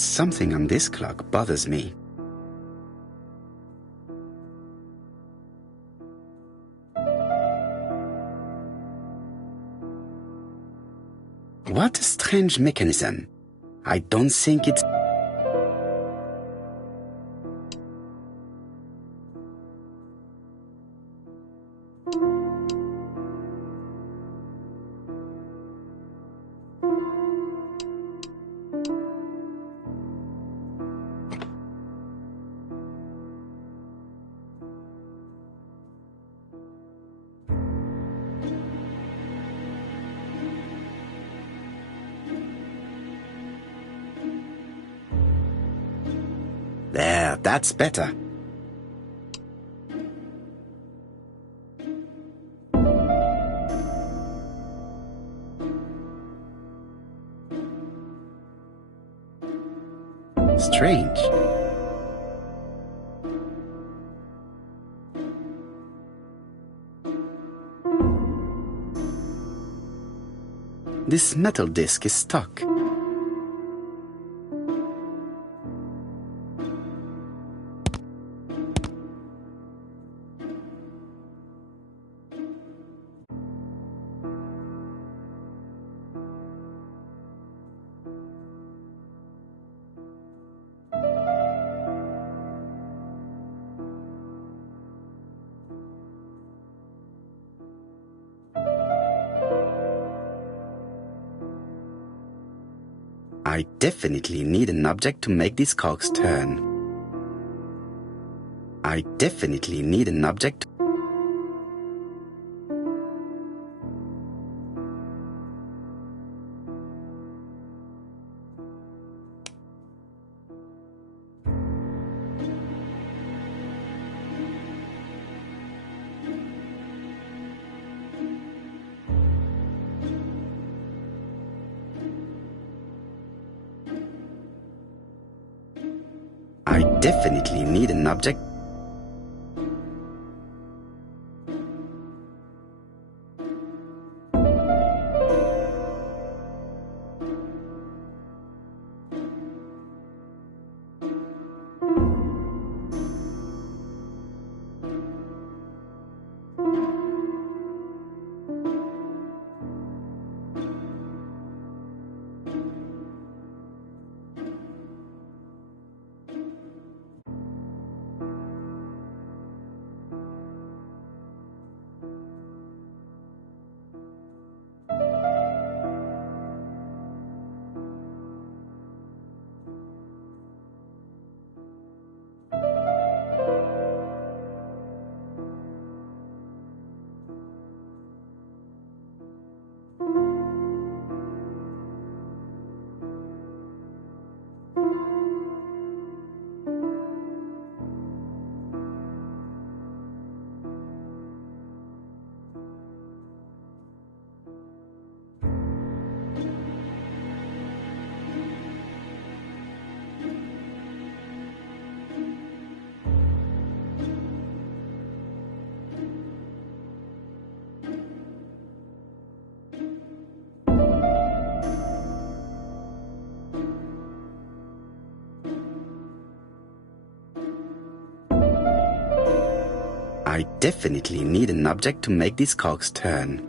Something on this clock bothers me. What a strange mechanism. I don't think it's... There, that's better. strange. This metal disc is stuck. I definitely need an object to make these cogs turn. I definitely need an object. I definitely need an object. I definitely need an object to make these cogs turn.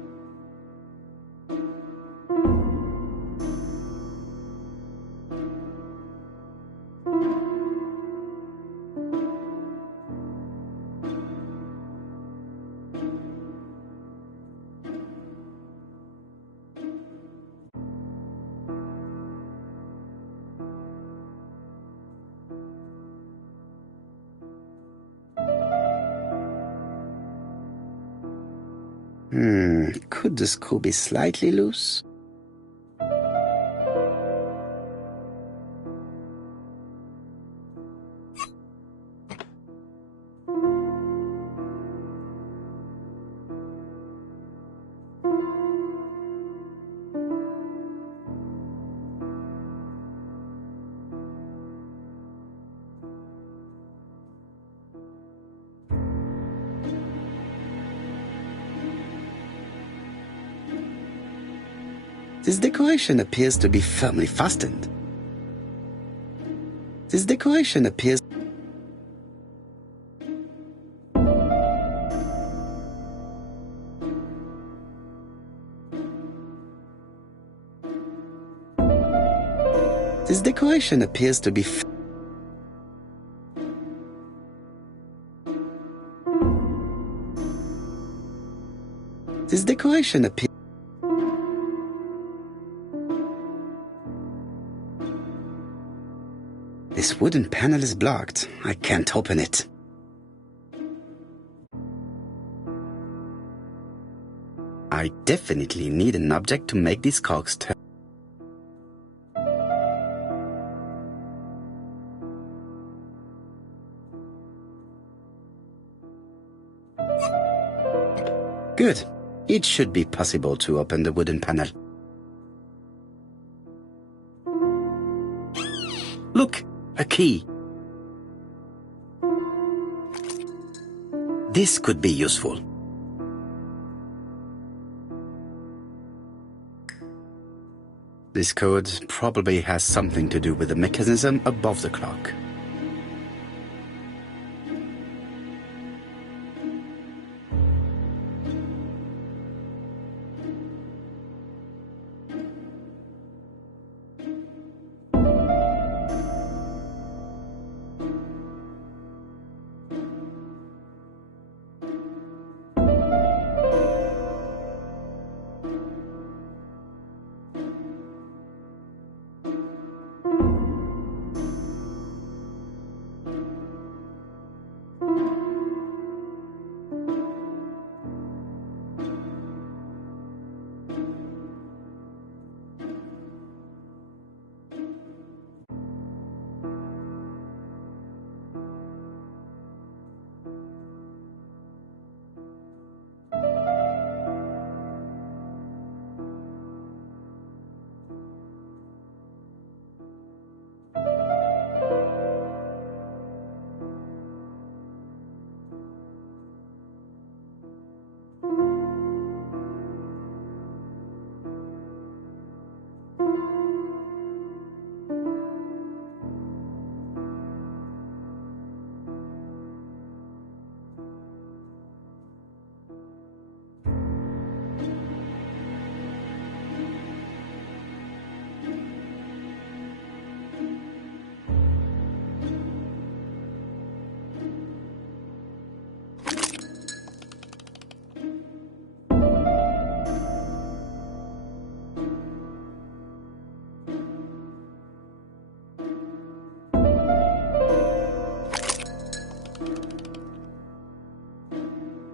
Could the screw be slightly loose? This decoration appears to be firmly fastened. This decoration appears... This decoration appears to be... This decoration appears... This wooden panel is blocked. I can't open it. I definitely need an object to make these cogs turn. Good. It should be possible to open the wooden panel. Look! A key. This could be useful. This code probably has something to do with the mechanism above the clock.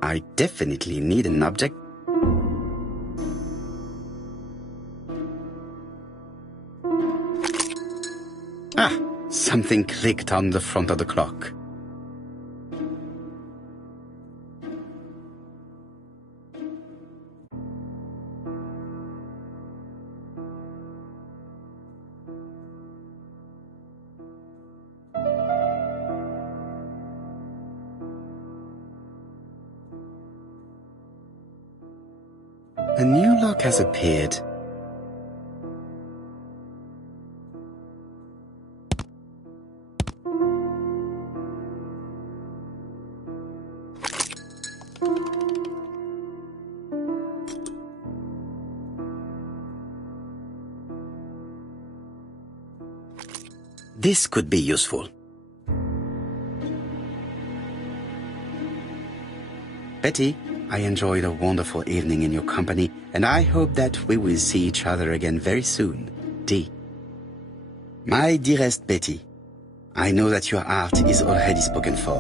I definitely need an object. Ah, something clicked on the front of the clock. A new lock has appeared. This could be useful. Betty, I enjoyed a wonderful evening in your company, and I hope that we will see each other again very soon. D. My dearest Betty, I know that your art is already spoken for,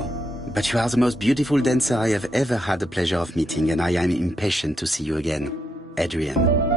but you are the most beautiful dancer I have ever had the pleasure of meeting, and I am impatient to see you again. Adrian.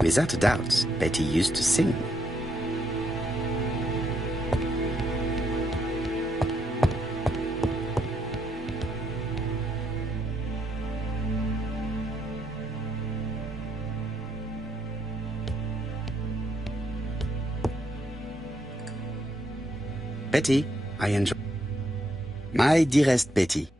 Without a doubt, Betty used to sing. Betty, I enjoy... My dearest Betty,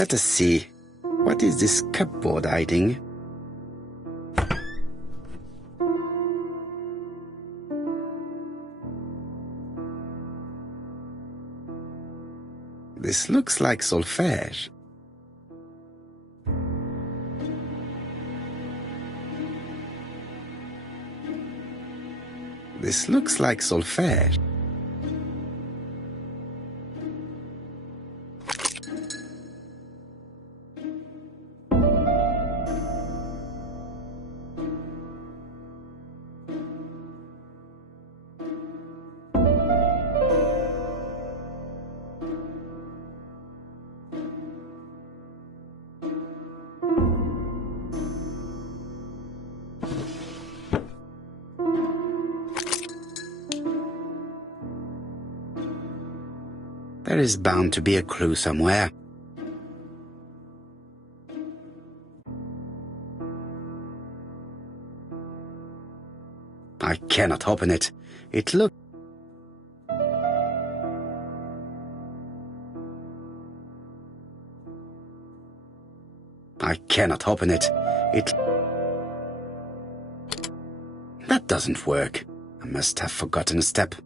Let us see. What is this cupboard hiding? This looks like solfège. This looks like solfège. There is bound to be a clue somewhere. I cannot open it. It looks... I cannot open it. That doesn't work. I must have forgotten a step.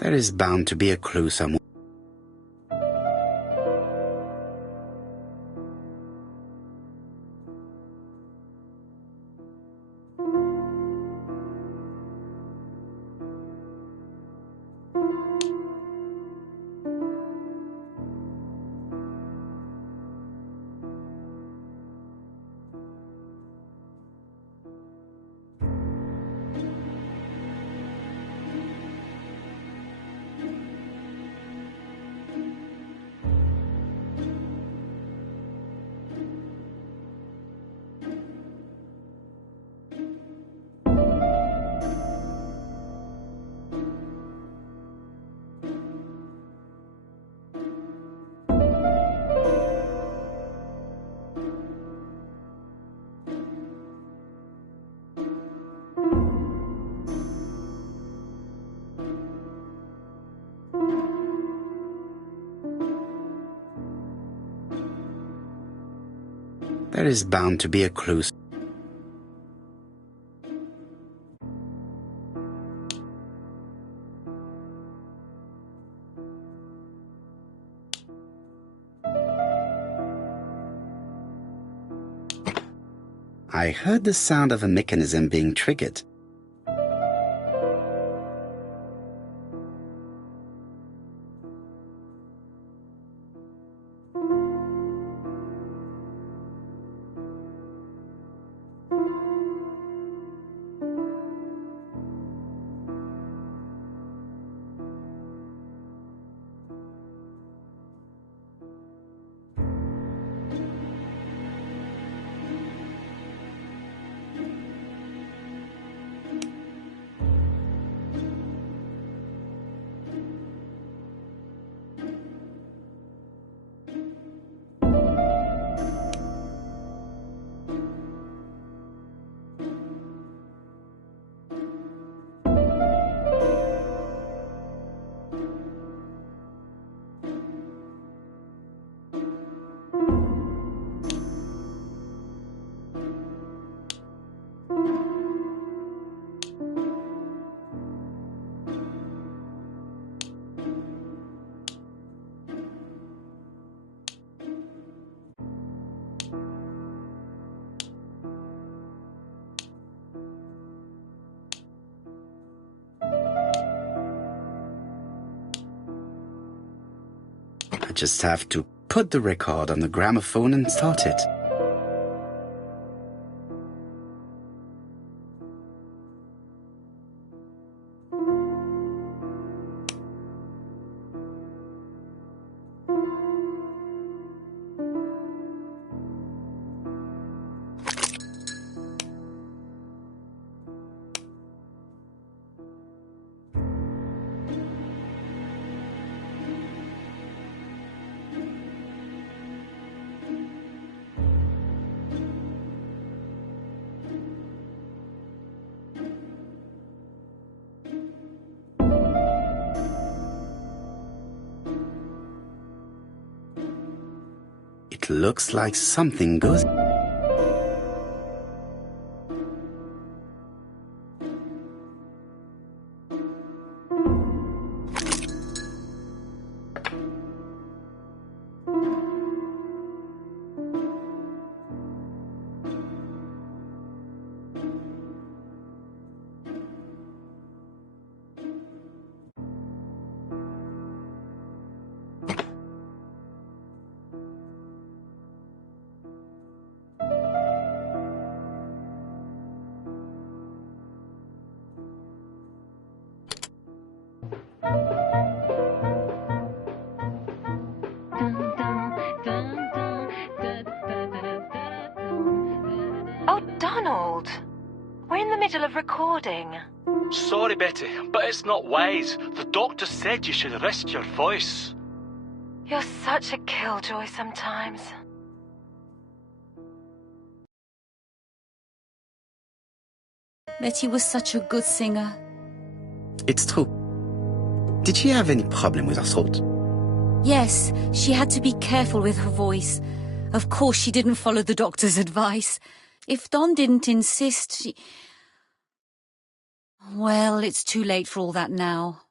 There is bound to be a clue somewhere. There is bound to be a clue. I heard the sound of a mechanism being triggered. I just have to put the record on the gramophone and start it. It looks like something goes... Oh, Donald! We're in the middle of recording. Sorry, Betty, but it's not wise. The doctor said you should rest your voice. You're such a killjoy sometimes. Betty was such a good singer. It's true. Did she have any problem with her throat? Yes, she had to be careful with her voice. Of course she didn't follow the doctor's advice. If Don didn't insist, she... Well, it's too late for all that now.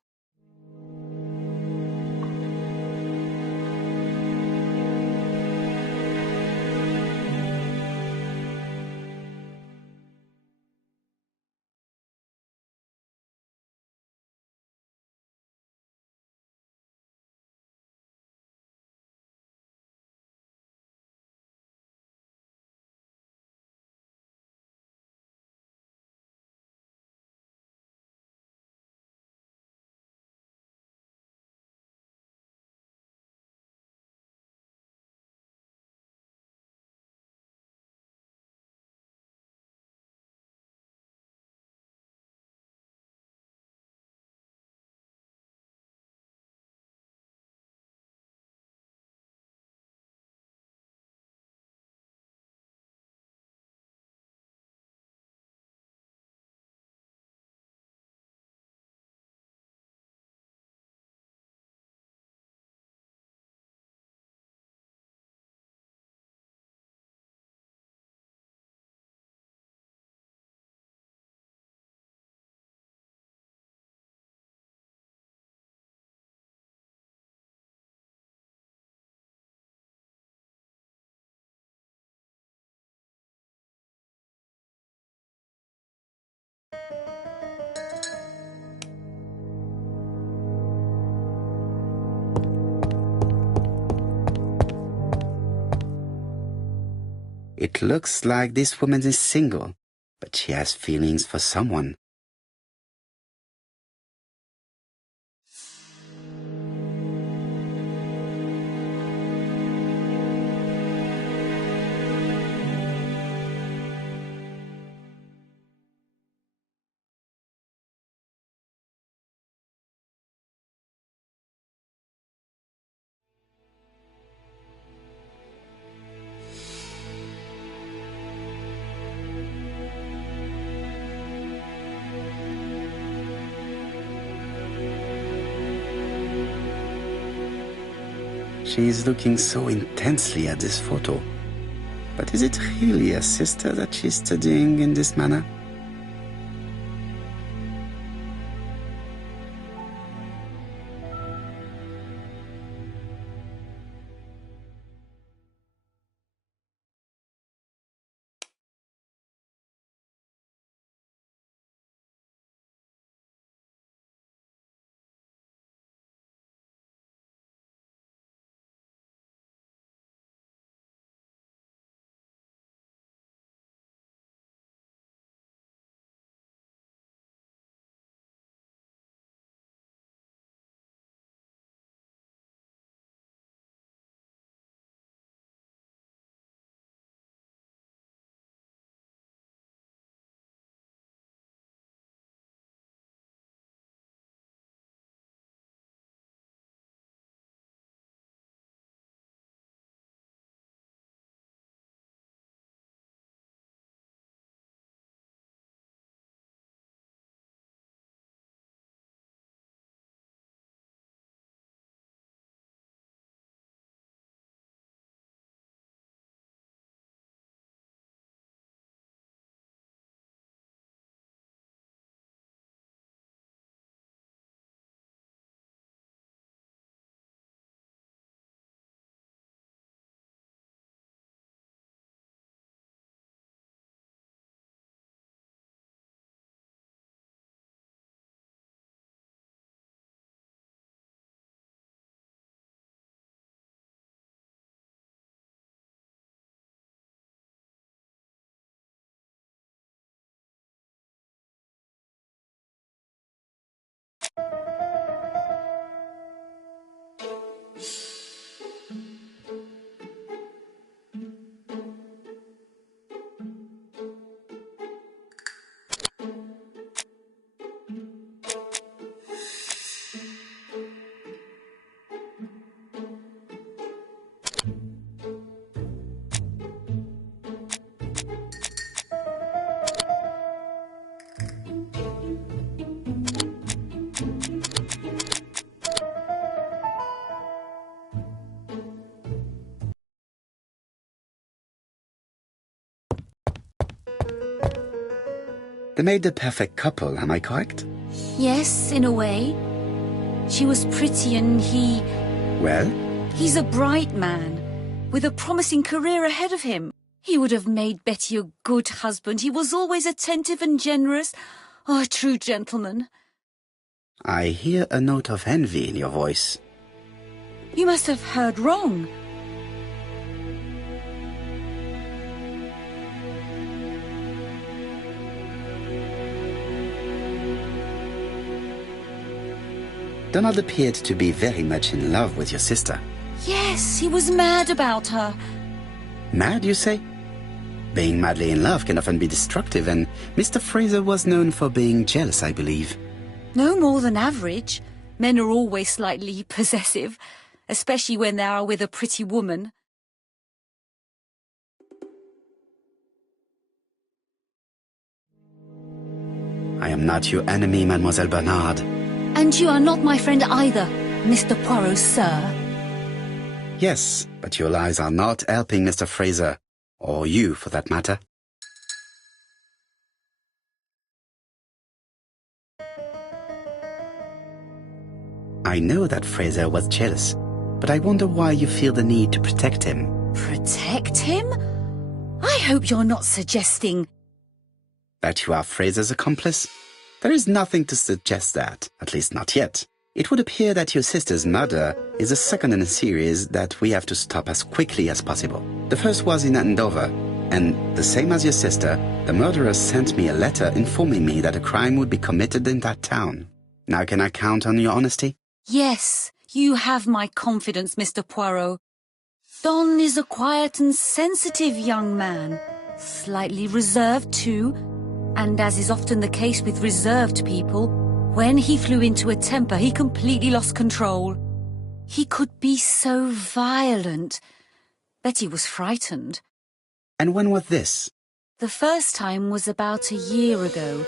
It looks like this woman is single, but she has feelings for someone. She is looking so intensely at this photo. But is it really a sister that she's studying in this manner? They made the perfect couple, am I correct? Yes, in a way. She was pretty and he... Well? He's a bright man, with a promising career ahead of him. He would have made Betty a good husband. He was always attentive and generous. Oh, a true gentleman. I hear a note of envy in your voice. You must have heard wrong. Donald appeared to be very much in love with your sister. Yes, he was mad about her. Mad, you say? Being madly in love can often be destructive, and Mr. Fraser was known for being jealous, I believe. No more than average. Men are always slightly possessive, especially when they are with a pretty woman. I am not your enemy, Mademoiselle Bernard. And you are not my friend either, Mr. Poirot, sir. Yes, but your lies are not helping Mr. Fraser, or you for that matter. I know that Fraser was jealous, but I wonder why you feel the need to protect him. Protect him? I hope you're not suggesting... That you are Fraser's accomplice? There is nothing to suggest that, at least not yet. It would appear that your sister's murder is the second in a series that we have to stop as quickly as possible. The first was in Andover, and the same as your sister, the murderer sent me a letter informing me that a crime would be committed in that town. Now can I count on your honesty? Yes, you have my confidence, Mr. Poirot. Don is a quiet and sensitive young man, slightly reserved too, and as is often the case with reserved people, when he flew into a temper, he completely lost control. He could be so violent. Betty was frightened. And when was this? The first time was about a year ago.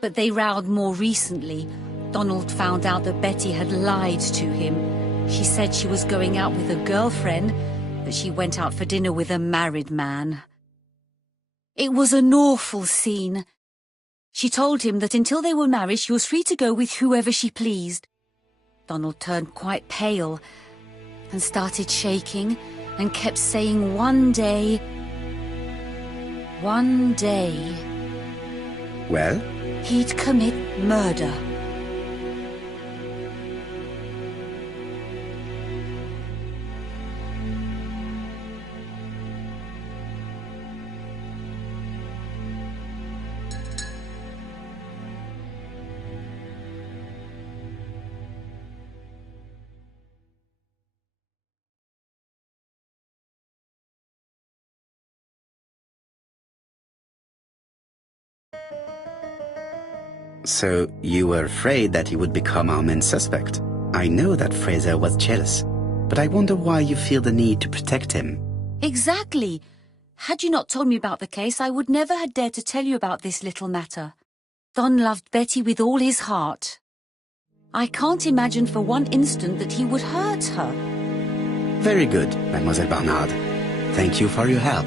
But they rowed more recently. Donald found out that Betty had lied to him. She said she was going out with a girlfriend, but she went out for dinner with a married man. It was an awful scene. She told him that until they were married, she was free to go with whoever she pleased. Donald turned quite pale and started shaking and kept saying one day... Well? He'd commit murder. So you were afraid that he would become our main suspect. I know that Fraser was jealous, but I wonder why you feel the need to protect him. Exactly. Had you not told me about the case, I would never have dared to tell you about this little matter. Don loved Betty with all his heart. I can't imagine for one instant that he would hurt her. Very good, Mademoiselle Bernard. Thank you for your help.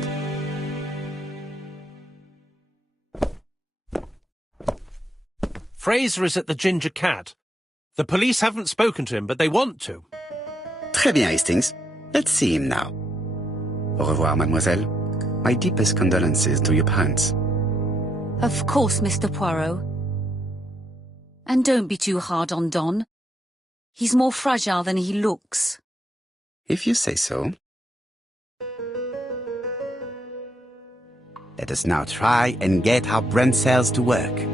Fraser is at the Ginger Cat. The police haven't spoken to him, but they want to. Très bien, Hastings. Let's see him now. Au revoir, mademoiselle. My deepest condolences to your parents. Of course, Mr. Poirot. And don't be too hard on Don. He's more fragile than he looks. If you say so. Let us now try and get our brain cells to work.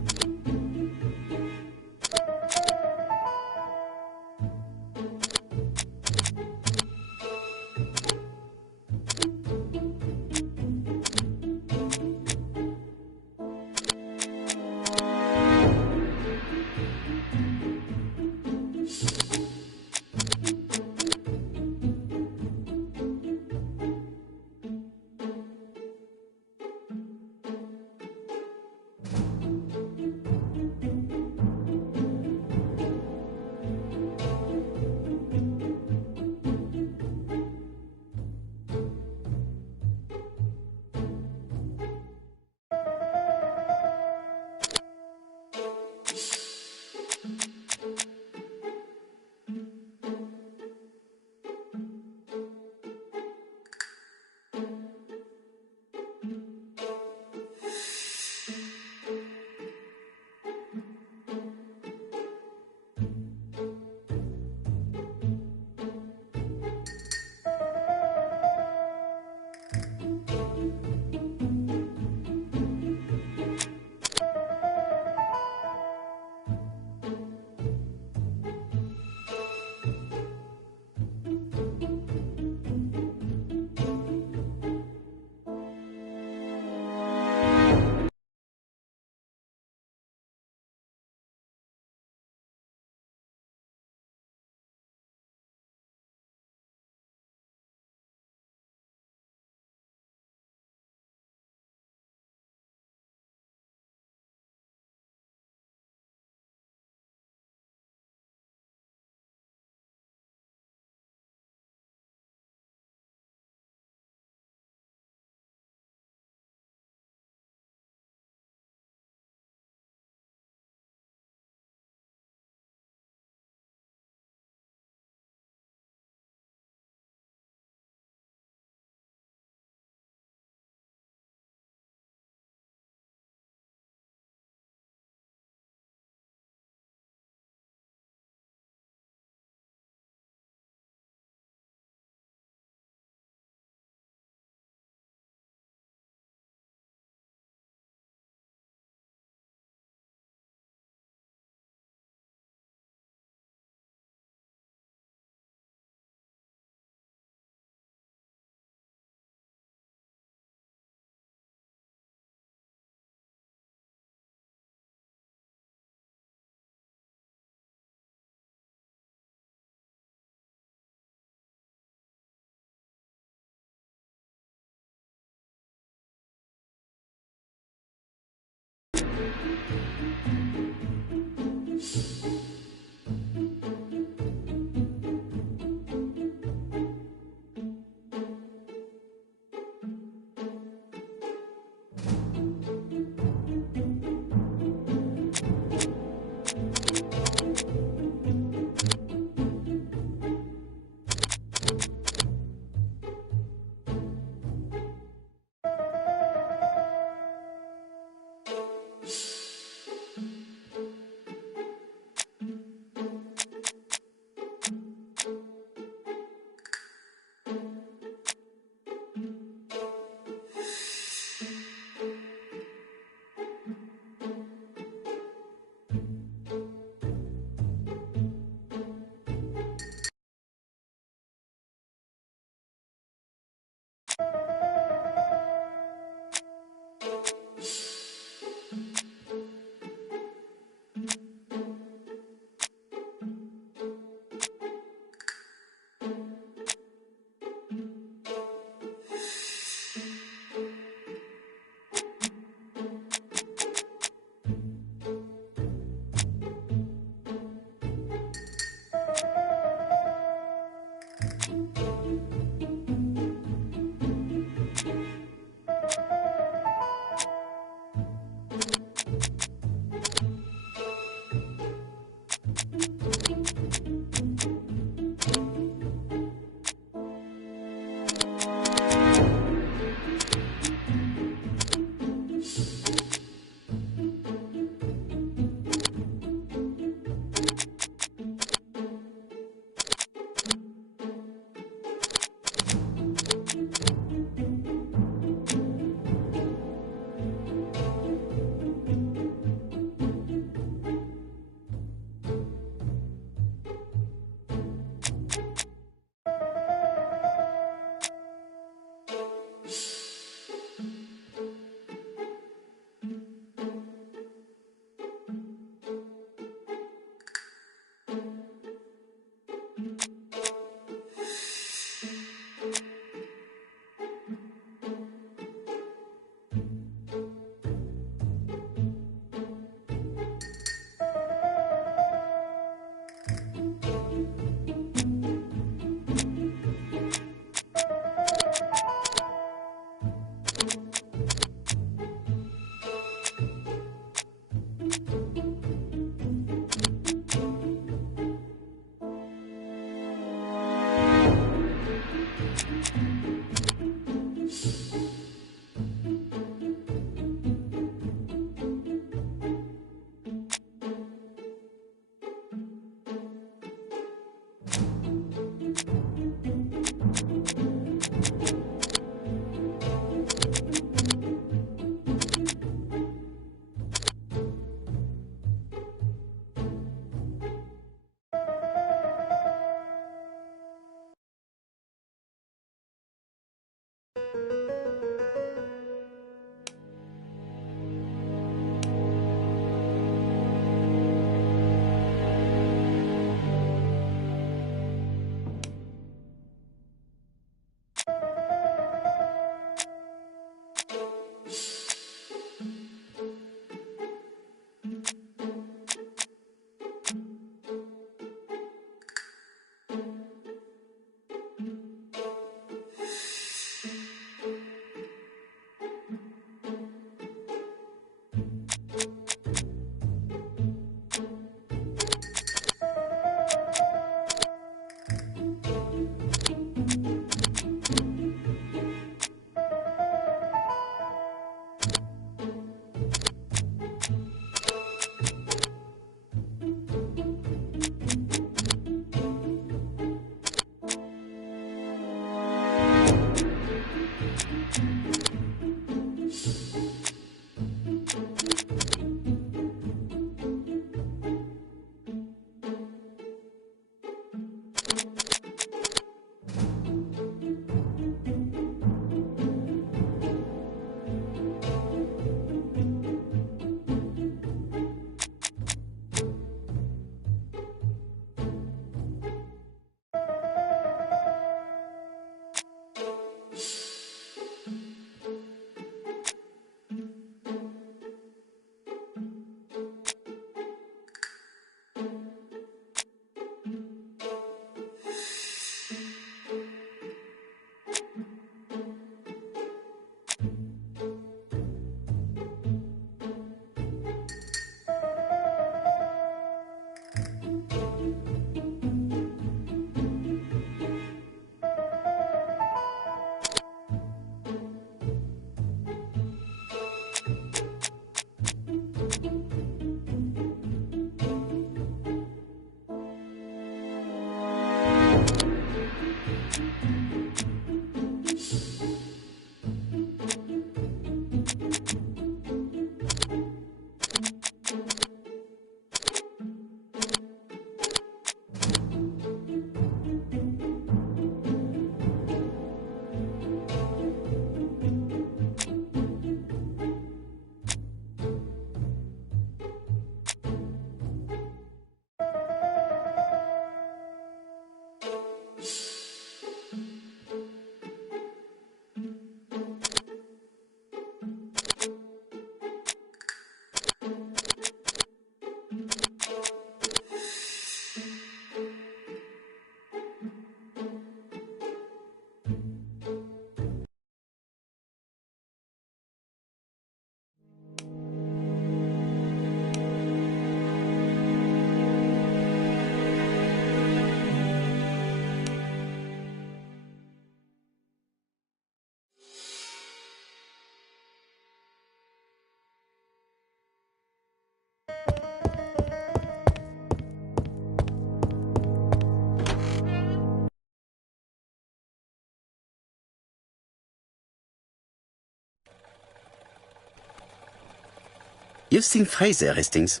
You've seen Fraser, Hastings.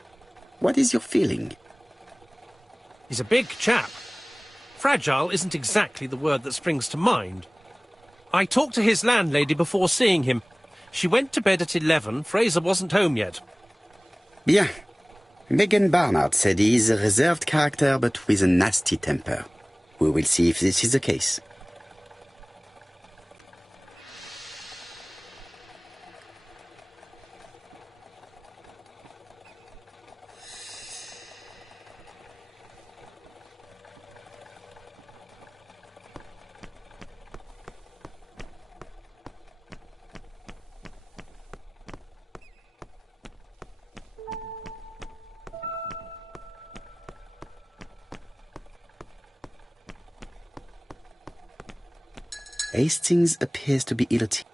What is your feeling? He's a big chap. Fragile isn't exactly the word that springs to mind. I talked to his landlady before seeing him. She went to bed at 11. Fraser wasn't home yet. Bien. Megan Barnard said he is a reserved character but with a nasty temper. We will see if this is the case. Hastings appears to be ill at ease.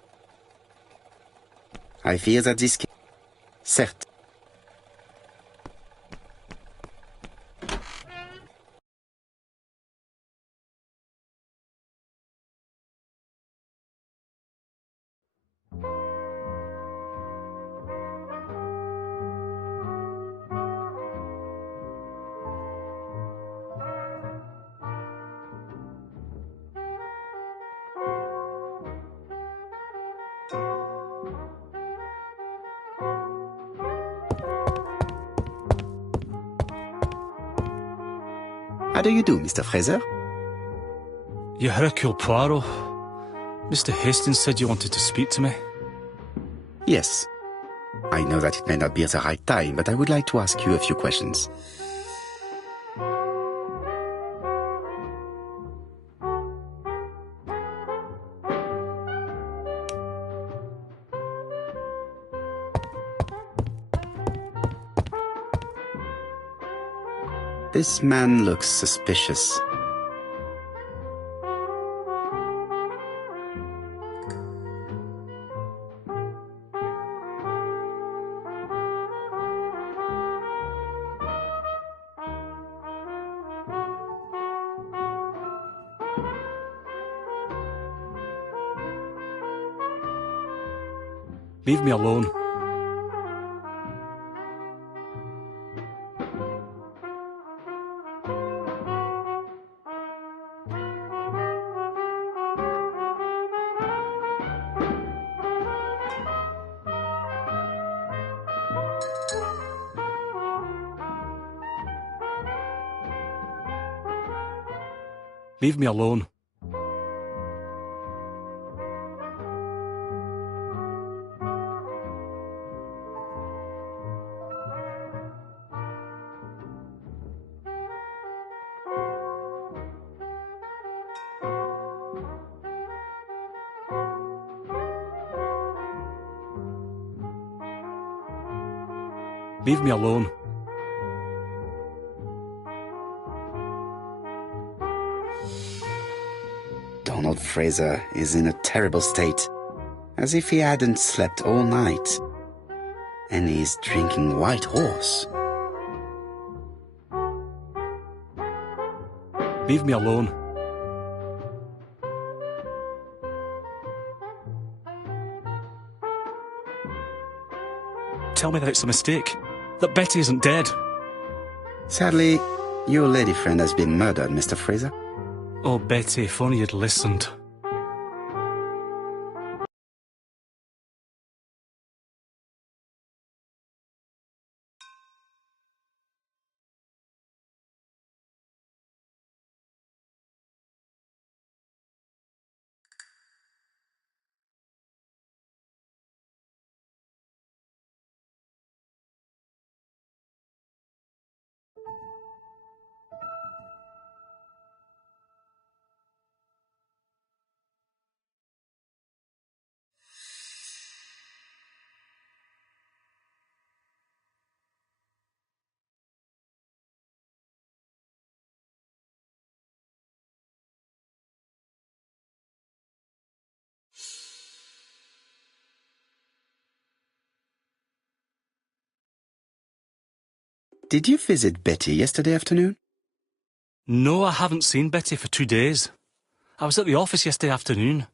I fear that this case... Certes. How do you do, Mr. Fraser? You Hercule Poirot. Mr. Hastings said you wanted to speak to me. Yes. I know that it may not be the right time, but I would like to ask you a few questions. This man looks suspicious. Leave me alone. Leave me alone. Leave me alone. Donald Fraser is in a terrible state, as if he hadn't slept all night. And he's drinking White Horse. Leave me alone. Tell me that it's a mistake. That Betty isn't dead. Sadly, your lady friend has been murdered, Mr. Fraser. Oh, Betty, if only you'd listened. Did you visit Betty yesterday afternoon? No, I haven't seen Betty for 2 days. I was at the office yesterday afternoon.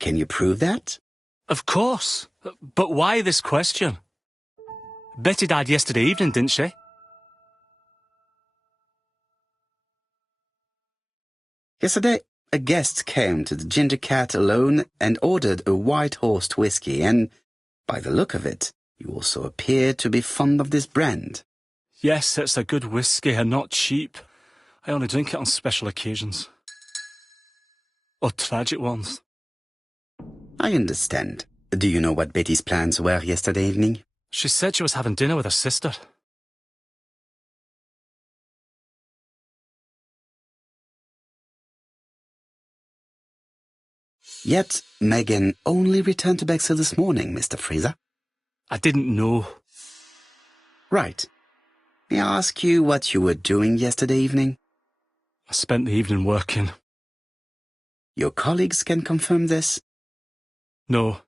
Can you prove that? Of course. But why this question? Betty died yesterday evening, didn't she? Yesterday, a guest came to the Ginger Cat alone and ordered a white horsed whiskey, and, by the look of it, you also appear to be fond of this brand. Yes, it's a good whiskey and not cheap. I only drink it on special occasions. Or tragic ones. I understand. Do you know what Betty's plans were yesterday evening? She said she was having dinner with her sister. Yet, Megan only returned to Bexhill this morning, Mr. Fraser. I didn't know. Right. May I ask you what you were doing yesterday evening? I spent the evening working. Your colleagues can confirm this? No,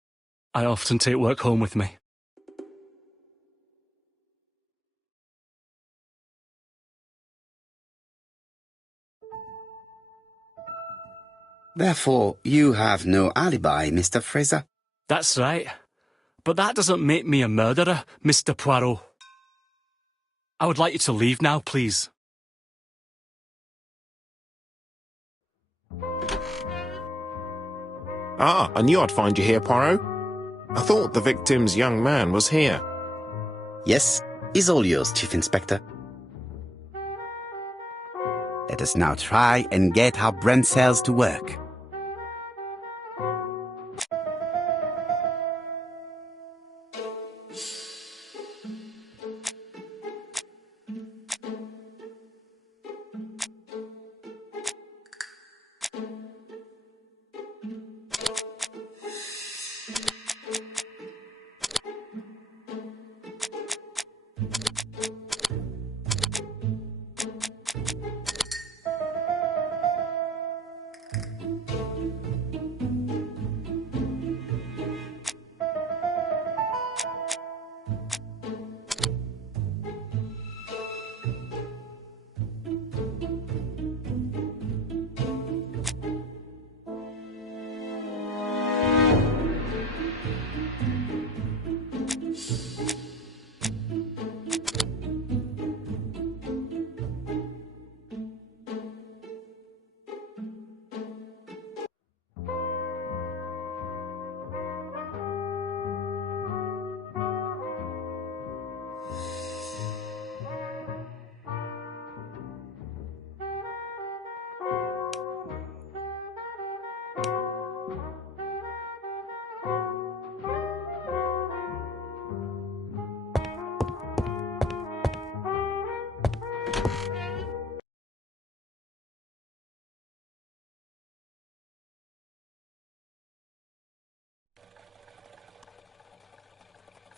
I often take work home with me. Therefore, you have no alibi, Mr. Fraser. That's right. But that doesn't make me a murderer, Mr. Poirot. I would like you to leave now, please. Ah, I knew I'd find you here, Poirot. I thought the victim's young man was here. Yes, is all yours, Chief Inspector. Let us now try and get our brain cells to work.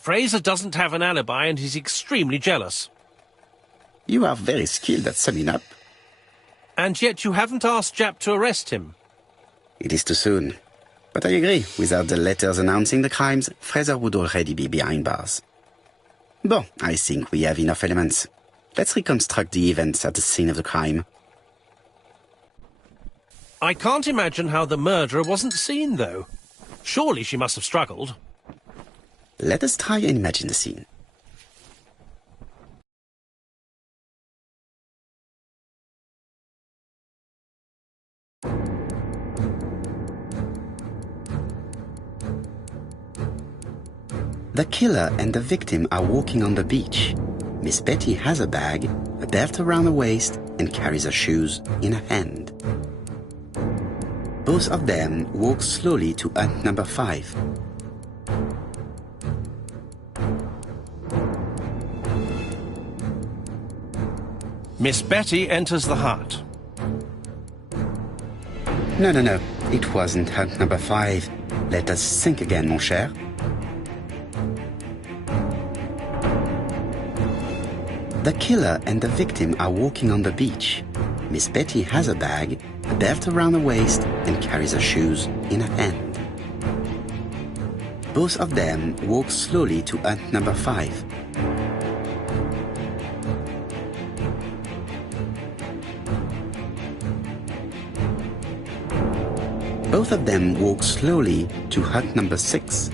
Fraser doesn't have an alibi and he's extremely jealous. You are very skilled at summing up. And yet you haven't asked Japp to arrest him. It is too soon. But I agree, without the letters announcing the crimes, Fraser would already be behind bars. Bon, I think we have enough elements. Let's reconstruct the events at the scene of the crime. I can't imagine how the murderer wasn't seen, though. Surely she must have struggled. Let us try and imagine the scene. The killer and the victim are walking on the beach. Miss Betty has a bag, a belt around her waist, and carries her shoes in her hand. Both of them walk slowly to hut number 5. Miss Betty enters the hut. No. It wasn't hut number 5. Let us think again, mon cher. The killer and the victim are walking on the beach. Miss Betty has a bag, a belt around her waist, and carries her shoes in her hand. Both of them walk slowly to hut number 5. Both of them walk slowly to hut number 6.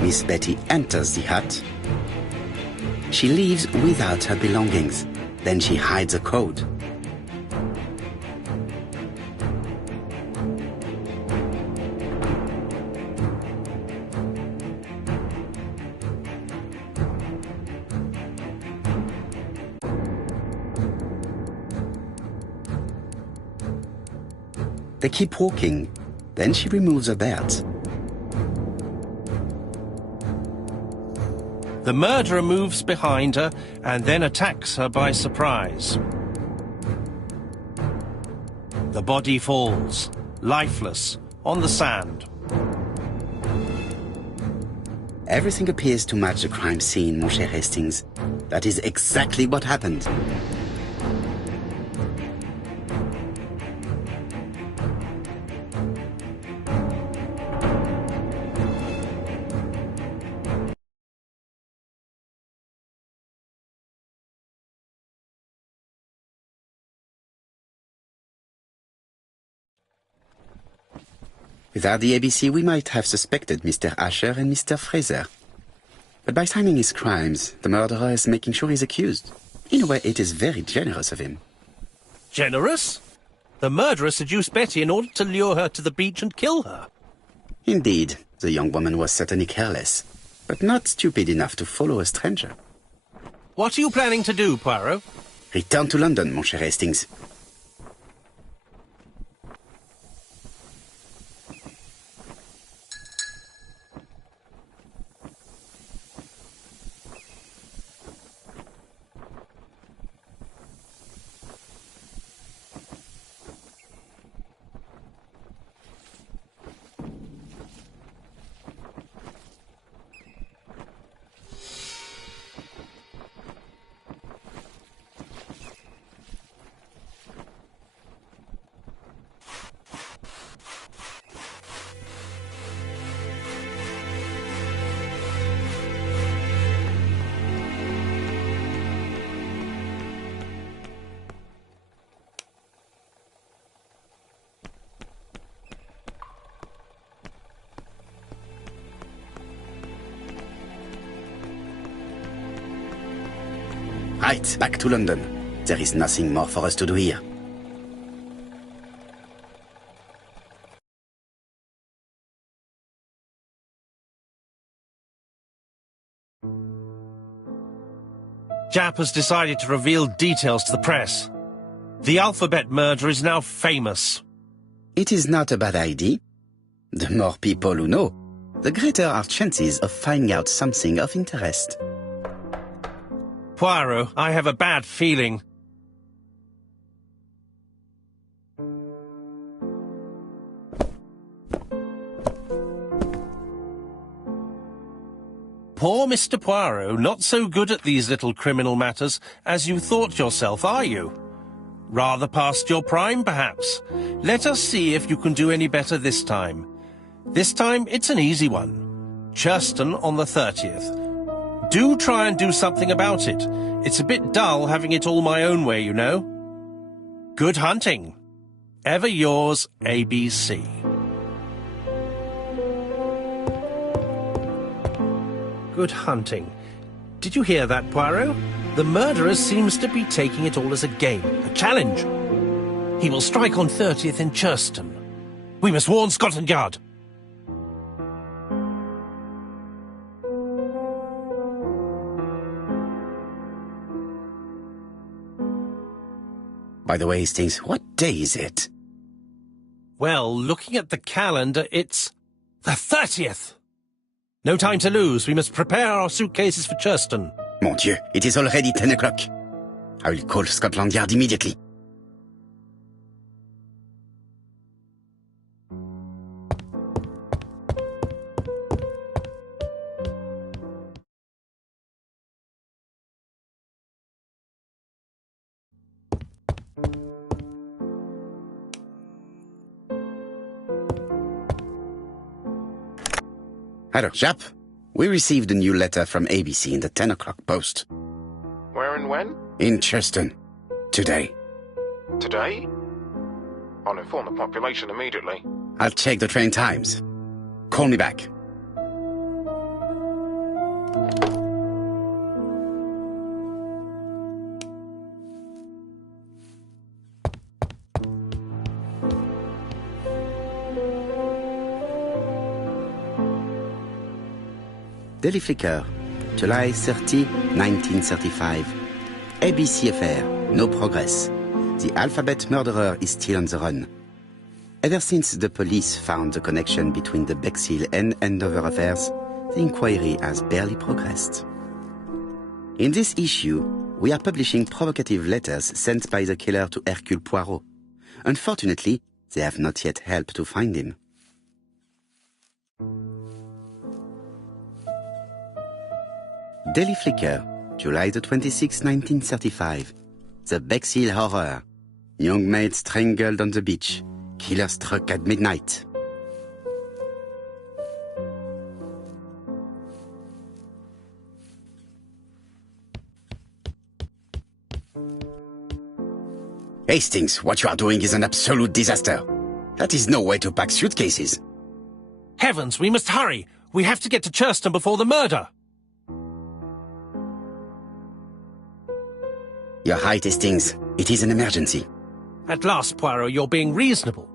Miss Betty enters the hut. She leaves without her belongings. Then she hides a code. They keep walking. Then she removes her belt. The murderer moves behind her and then attacks her by surprise. The body falls, lifeless, on the sand. Everything appears to match the crime scene, mon cher Hastings. That is exactly what happened. Without the ABC, we might have suspected Mr. Asher and Mr. Fraser. But by timing his crimes, the murderer is making sure he's accused. In a way, it is very generous of him. Generous? The murderer seduced Betty in order to lure her to the beach and kill her. Indeed, the young woman was certainly careless, but not stupid enough to follow a stranger. What are you planning to do, Poirot? Return to London, mon cher Hastings. Right, back to London. There is nothing more for us to do here. Japp has decided to reveal details to the press. The alphabet murder is now famous. It is not a bad idea. The more people who know, the greater our chances of finding out something of interest. Poirot, I have a bad feeling. Poor Mr. Poirot, not so good at these little criminal matters as you thought yourself, are you? Rather past your prime, perhaps. Let us see if you can do any better this time. This time, it's an easy one. Churston on the 30th. Do try and do something about it. It's a bit dull having it all my own way, you know. Good hunting. Ever yours, ABC. Good hunting. Did you hear that, Poirot? The murderer seems to be taking it all as a game, a challenge. He will strike on 30th in Churston. We must warn Scotland Yard. By the way, Hastings, what day is it? Well, looking at the calendar, it's the 30th. No time to lose. We must prepare our suitcases for Churston. Mon Dieu, it is already 10 o'clock. I will call Scotland Yard immediately. Hello, Japp. We received a new letter from ABC in the 10 o'clock post. Where and when? In Churston. Today. Today? I'll inform the population immediately. I'll check the train times. Call me back. Daily Flicker, July 30, 1935. ABC affair, no progress. The alphabet murderer is still on the run. Ever since the police found the connection between the Bexhill and Andover affairs, the inquiry has barely progressed. In this issue, we are publishing provocative letters sent by the killer to Hercule Poirot. Unfortunately, they have not yet helped to find him. Daily Flicker, July the 26th, 1935. The Bexhill Horror. Young maid strangled on the beach. Killer struck at midnight. Hastings, what you are doing is an absolute disaster. That is no way to pack suitcases. Heavens, we must hurry! We have to get to Churston before the murder! You're right, Hastings. It is an emergency. At last, Poirot, you're being reasonable.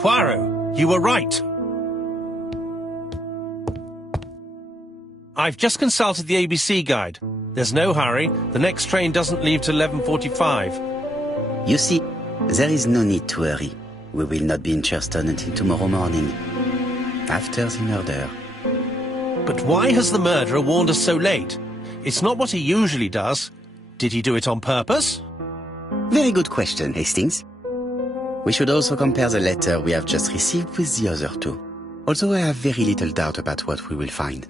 Poirot, you were right. I've just consulted the ABC guide. There's no hurry. The next train doesn't leave till 11:45. You see, there is no need to hurry. We will not be in Churston until tomorrow morning, after the murder. But why has the murderer warned us so late? It's not what he usually does. Did he do it on purpose? Very good question, Hastings. We should also compare the letter we have just received with the other two, although I have very little doubt about what we will find.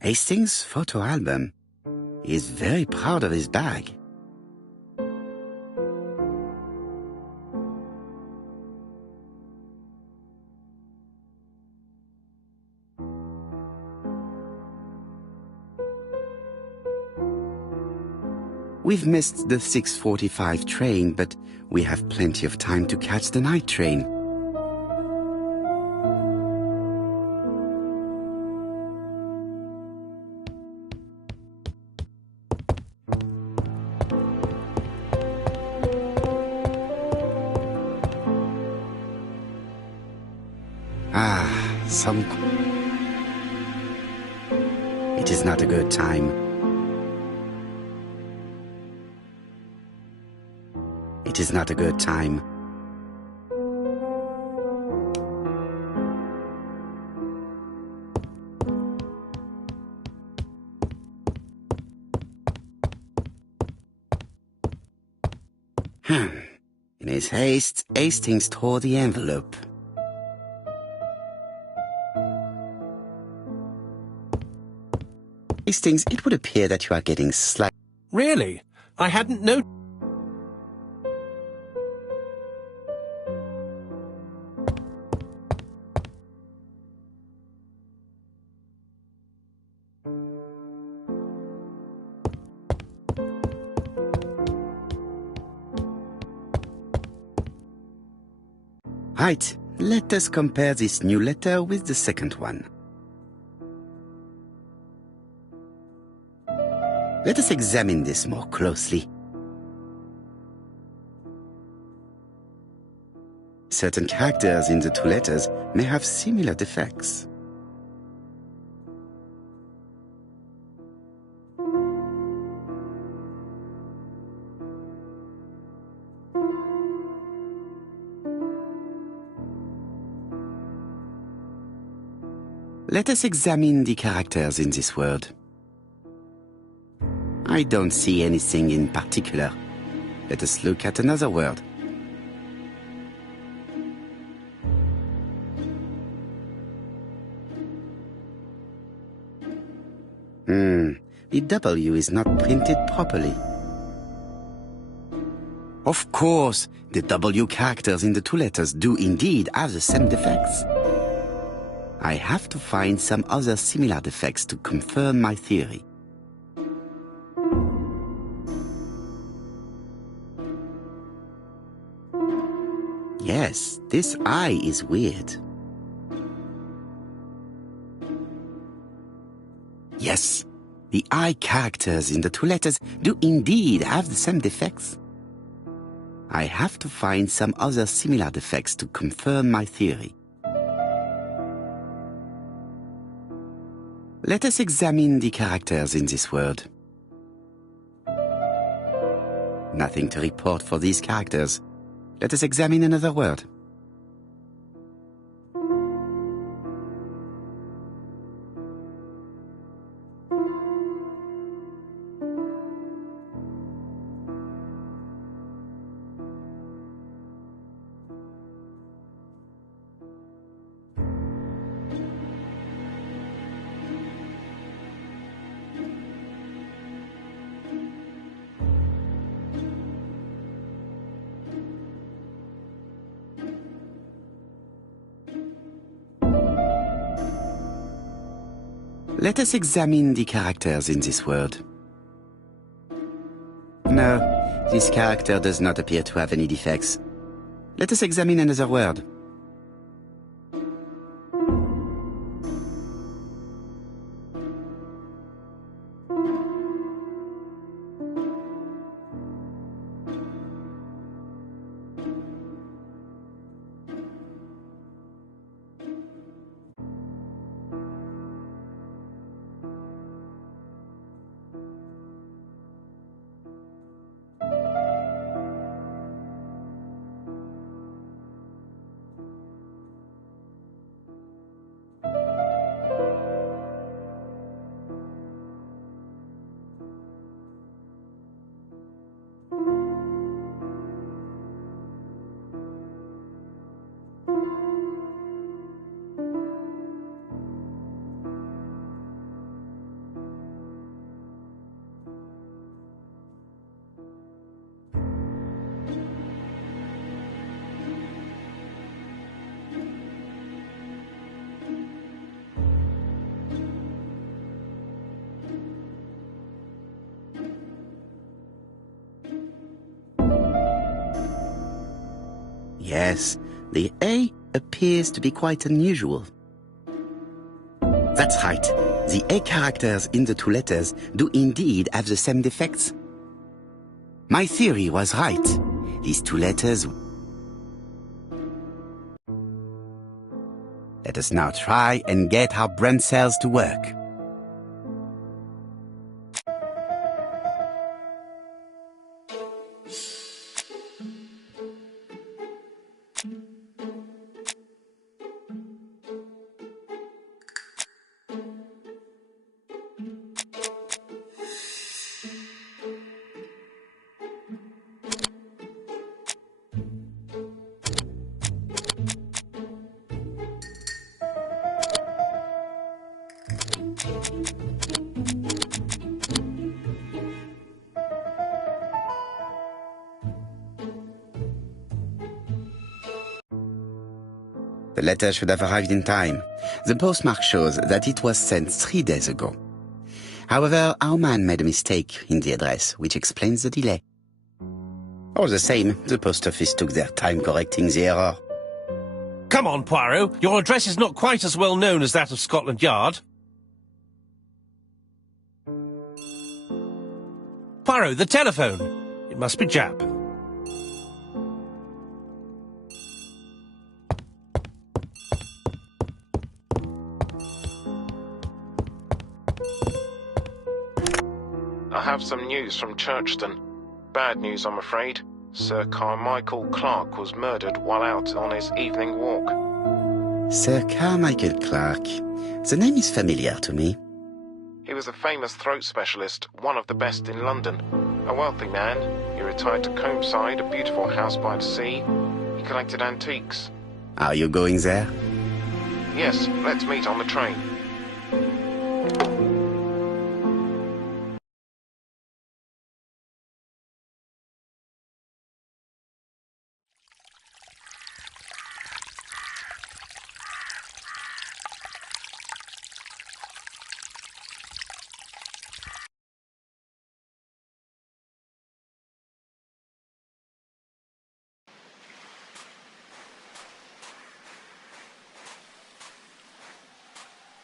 Hastings' photo album. He is very proud of his bag. We've missed the 6:45 train, but we have plenty of time to catch the night train. It is not a good time. It is not a good time. In his haste, Hastings tore the envelope. Hastings, it would appear that you are getting slight. Really? I hadn't noticed. Right, let us compare this new letter with the second one. Let us examine this more closely. Certain characters in the two letters may have similar defects. Let us examine the characters in this word. I don't see anything in particular. Let us look at another word. The W is not printed properly. Of course, the W characters in the two letters do indeed have the same defects. I have to find some other similar defects to confirm my theory. Yes, this eye is weird. Yes, the eye characters in the two letters do indeed have the same defects. I have to find some other similar defects to confirm my theory. Let us examine the characters in this word. Nothing to report for these characters. Let us examine another word. Let us examine the characters in this word. No, this character does not appear to have any defects. Let us examine another word. Yes, the A appears to be quite unusual. That's right. The A characters in the two letters do indeed have the same defects. My theory was right. These two letters... Let us now try and get our brain cells to work. The letter should have arrived in time. The postmark shows that it was sent 3 days ago. However, our man made a mistake in the address, which explains the delay. All the same, the post office took their time correcting the error. Come on, Poirot. Your address is not quite as well known as that of Scotland Yard. Poirot, the telephone. It must be Jap. I have some news from Churchton. Bad news, I'm afraid. Sir Carmichael Clark was murdered while out on his evening walk. Sir Carmichael Clark. The name is familiar to me. He was a famous throat specialist, one of the best in London. A wealthy man, he retired to Combside, a beautiful house by the sea. He collected antiques. Are you going there? Yes, let's meet on the train.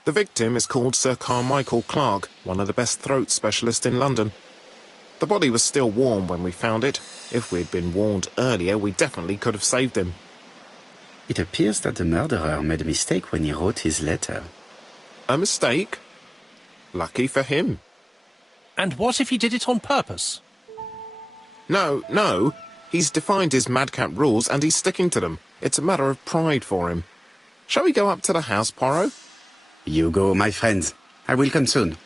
The victim is called Sir Carmichael Clark, one of the best throat specialists in London. The body was still warm when we found it. If we'd been warned earlier, we definitely could have saved him. It appears that the murderer made a mistake when he wrote his letter. A mistake? Lucky for him. And what if he did it on purpose? No. He's defined his madcap rules and he's sticking to them. It's a matter of pride for him. Shall we go up to the house, Poirot? You go, my friends. I will come soon.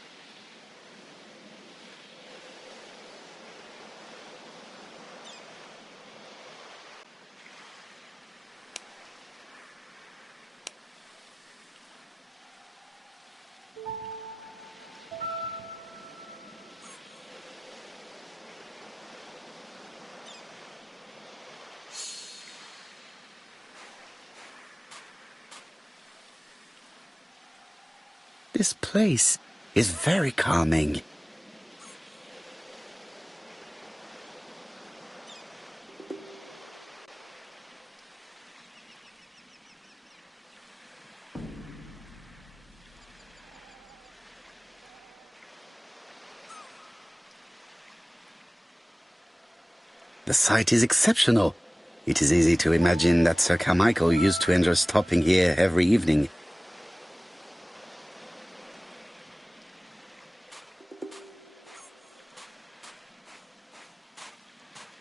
This place is very calming. The site is exceptional. It is easy to imagine that Sir Carmichael used to enjoy stopping here every evening.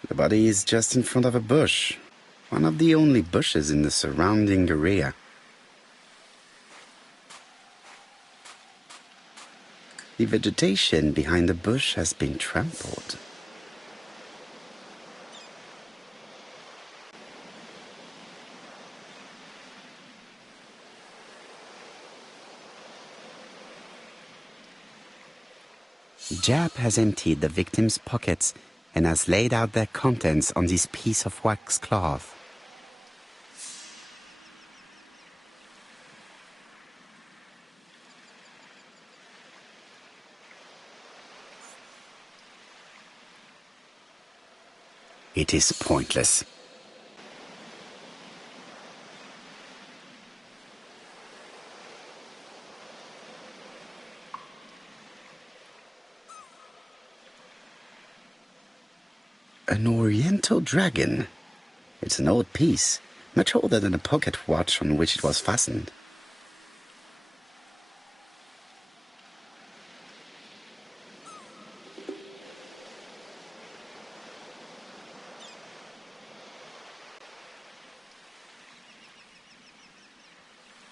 The body is just in front of a bush, one of the only bushes in the surrounding area. The vegetation behind the bush has been trampled. Jap has emptied the victim's pockets and has laid out their contents on this piece of wax cloth. It is pointless. An oriental dragon. It's an old piece, much older than the pocket watch on which it was fastened.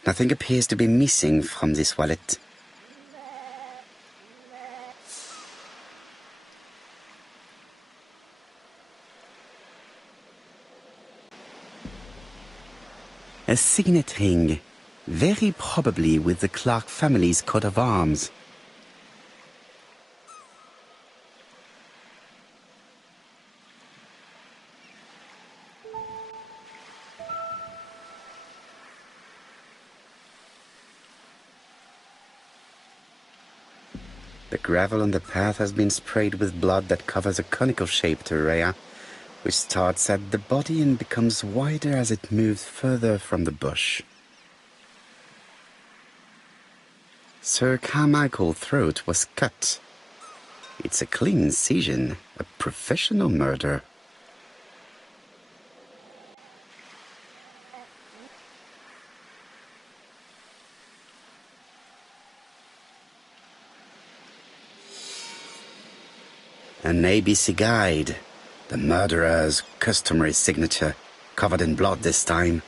Nothing appears to be missing from this wallet. A signet ring, very probably with the Clark family's coat of arms. The gravel on the path has been sprayed with blood that covers a conical-shaped area, which starts at the body and becomes wider as it moves further from the bush. Sir Carmichael's throat was cut. It's a clean incision, a professional murder. An ABC guide. The murderer's customary signature, covered in blood this time.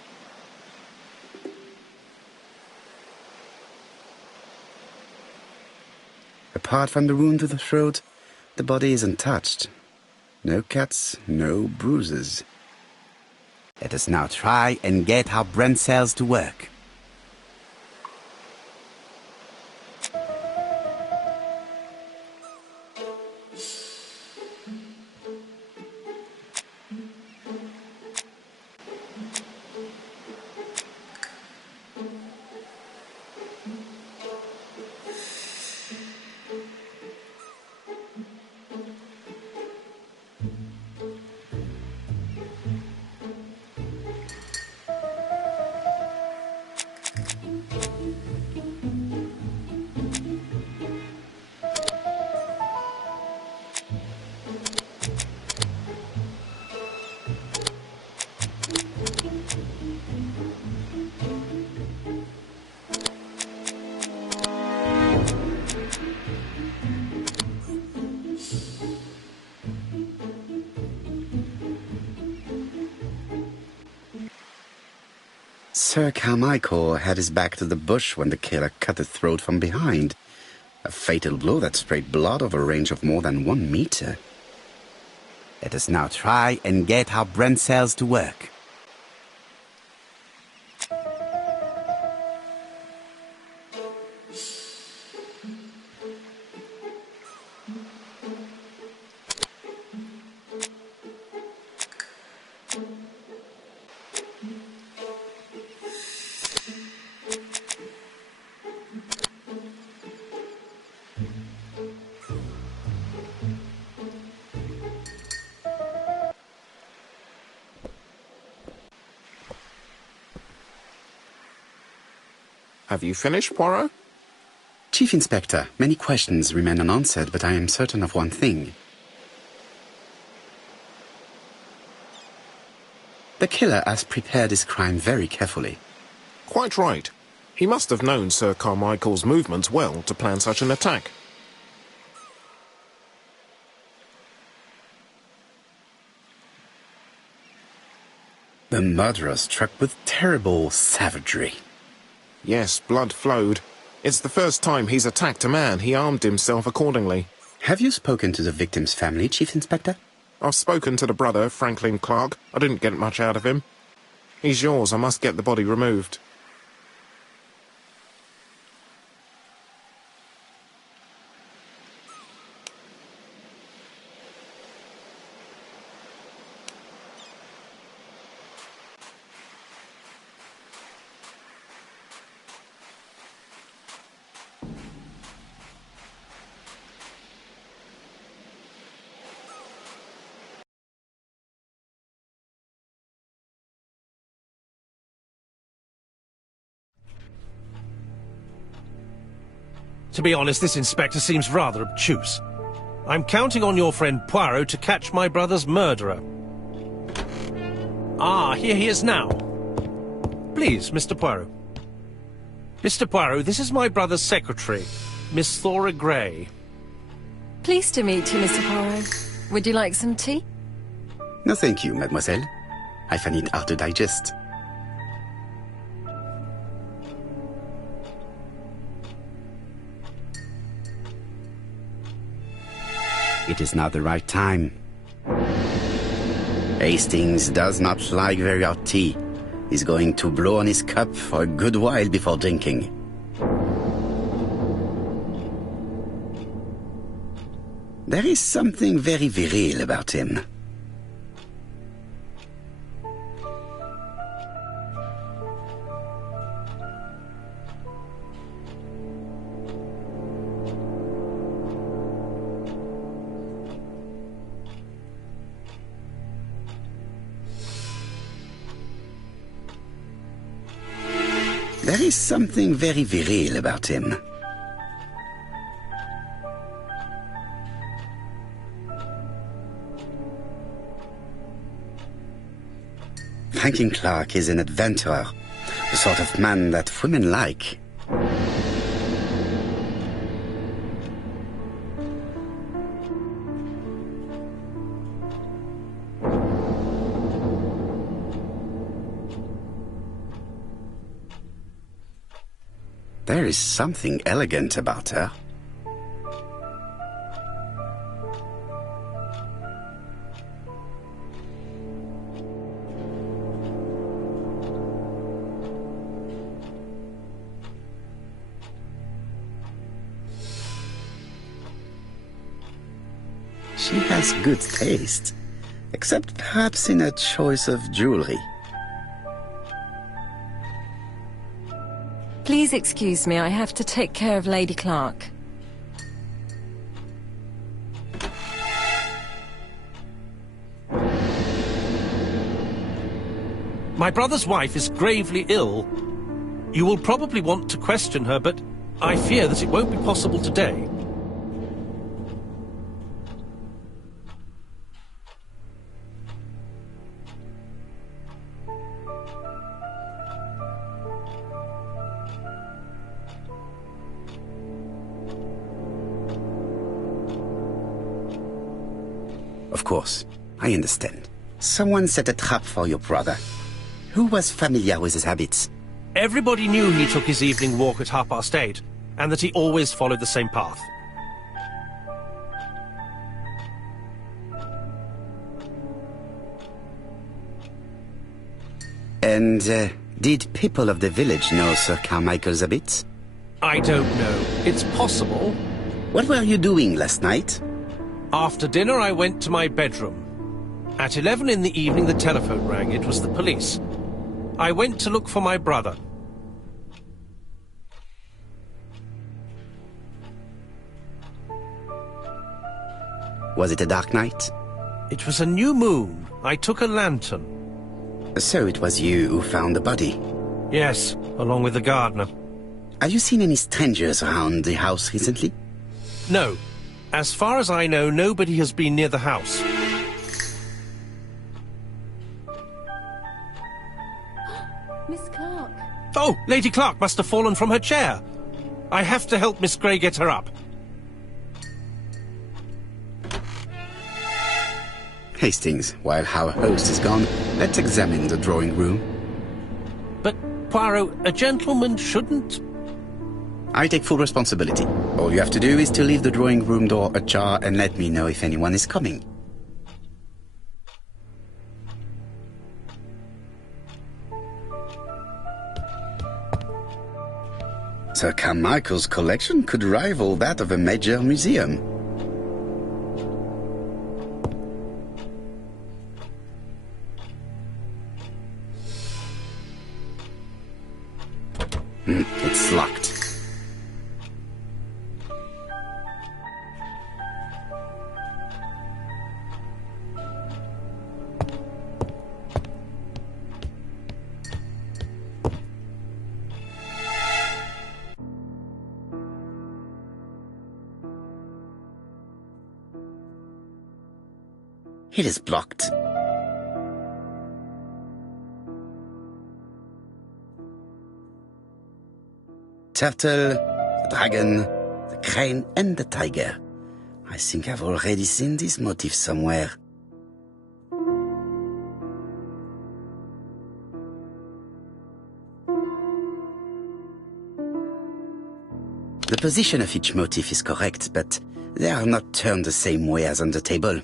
Apart from the wound to the throat, the body is untouched. No cuts, no bruises. Let us now try and get our brain cells to work. Sir Carmichael had his back to the bush when the killer cut his throat from behind. A fatal blow that sprayed blood over a range of more than 1 meter. Let us now try and get our brain cells to work. Have you finished, Poirot? Chief Inspector, many questions remain unanswered, but I am certain of one thing. The killer has prepared his crime very carefully. Quite right. He must have known Sir Carmichael's movements well to plan such an attack. The murderer struck with terrible savagery. Yes, blood flowed. It's the first time he's attacked a man. He armed himself accordingly. Have you spoken to the victim's family, Chief Inspector? I've spoken to the brother, Franklin Clark. I didn't get much out of him. He's yours. I must get the body removed. To be honest, this inspector seems rather obtuse. I'm counting on your friend Poirot to catch my brother's murderer. Ah, here he is now. Please, Mr. Poirot. Mr. Poirot, this is my brother's secretary, Miss Thora Gray. Pleased to meet you, Mr. Poirot. Would you like some tea? No, thank you, mademoiselle. I find it hard to digest. It is not the right time. Hastings does not like very hot tea. He's going to blow on his cup for a good while before drinking. There is something very viril about him. There is something very viril about him. Franklin Clark is an adventurer, the sort of man that women like. There is something elegant about her. She has good taste, except perhaps in her choice of jewelry. Please excuse me, I have to take care of Lady Clark. My brother's wife is gravely ill. You will probably want to question her, but I fear that it won't be possible today. Of course, I understand. Someone set a trap for your brother. Who was familiar with his habits? Everybody knew he took his evening walk at 8:30, and that he always followed the same path. And did people of the village know Sir Carmichael's habits? I don't know. It's possible. What were you doing last night? After dinner, I went to my bedroom. At 11 in the evening, the telephone rang. It was the police. I went to look for my brother. Was it a dark night? It was a new moon. I took a lantern. So it was you who found the body? Yes, along with the gardener. Have you seen any strangers around the house recently? No. As far as I know, nobody has been near the house. Miss Clark. Oh, Lady Clark must have fallen from her chair. I have to help Miss Grey get her up. Hastings, while our host is gone, let's examine the drawing room. But, Poirot, a gentleman shouldn't... I take full responsibility. All you have to do is to leave the drawing room door ajar and let me know if anyone is coming. Sir Carmichael's collection could rival that of a major museum. It's locked. It is blocked. Turtle, the dragon, the crane and the tiger. I think I've already seen this motif somewhere. The position of each motif is correct, but they are not turned the same way as on the table.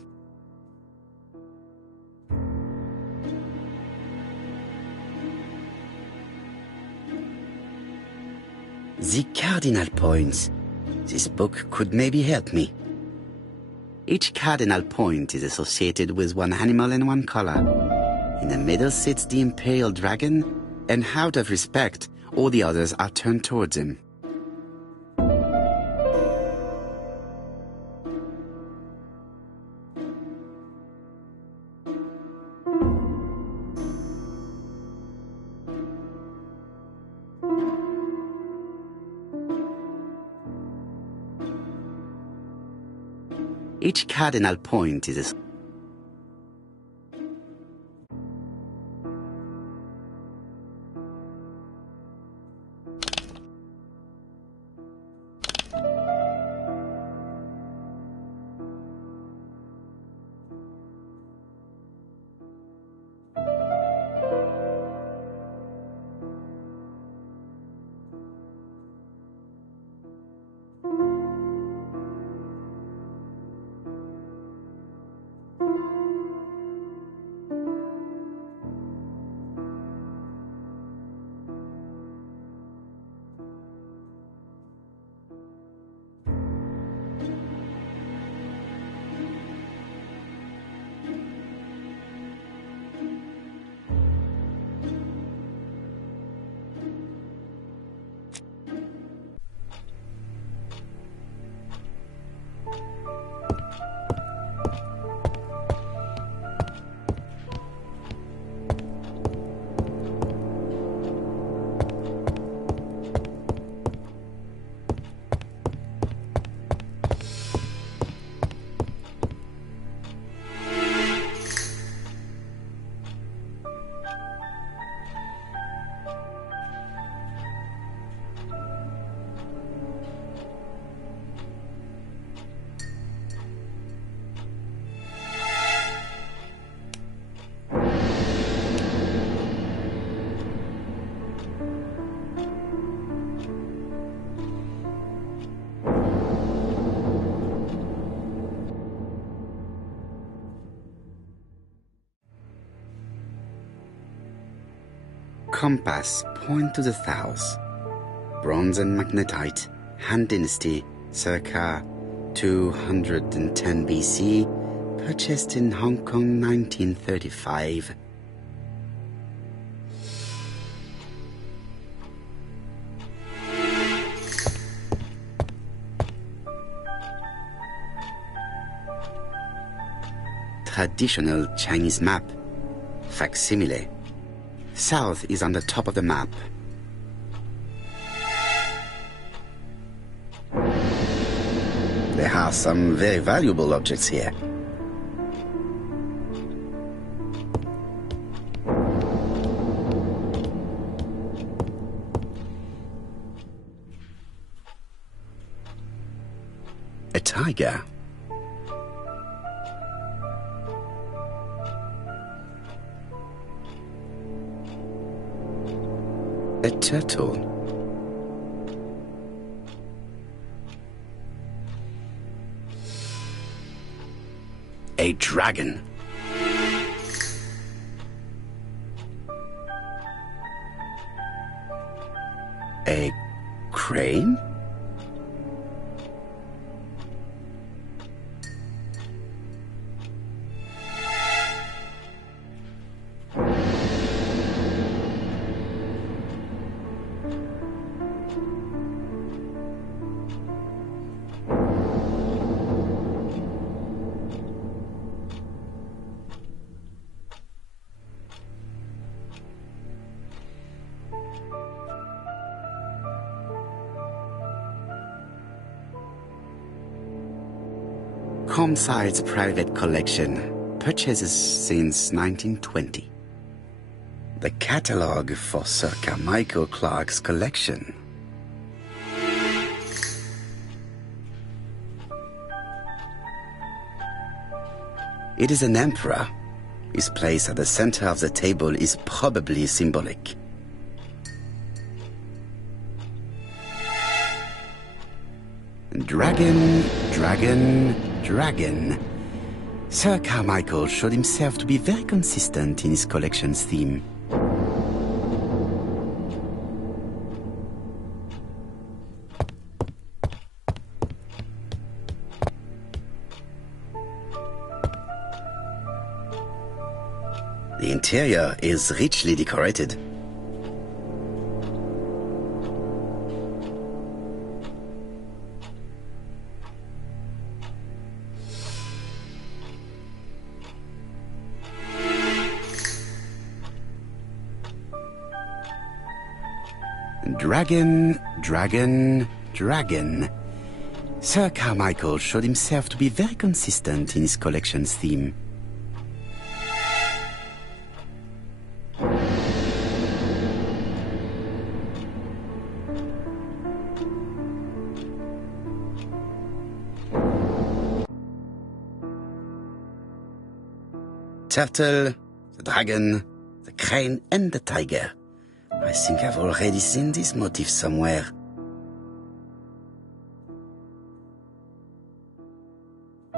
The cardinal points. This book could maybe help me. Each cardinal point is associated with one animal and one color. In the middle sits the imperial dragon, and out of respect, all the others are turned towards him. Each cardinal point is compass point to the south. Bronze and magnetite, Han Dynasty, circa 210 BC, purchased in Hong Kong 1935. Traditional Chinese map. Facsimile. South is on the top of the map. There are some very valuable objects here. A tiger. A turtle. A dragon. A crane? Comside's private collection, purchases since 1920. The catalogue for Sir Carmichael Clark's collection. It is an emperor. His place at the center of the table is probably symbolic. Dragon, dragon, dragon. Sir Carmichael showed himself to be very consistent in his collection's theme. The interior is richly decorated. Dragon, dragon, dragon. Sir Carmichael showed himself to be very consistent in his collection's theme. Turtle, the dragon, the crane and the tiger. I think I've already seen this motif somewhere.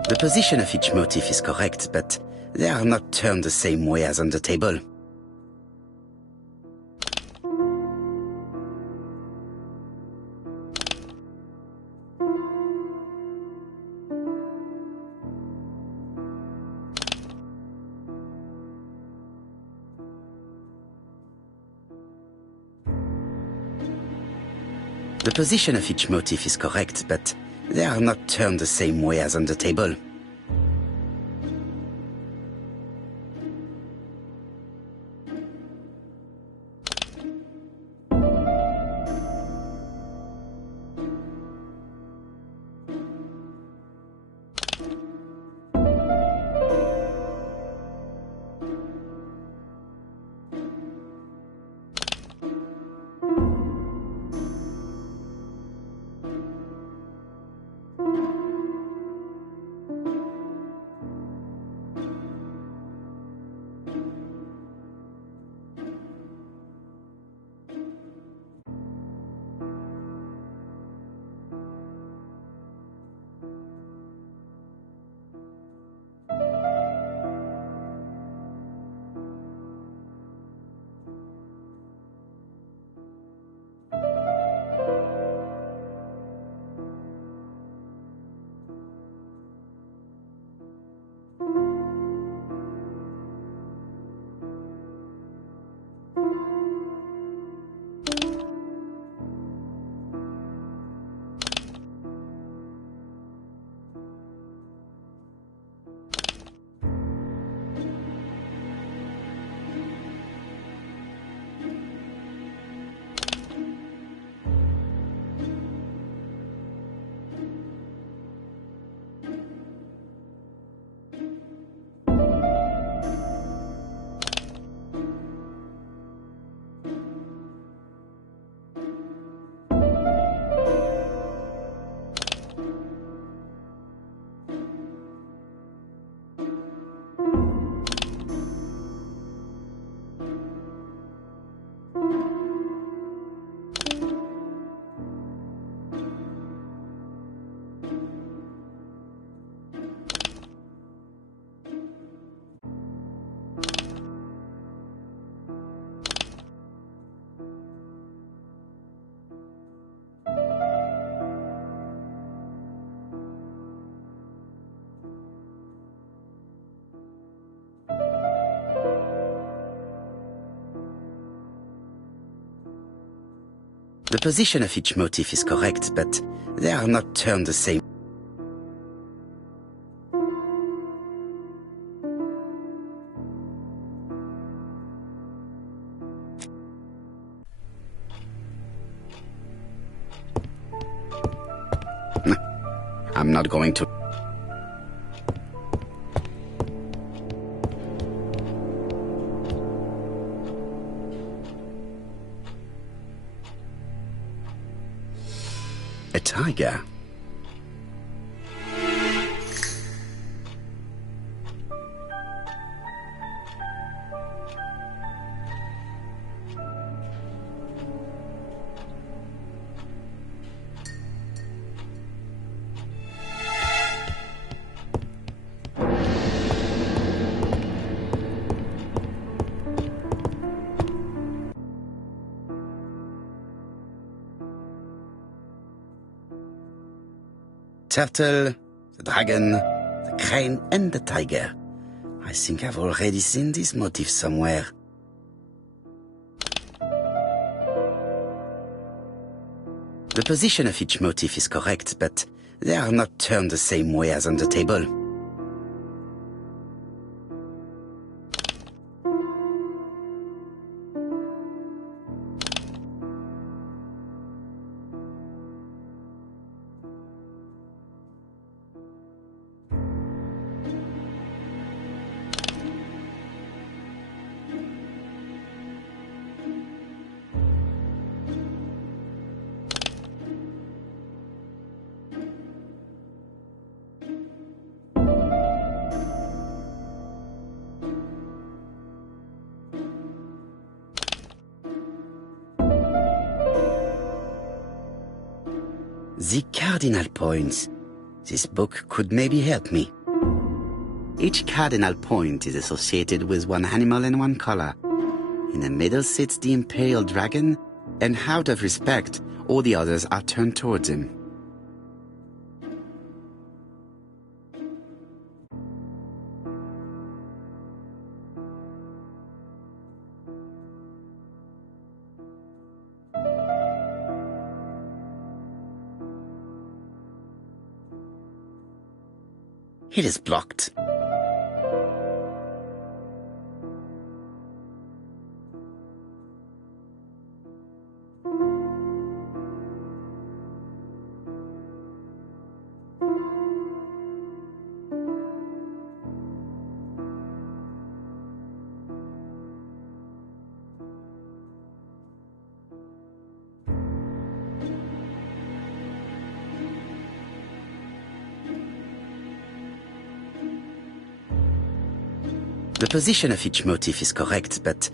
The position of each motif is correct, but they are not turned the same way as on the table. The position of each motif is correct, but they are not turned the same way as on the table. The position of each motif is correct, but they are not turned the same. I'm not going to. A tiger. Turtle, the dragon, the crane, and the tiger. I think I've already seen this motif somewhere. The position of each motif is correct, but they are not turned the same way as on the table. The cardinal points. This book could maybe help me. Each cardinal point is associated with one animal and one color. In the middle sits the imperial dragon, and out of respect, all the others are turned towards him. It is blocked. The position of each motif is correct, but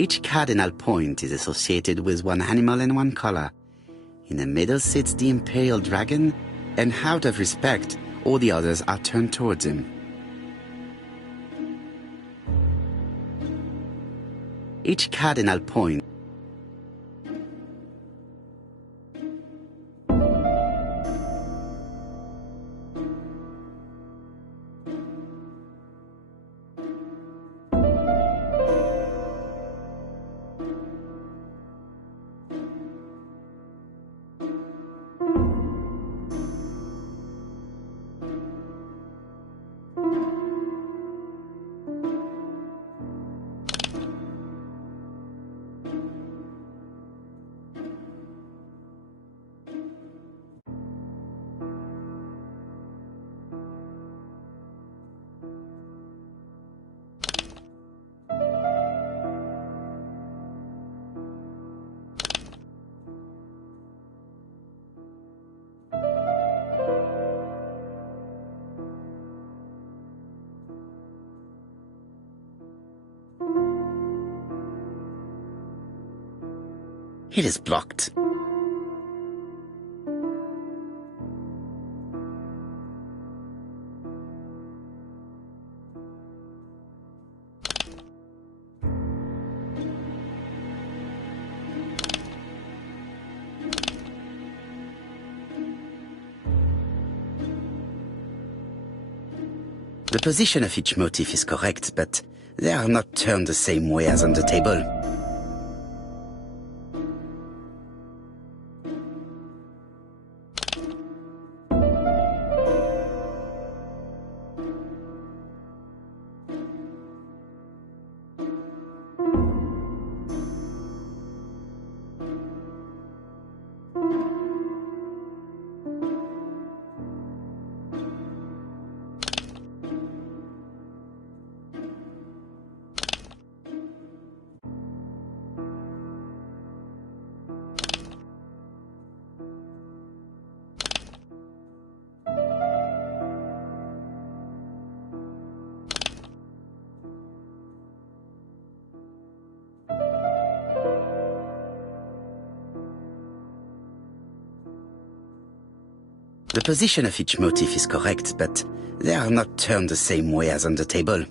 Each cardinal point is associated with one animal and one color. In the middle sits the imperial dragon, and out of respect, all the others are turned towards him. Each cardinal point it is blocked. The position of each motif is correct, but they are not turned the same way as on the table. The position of each motif is correct, but they are not turned the same way as on the table.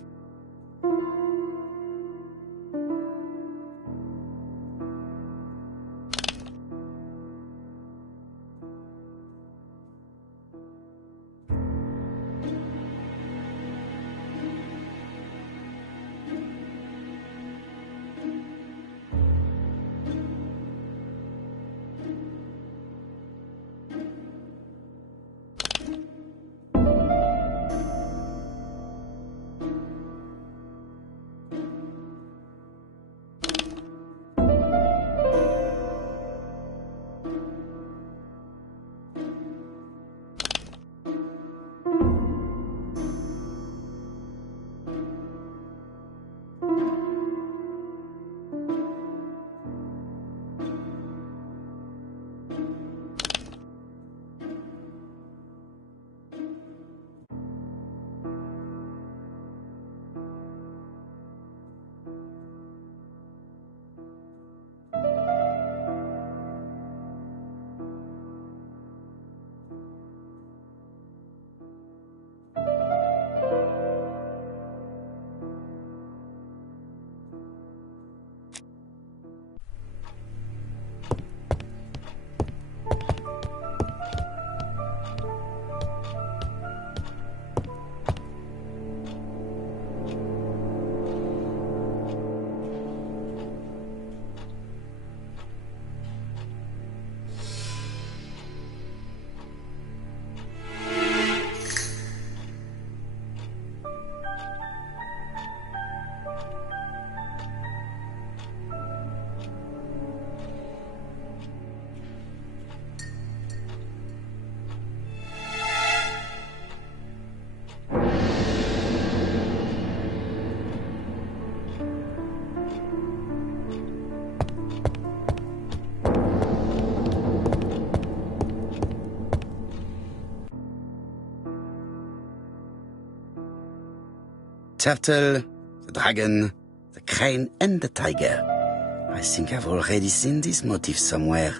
Turtle, the dragon, the crane and the tiger. I think I've already seen this motif somewhere.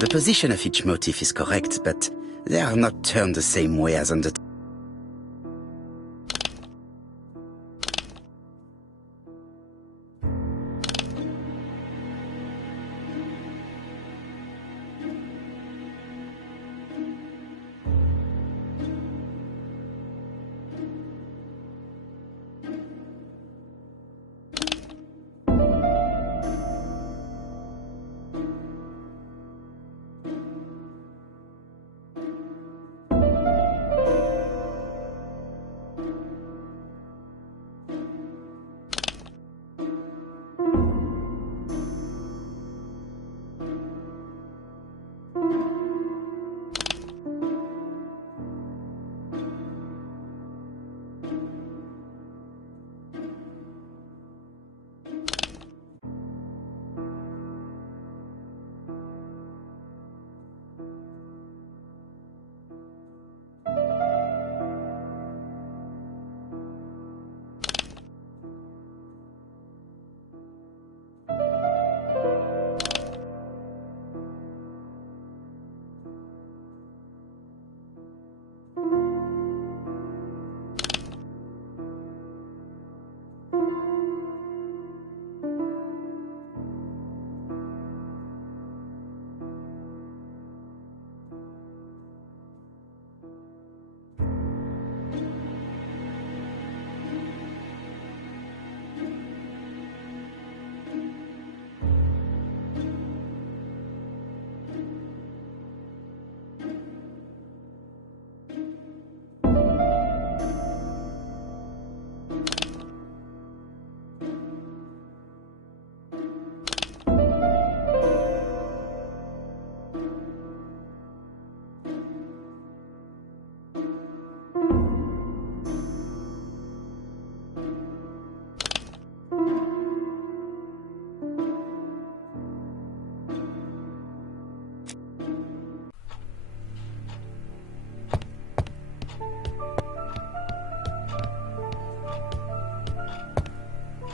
The position of each motif is correct, but they are not turned the same way as on the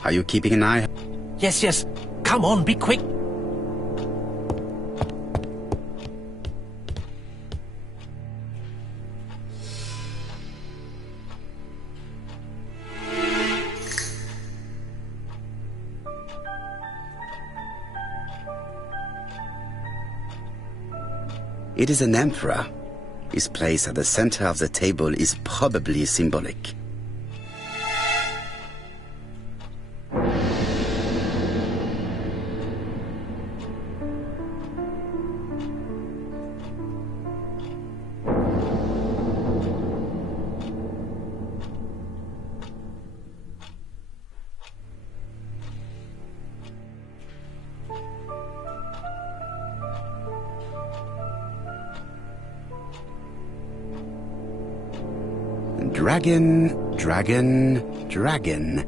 Are you keeping an eye? Yes, yes. Come on, be quick. It is an emperor. His place at the center of the table is probably symbolic. Dragon, dragon, dragon.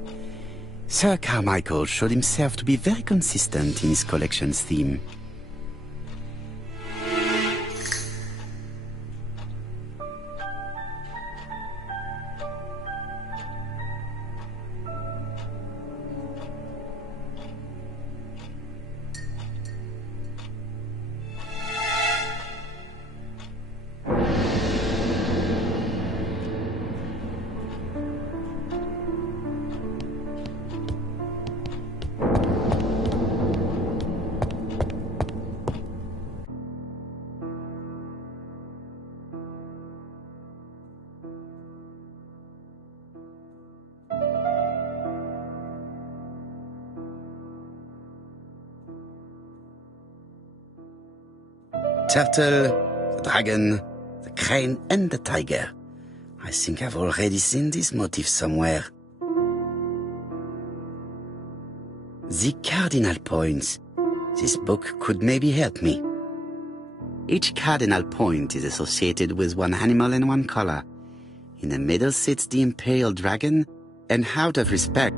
Sir Carmichael showed himself to be very consistent in his collection's theme. Turtle, the dragon, the crane and the tiger. I think I've already seen this motif somewhere. The cardinal points. This book could maybe help me. Each cardinal point is associated with one animal and one color. In the middle sits the imperial dragon, and out of respect,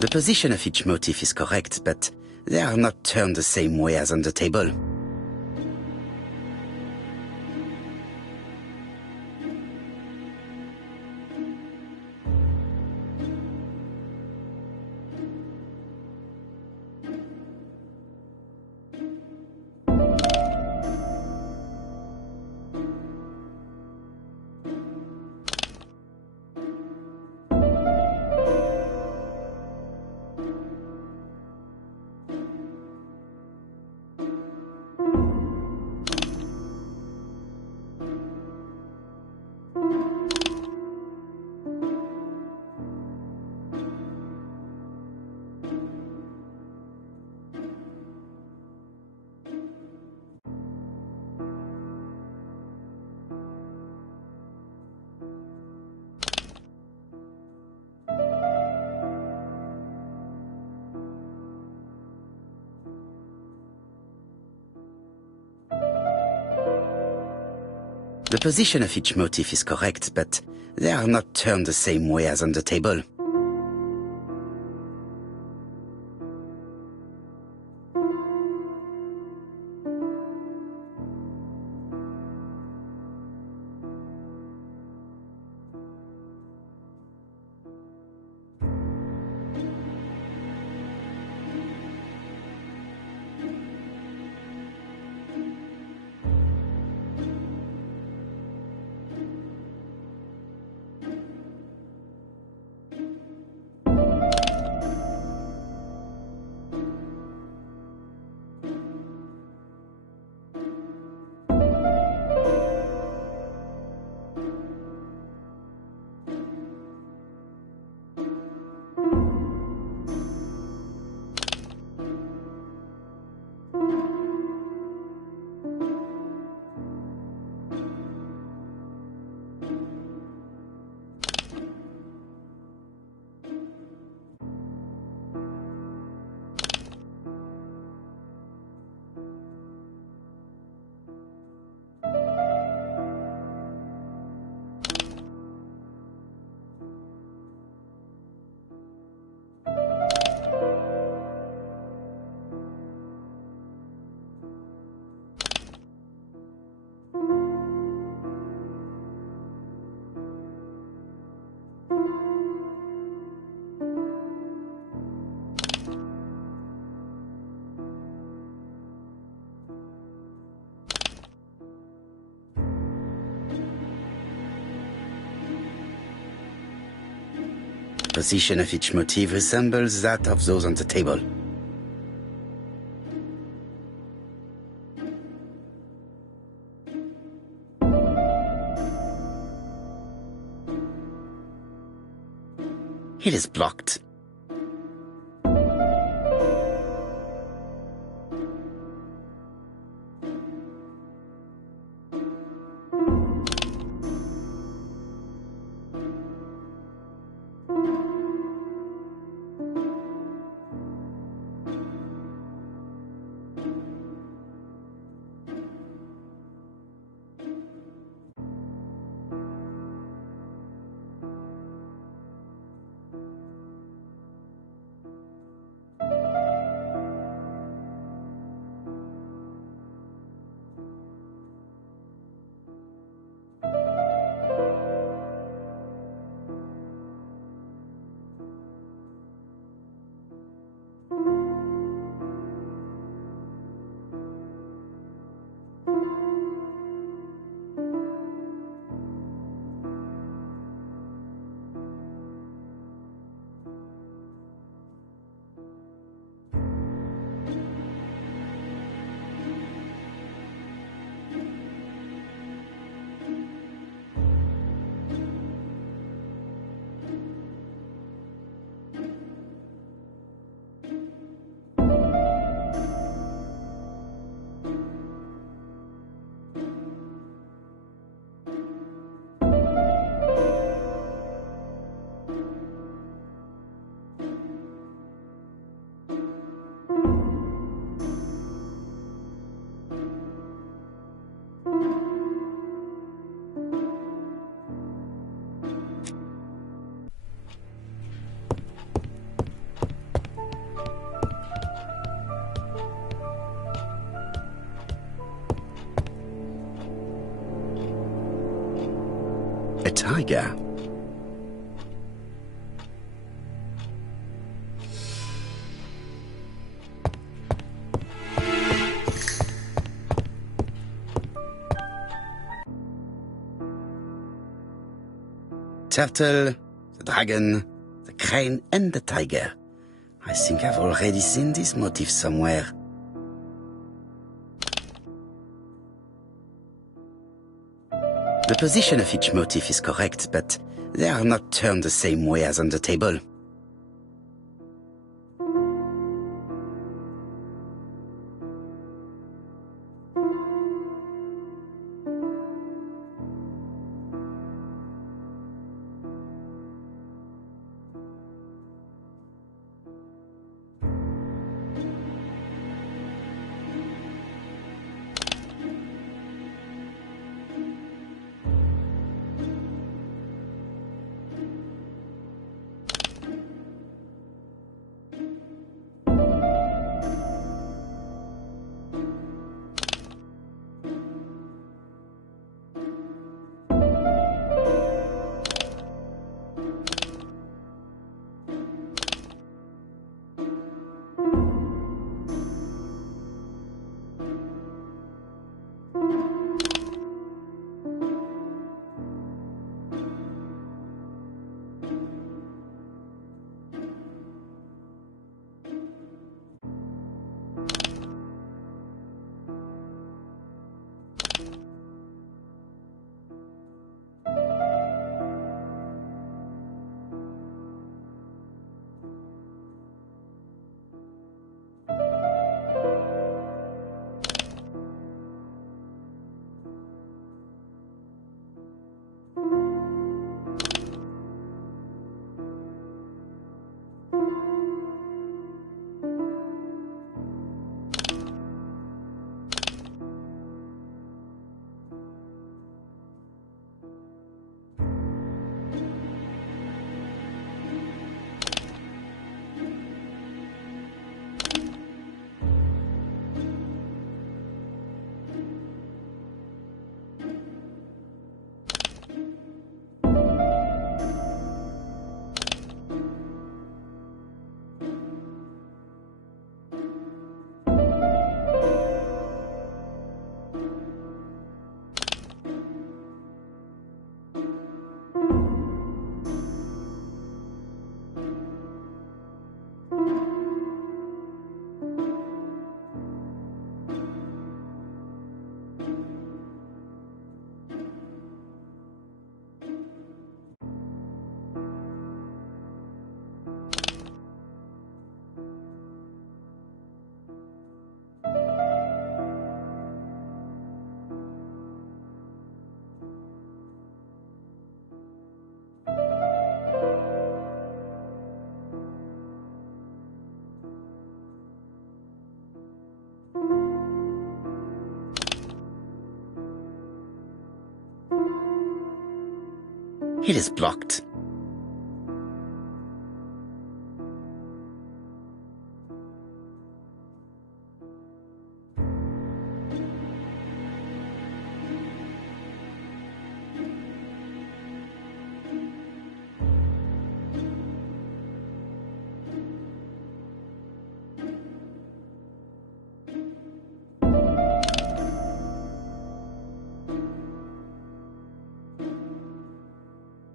the position of each motif is correct, but they are not turned the same way as on the table. The position of each motif is correct, but they are not turned the same way as on the table. position of each motif resembles that of those on the table. It is blocked. A tiger. Turtle, the dragon, the crane and the tiger. I think I've already seen this motif somewhere. The position of each motif is correct, but they are not turned the same way as on the table. It is blocked.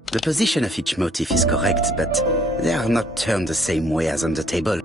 The position of each motif is correct, but they are not turned the same way as on the table.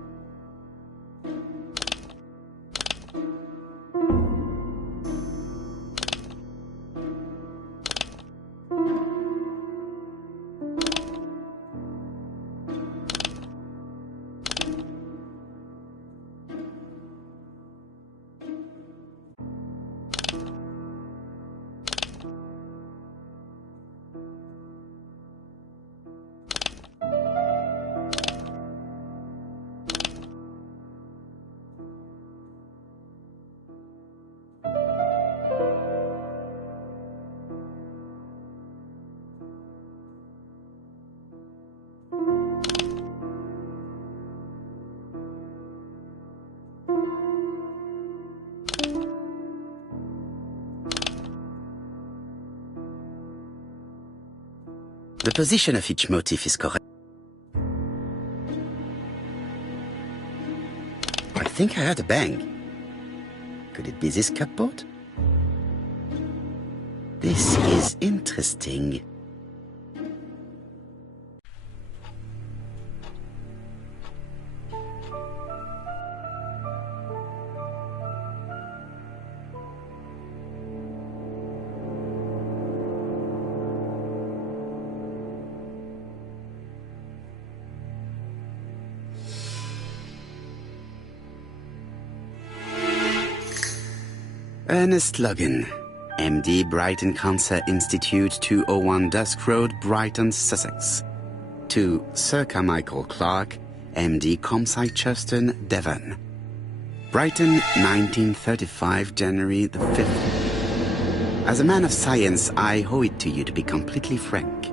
The position of each motif is correct. I think I heard a bang. Could it be this cupboard? This is interesting. Ernest Logan, MD, Brighton Cancer Institute, 201 Dusk Road, Brighton, Sussex. To Sir Carmichael Clark, MD, Comside Churstone, Devon. Brighton, 1935, January the 5th. As a man of science, I owe it to you to be completely frank.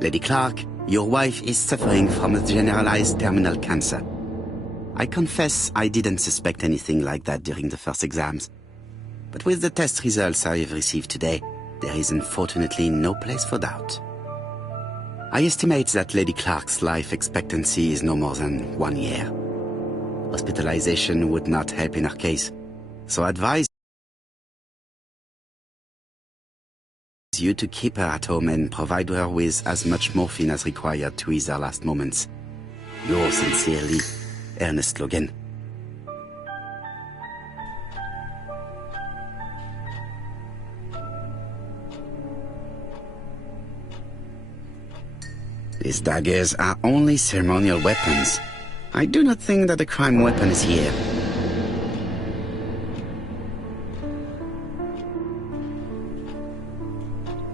Lady Clark, your wife is suffering from a generalized terminal cancer. I confess I didn't suspect anything like that during the first exams. But with the test results I have received today, there is unfortunately no place for doubt. I estimate that Lady Clark's life expectancy is no more than 1 year. Hospitalization would not help in her case, so I advise you to keep her at home and provide her with as much morphine as required to ease her last moments. Yours sincerely, Ernest Logan. These daggers are only ceremonial weapons. I do not think that the crime weapon is here.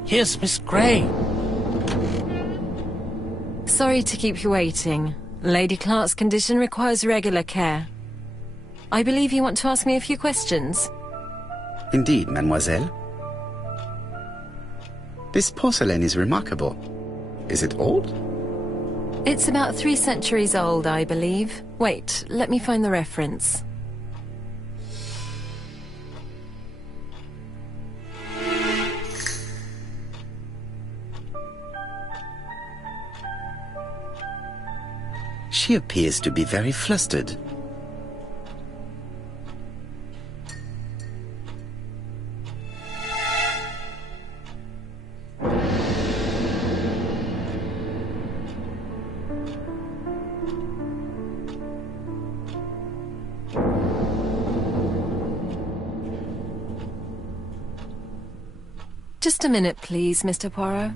Here's Miss Gray. Sorry to keep you waiting. Lady Clark's condition requires regular care. I believe you want to ask me a few questions. Indeed, mademoiselle. This porcelain is remarkable. Is it old? It's about 3 centuries old, I believe. Wait, let me find the reference. She appears to be very flustered. Just a minute, please, Mr. Poirot.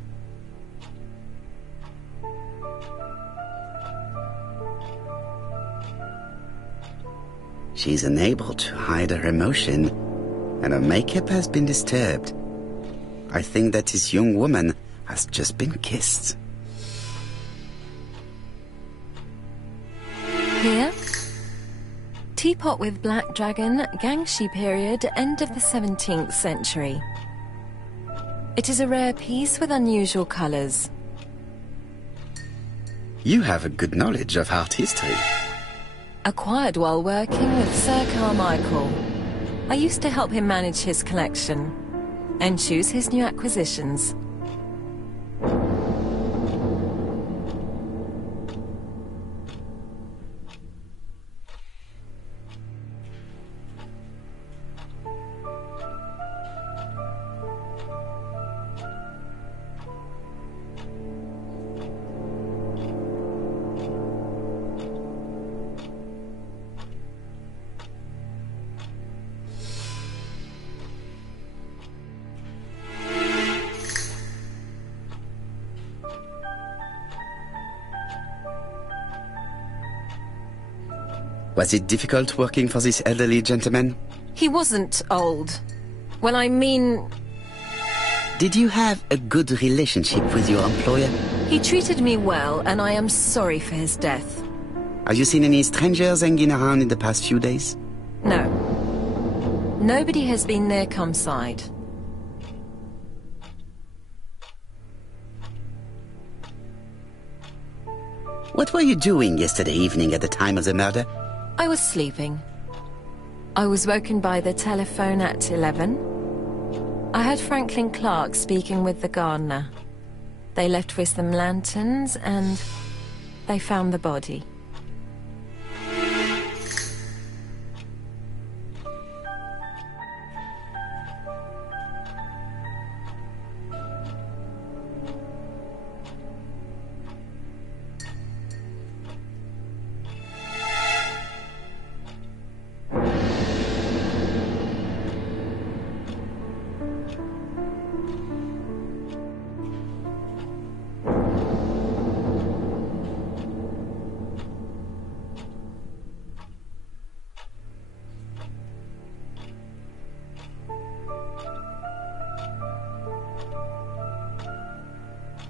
She's unable to hide her emotion, and her makeup has been disturbed. I think that this young woman has just been kissed. Here. Teapot with black dragon, Gangxi period, end of the 17th century. It is a rare piece with unusual colours. You have a good knowledge of art history. Acquired while working with Sir Carmichael. I used to help him manage his collection and choose his new acquisitions. Was it difficult working for this elderly gentleman? He wasn't old. Well, I mean... Did you have a good relationship with your employer? He treated me well, and I am sorry for his death. Have you seen any strangers hanging around in the past few days? No. Nobody has been near Cumside. What were you doing yesterday evening at the time of the murder? I was sleeping. I was woken by the telephone at 11. I heard Franklin Clark speaking with the gardener. They left with some lanterns and they found the body.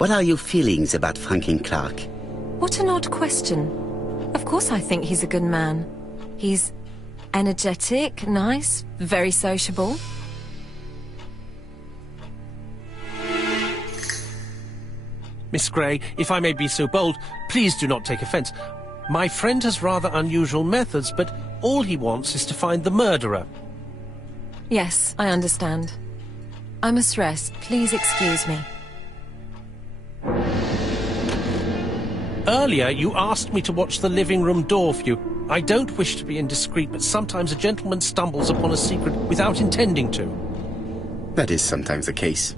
What are your feelings about Franklin Clark? What an odd question. Of course I think he's a good man. He's energetic, nice, very sociable. Miss Gray, if I may be so bold, please do not take offence. My friend has rather unusual methods, but all he wants is to find the murderer. Yes, I understand. I must rest. Please excuse me. Earlier, you asked me to watch the living room door for you. I don't wish to be indiscreet, but sometimes a gentleman stumbles upon a secret without intending to. That is sometimes the case.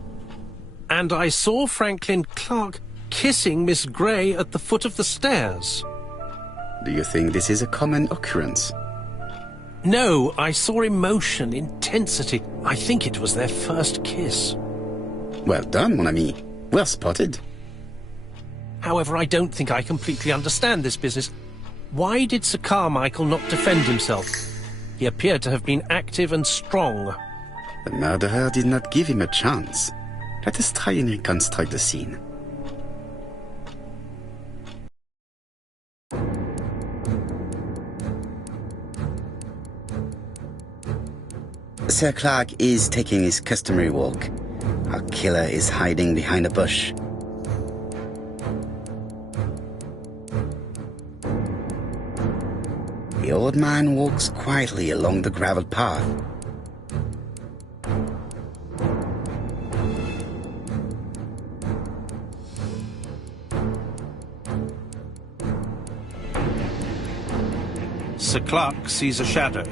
And I saw Franklin Clark kissing Miss Gray at the foot of the stairs. Do you think this is a common occurrence? No, I saw emotion, intensity. I think it was their first kiss. Well done, mon ami. Well spotted. However, I don't think I completely understand this business. Why did Sir Carmichael not defend himself? He appeared to have been active and strong. The murderer did not give him a chance. Let us try and reconstruct the scene. Sir Clark is taking his customary walk. Our killer is hiding behind a bush. The old man walks quietly along the gravel path. Sir Clark sees a shadow.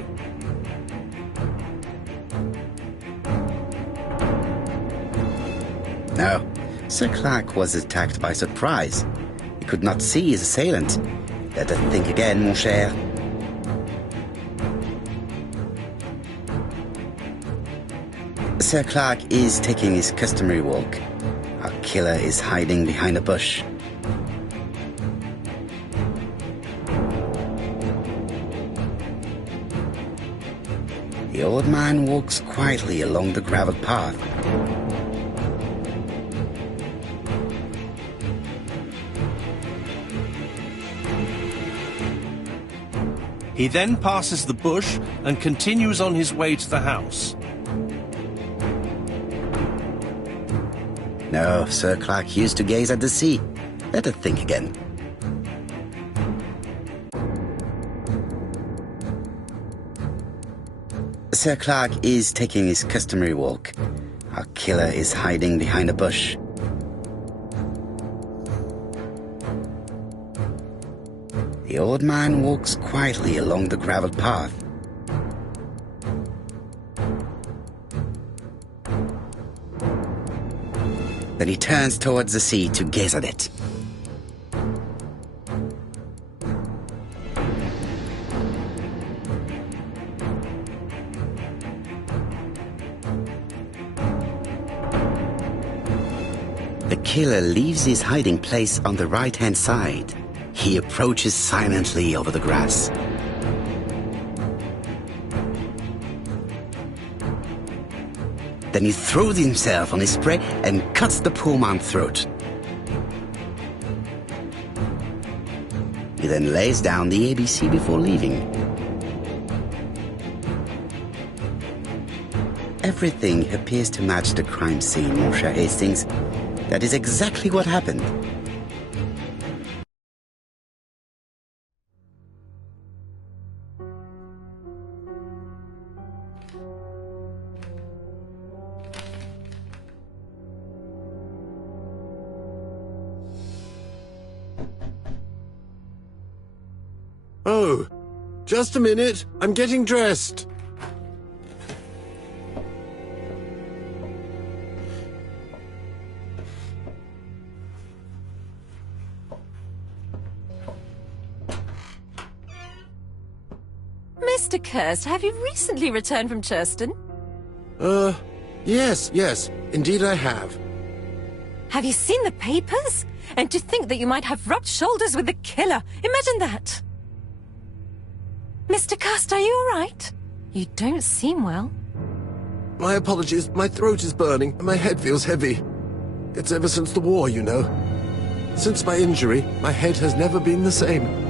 No, Sir Clark was attacked by surprise. He could not see his assailant. Let us think again, mon cher. Sir Clark is taking his customary walk. Our killer is hiding behind a bush. The old man walks quietly along the gravel path. He then passes the bush and continues on his way to the house. No, Sir Clark used to gaze at the sea. Let us think again. Sir Clark is taking his customary walk. Our killer is hiding behind a bush. The old man walks quietly along the gravel path. Then he turns towards the sea to gaze at it. The killer leaves his hiding place on the right-hand side. He approaches silently over the grass. Then he throws himself on his prey and cuts the poor man's throat. He then lays down the ABC before leaving. Everything appears to match the crime scene, Monsieur Hastings. That is exactly what happened. Oh, just a minute. I'm getting dressed. Mr. Kirst, have you recently returned from Churston? Yes, indeed I have. Have you seen the papers? And to think that you might have rubbed shoulders with the killer. Imagine that. Mr. Kirst, are you all right? You don't seem well. My apologies, my throat is burning and my head feels heavy. It's ever since the war, you know. Since my injury, my head has never been the same.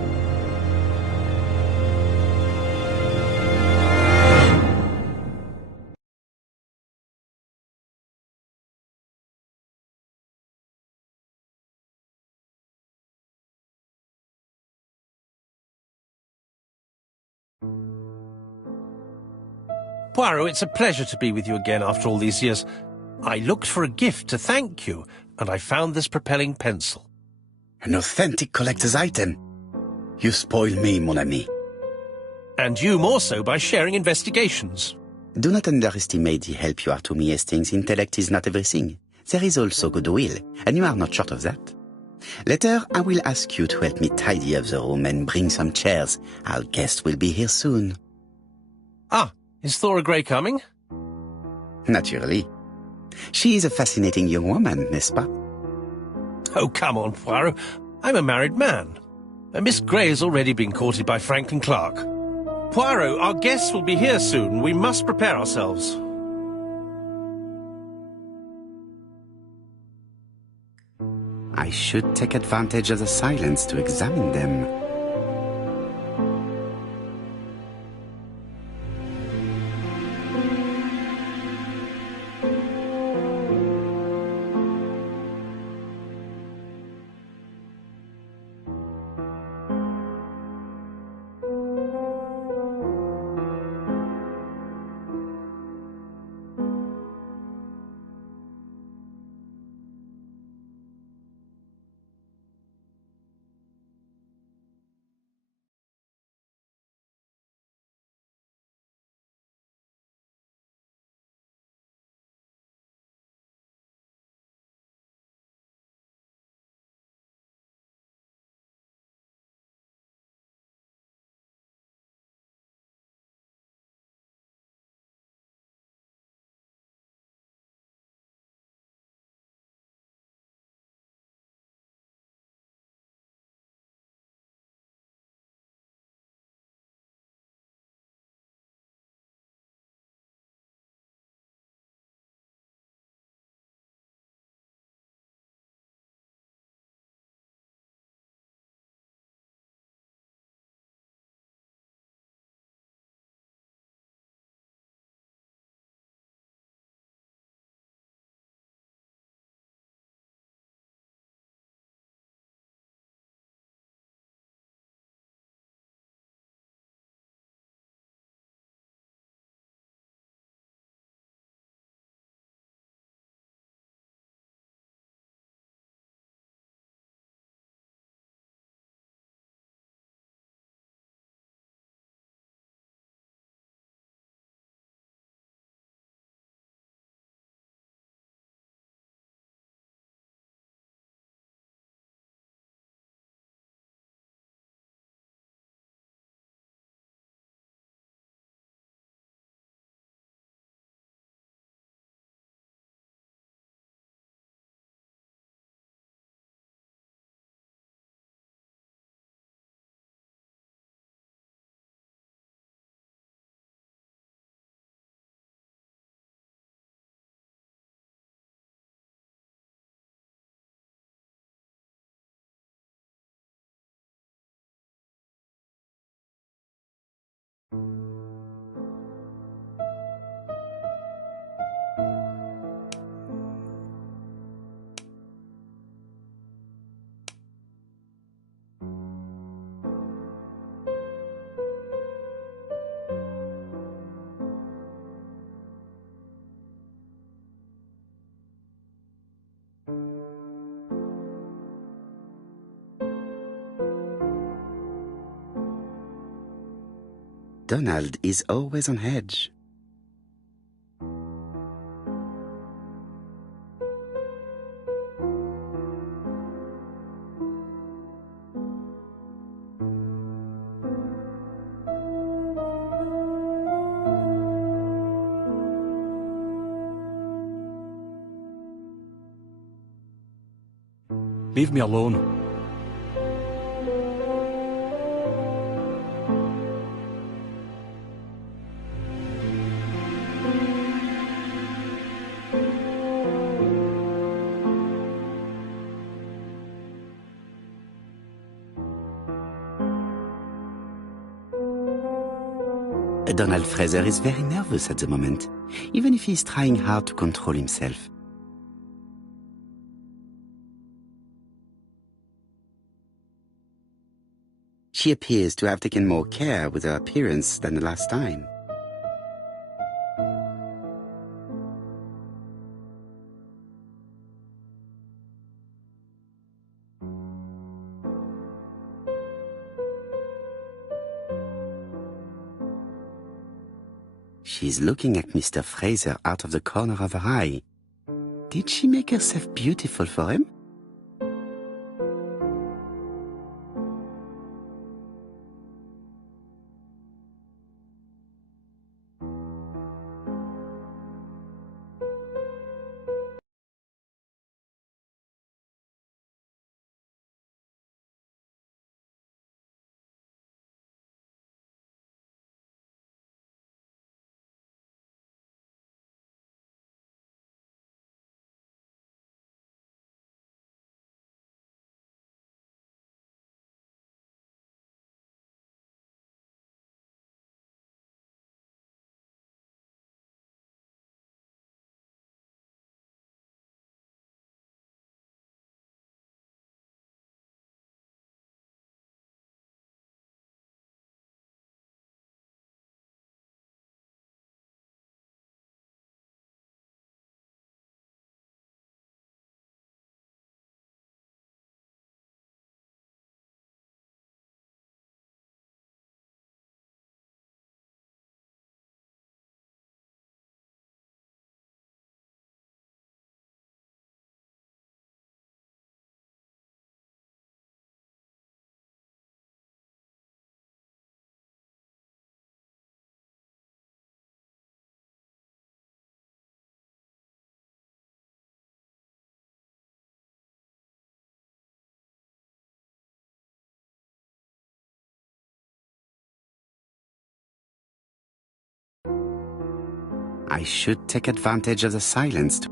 Poirot, it's a pleasure to be with you again after all these years. I looked for a gift to thank you, and I found this propelling pencil. An authentic collector's item. You spoil me, mon ami. And you more so by sharing investigations. Do not underestimate the help you are to me, Hastings. Intellect is not everything. There is also goodwill, and you are not short of that. Later, I will ask you to help me tidy up the room and bring some chairs. Our guest will be here soon. Ah, is Thora Grey coming? Naturally. She is a fascinating young woman, n'est-ce pas? Oh, come on, Poirot. I'm a married man. And Miss Grey has already been courted by Franklin Clark. Poirot, our guests will be here soon. We must prepare ourselves. I should take advantage of the silence to examine them. Donald is always on edge. Leave me alone. Donald Fraser is very nervous at the moment, even if he's trying hard to control himself. She appears to have taken more care with her appearance than the last time. She's looking at Mr. Fraser out of the corner of her eye. Did she make herself beautiful for him? I should take advantage of the silence to...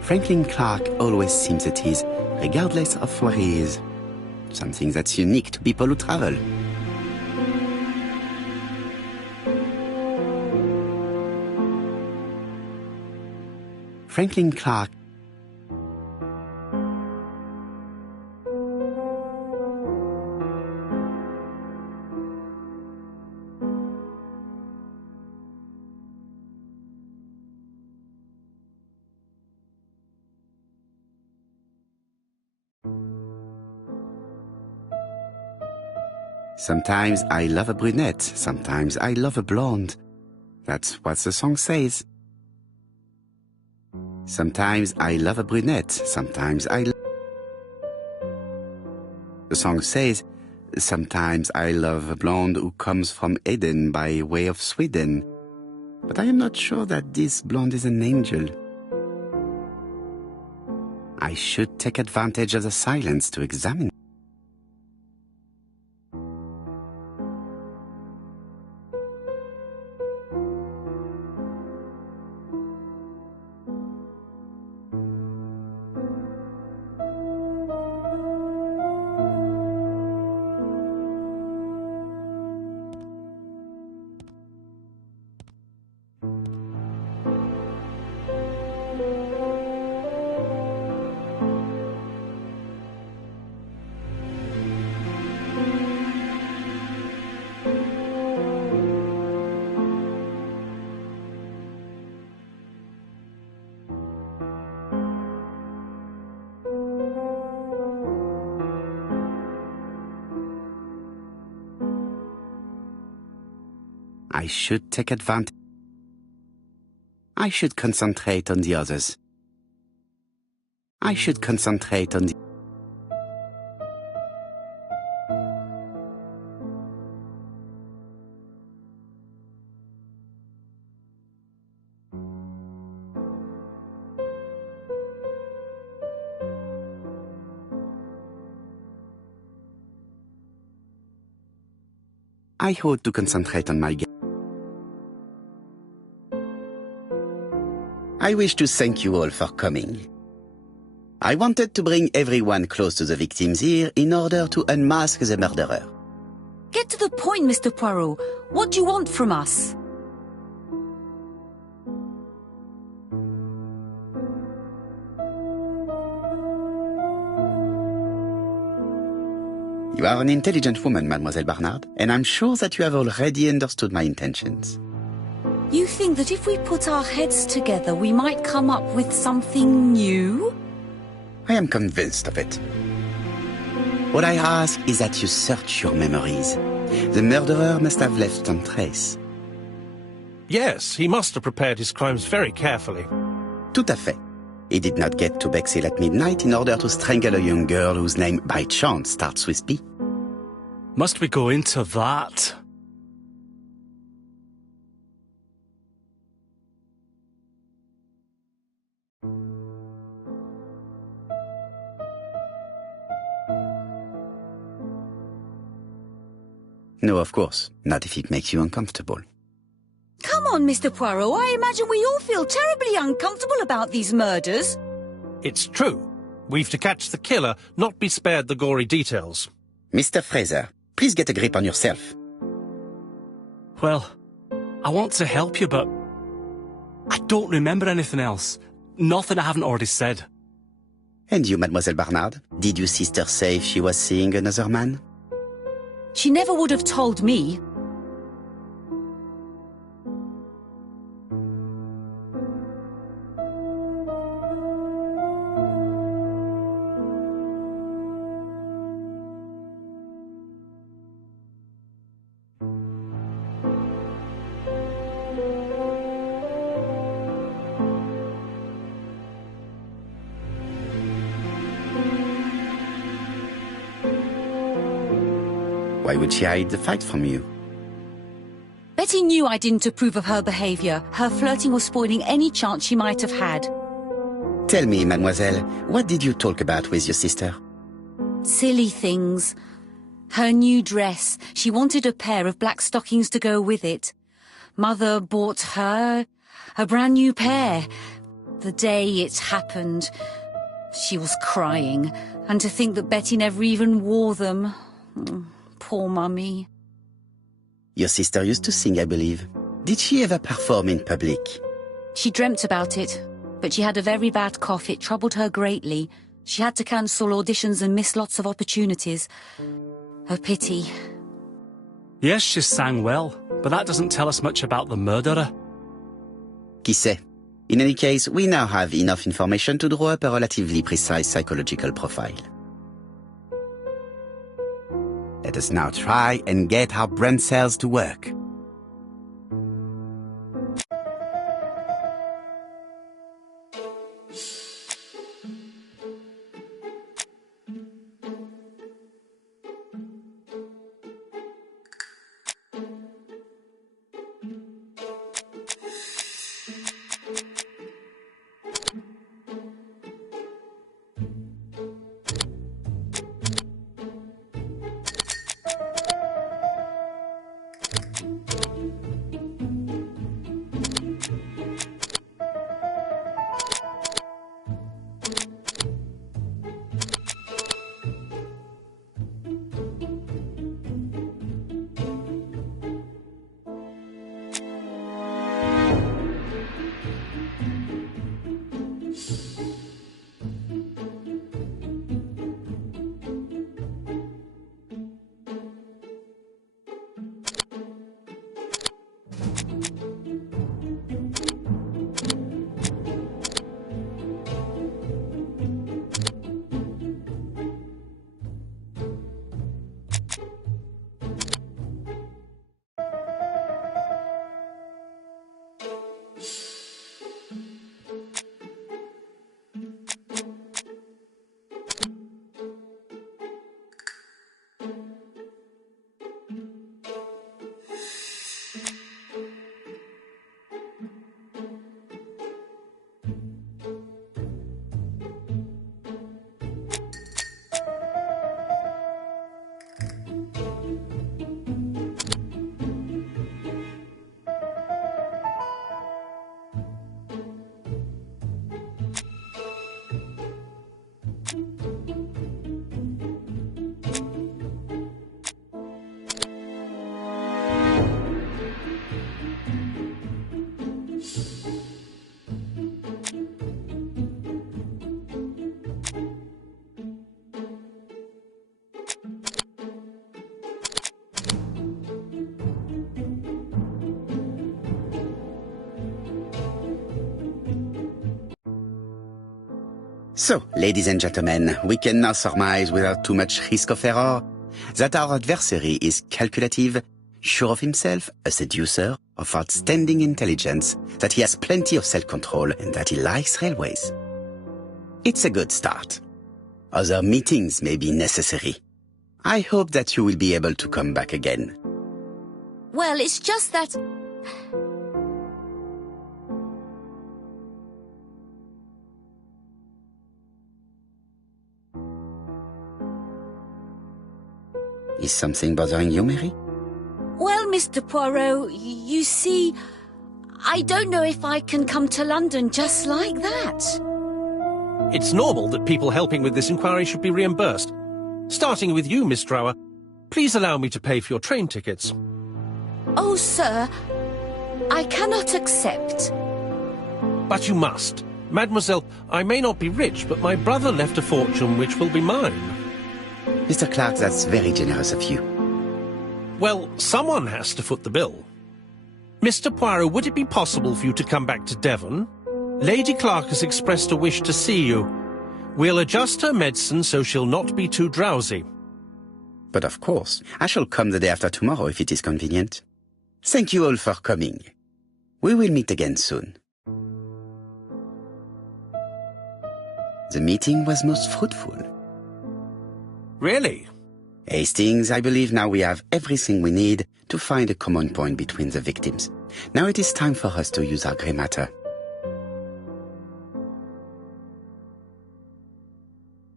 Franklin Clark always seems at ease, regardless of where he is. Something that's unique to people who travel. Franklin Clark. Sometimes I love a brunette, sometimes I love a blonde. That's what the song says. Sometimes I love a brunette, sometimes The song says, sometimes I love a blonde who comes from Eden by way of Sweden. But I am not sure that this blonde is an angel. I should take advantage of the silence to examine. I should take advantage. I should concentrate on the others. I should concentrate on the... I ought to concentrate on my game. I wish to thank you all for coming. I wanted to bring everyone close to the victims here in order to unmask the murderer. Get to the point, Mr. Poirot. What do you want from us? You are an intelligent woman, Mademoiselle Barnard, and I'm sure that you have already understood my intentions. You think that if we put our heads together, we might come up with something new? I am convinced of it. What I ask is that you search your memories. The murderer must have left some trace. Yes, he must have prepared his crimes very carefully. Tout à fait. He did not get to Bexhill at midnight in order to strangle a young girl whose name by chance starts with P. Must we go into that? No, of course. Not if it makes you uncomfortable. Come on, Mr. Poirot. I imagine we all feel terribly uncomfortable about these murders. It's true. We've to catch the killer, not be spared the gory details. Mr. Fraser, please get a grip on yourself. Well, I want to help you, but I don't remember anything else. Nothing I haven't already said. And you, Mademoiselle Barnard? Did your sister say if she was seeing another man? She never would have told me. Why would she hide the fact from you? Betty knew I didn't approve of her behaviour. Her flirting was spoiling any chance she might have had. Tell me, mademoiselle, what did you talk about with your sister? Silly things. Her new dress. She wanted a pair of black stockings to go with it. Mother bought her a brand new pair. The day it happened, she was crying. And to think that Betty never even wore them. Poor Mummy. Your sister used to sing, I believe. Did she ever perform in public? She dreamt about it, but she had a very bad cough. It troubled her greatly. She had to cancel auditions and miss lots of opportunities. A pity. Yes, she sang well, but that doesn't tell us much about the murderer. Qui sait? In any case, we now have enough information to draw up a relatively precise psychological profile. Let us now try and get our brain cells to work. So, ladies and gentlemen, we can now surmise without too much risk of error that our adversary is calculative, sure of himself, a seducer of outstanding intelligence, that he has plenty of self-control, and that he likes railways. It's a good start. Other meetings may be necessary. I hope that you will be able to come back again. Well, it's just that... Is something bothering you, Mary? Well, Mr. Poirot, you see, I don't know if I can come to London just like that. It's normal that people helping with this inquiry should be reimbursed. Starting with you, Miss Drower. Please allow me to pay for your train tickets. Oh, sir, I cannot accept. But you must. Mademoiselle, I may not be rich, but my brother left a fortune which will be mine. Mr. Clark, that's very generous of you. Well, someone has to foot the bill. Mr. Poirot, would it be possible for you to come back to Devon? Lady Clark has expressed a wish to see you. We'll adjust her medicine so she'll not be too drowsy. But of course, I shall come the day after tomorrow if it is convenient. Thank you all for coming. We will meet again soon. The meeting was most fruitful. Really? Hastings, I believe now we have everything we need to find a common point between the victims. Now it is time for us to use our grey matter.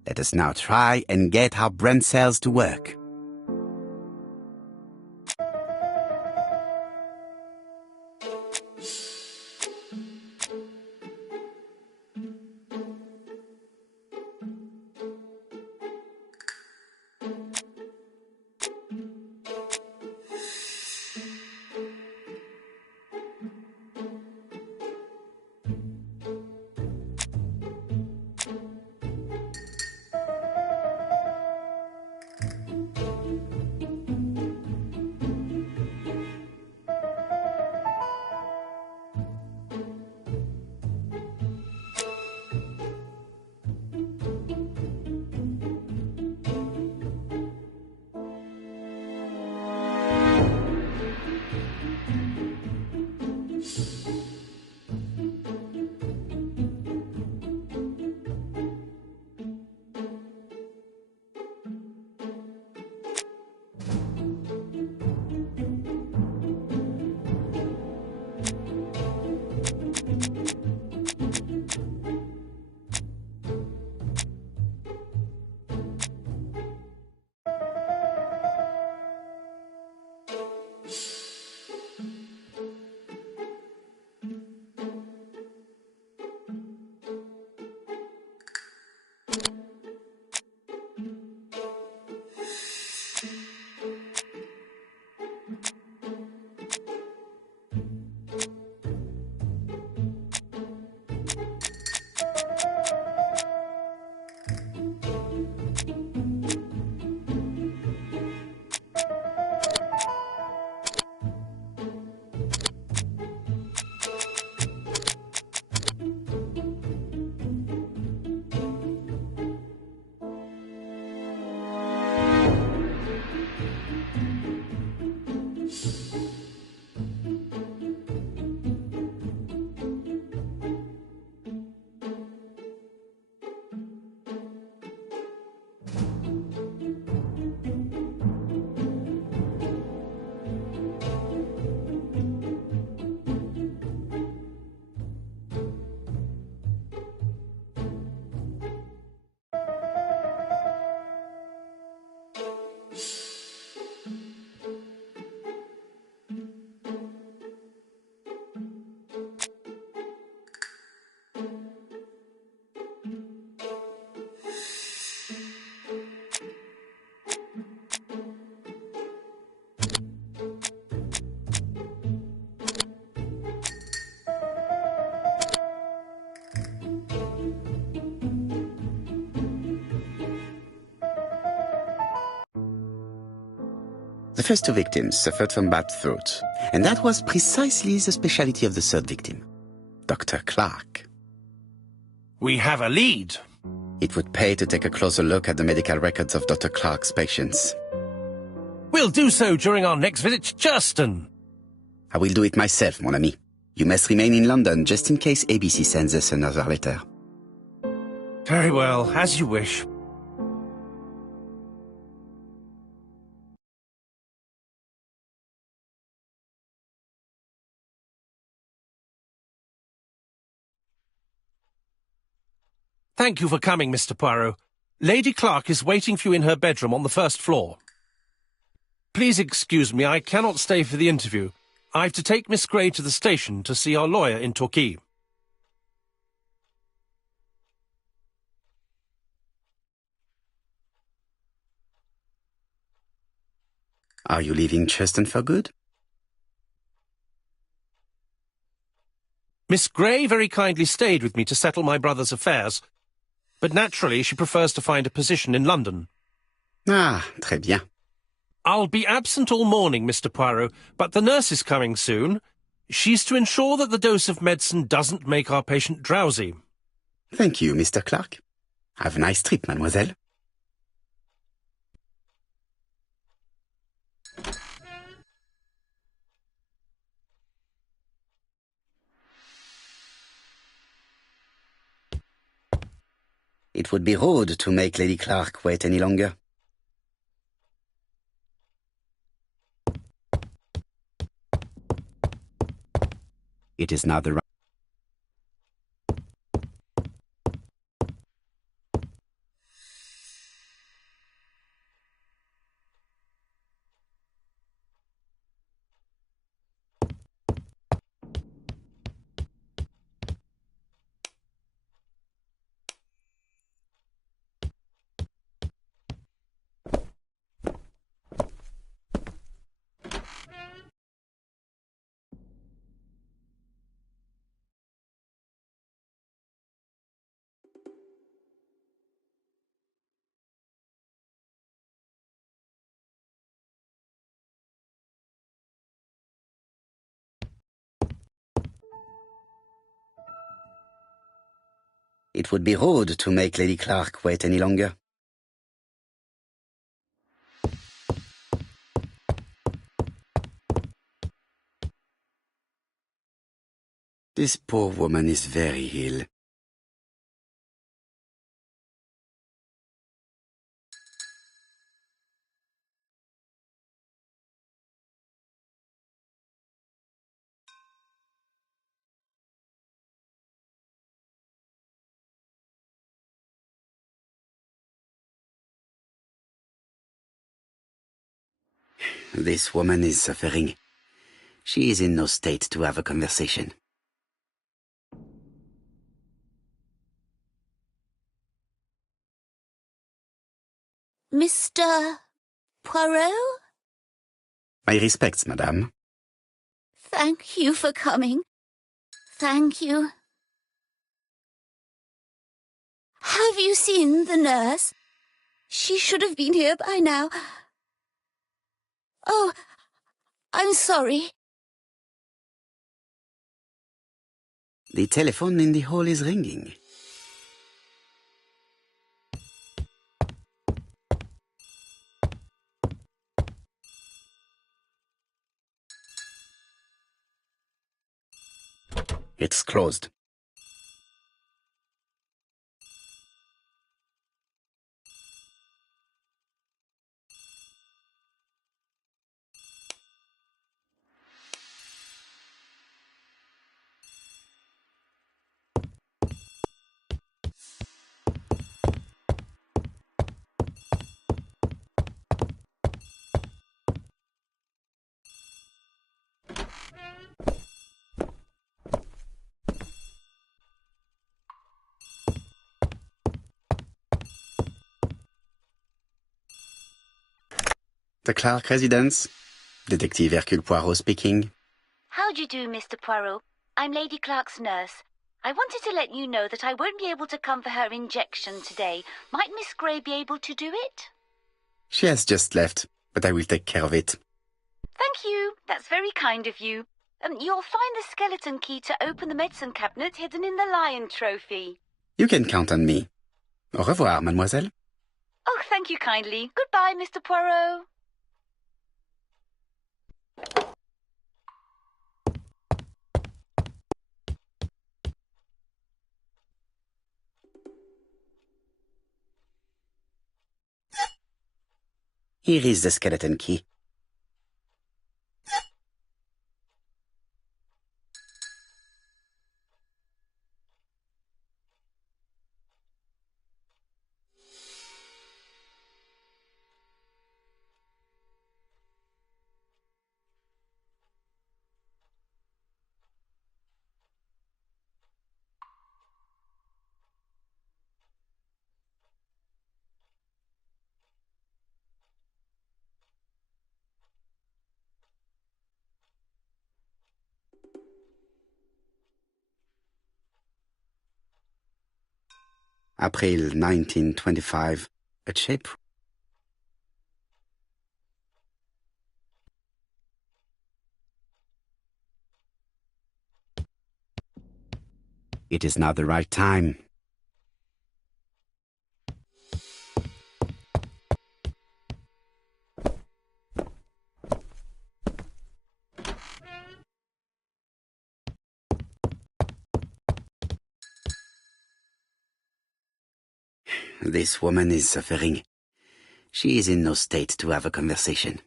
Let us now try and get our brain cells to work. The first two victims suffered from bad throat, and that was precisely the specialty of the third victim, Dr. Clark. We have a lead. It would pay to take a closer look at the medical records of Dr. Clark's patients. We'll do so during our next visit to Churston. I will do it myself, mon ami. You must remain in London just in case ABC sends us another letter. Very well, as you wish. Thank you for coming, Mr. Poirot. Lady Clark is waiting for you in her bedroom on the first floor. Please excuse me, I cannot stay for the interview. I've to take Miss Gray to the station to see our lawyer in Torquay. Are you leaving Churston for good? Miss Gray very kindly stayed with me to settle my brother's affairs, but naturally she prefers to find a position in London. Ah, très bien. I'll be absent all morning, Mr. Poirot, but the nurse is coming soon. She's to ensure that the dose of medicine doesn't make our patient drowsy. Thank you, Mr. Clark. Have a nice trip, mademoiselle. It would be rude to make Lady Clark wait any longer. It is now the It would be rude to make Lady Clark wait any longer. This poor woman is very ill. This woman is suffering. She is in no state to have a conversation. Mr. Poirot? My respects, madame. Thank you for coming. Thank you. Have you seen the nurse? She should have been here by now. Oh, I'm sorry. The telephone in the hall is ringing. It's closed. The Clark residence. Detective Hercule Poirot speaking. How do you do, Mr. Poirot? I'm Lady Clark's nurse. I wanted to let you know that I won't be able to come for her injection today. Might Miss Gray be able to do it? She has just left, but I will take care of it. Thank you. That's very kind of you. You'll find the skeleton key to open the medicine cabinet hidden in the lion trophy. You can count on me. Au revoir, mademoiselle. Oh, thank you kindly. Goodbye, Mr. Poirot. Here is the skeleton key. April 1925, a shape. It is now the right time. This woman is suffering. She is in no state to have a conversation.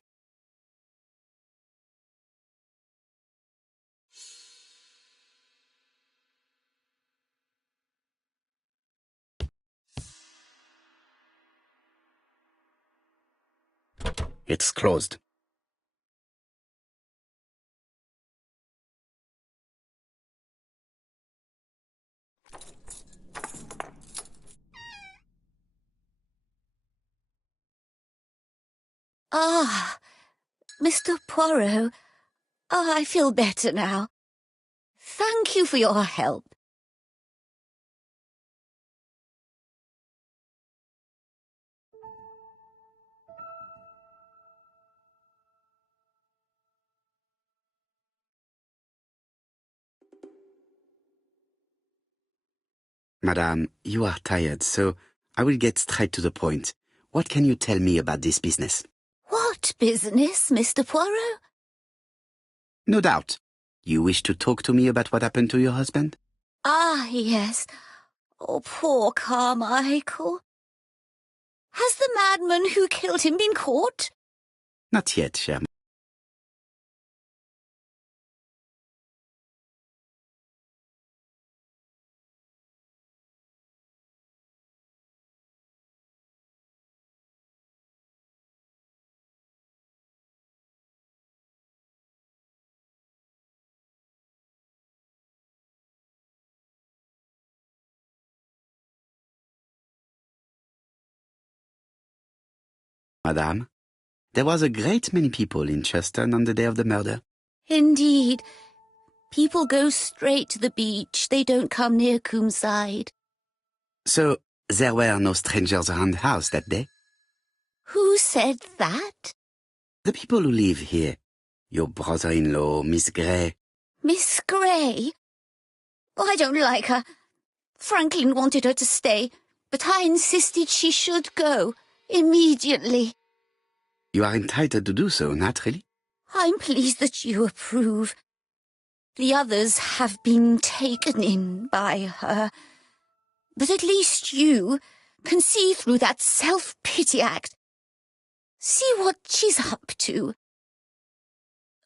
It's closed. Ah, Mr. Poirot. Ah, I feel better now. Thank you for your help. Madame, you are tired, so I will get straight to the point. What can you tell me about this business? What business, Mr. Poirot? No doubt. You wish to talk to me about what happened to your husband? Ah, yes. Oh, poor Carmichael. Has the madman who killed him been caught? Not yet, cher. Madame, there was a great many people in Cheston on the day of the murder. Indeed. People go straight to the beach. They don't come near Coomside. So, there were no strangers around the house that day? Who said that? The people who live here. Your brother-in-law, Miss Gray. Miss Gray? Oh, I don't like her. Franklin wanted her to stay, but I insisted she should go, immediately. You are entitled to do so, naturally. I'm pleased that you approve. The others have been taken in by her. But at least you can see through that self-pity act. See what she's up to.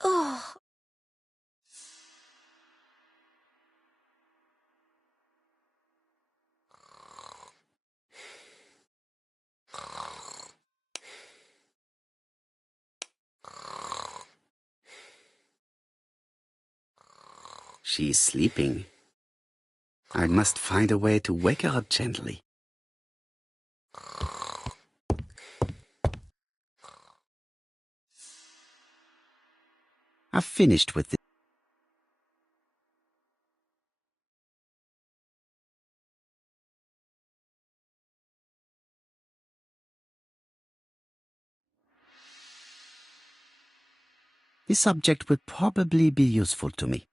Oh. She is sleeping. I must find a way to wake her up gently. I've finished with this. This subject will probably be useful to me.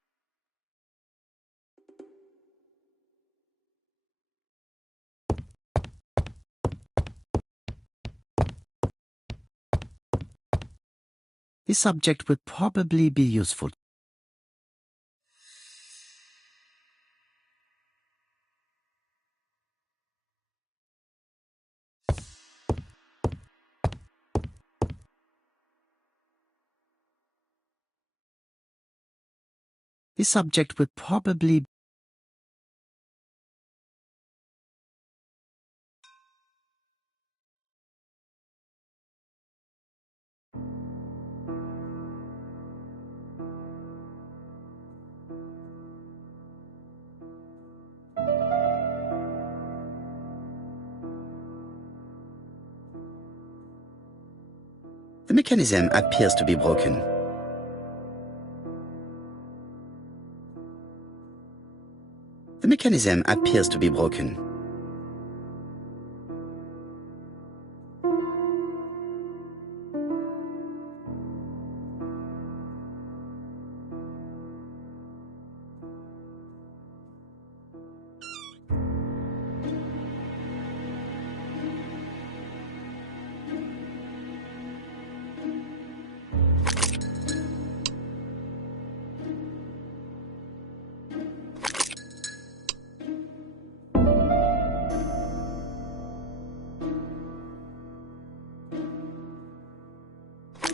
This subject would probably be useful. This subject would probably... The mechanism appears to be broken. The mechanism appears to be broken.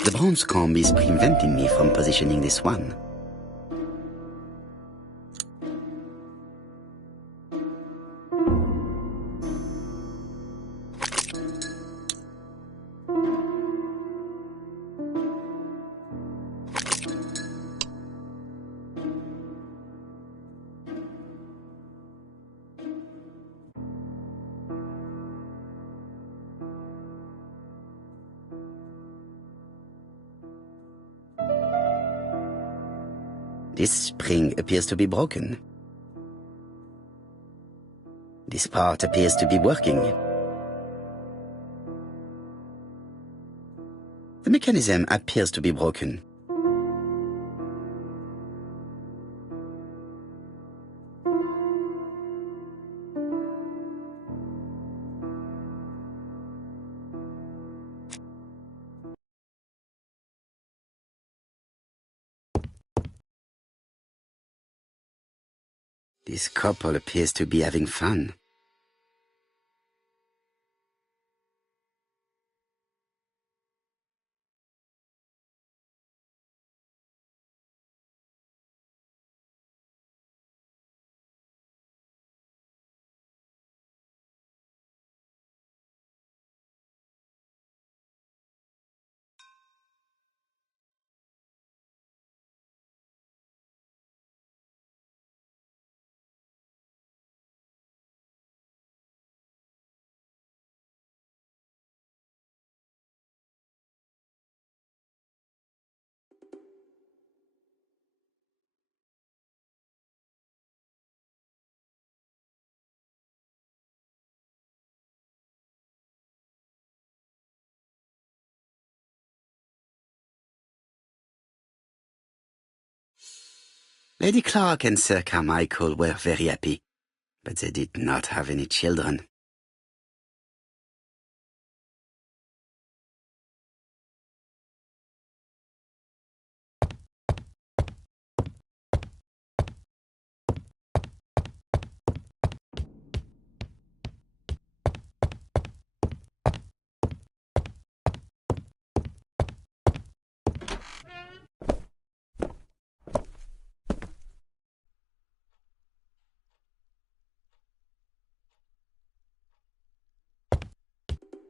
The bronze comb is preventing me from positioning this one. This spring appears to be broken. This part appears to be working. The mechanism appears to be broken. This couple appears to be having fun. Lady Clark and Sir Carmichael were very happy, but they did not have any children.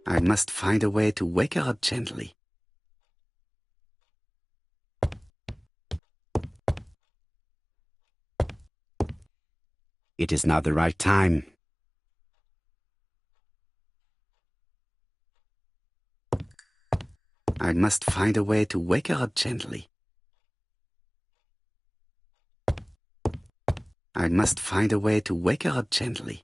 I must find a way to wake her up gently. It is not the right time. I must find a way to wake her up gently. I must find a way to wake her up gently.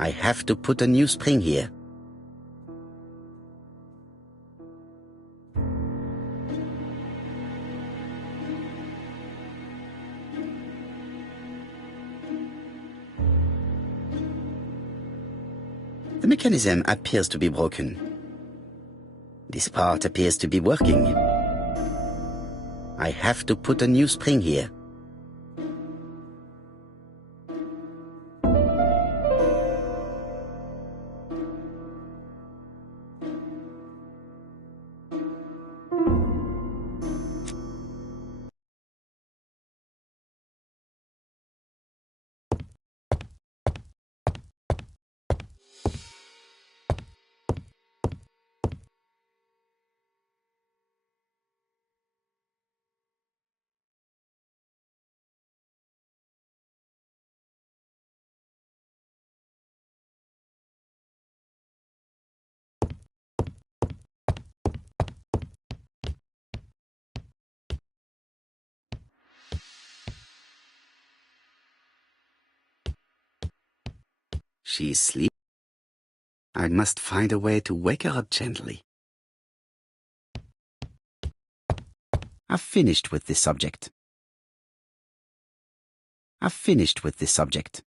I have to put a new spring here. The mechanism appears to be broken. This part appears to be working. I have to put a new spring here. She is asleep. I must find a way to wake her up gently. I've finished with this subject. I've finished with this subject.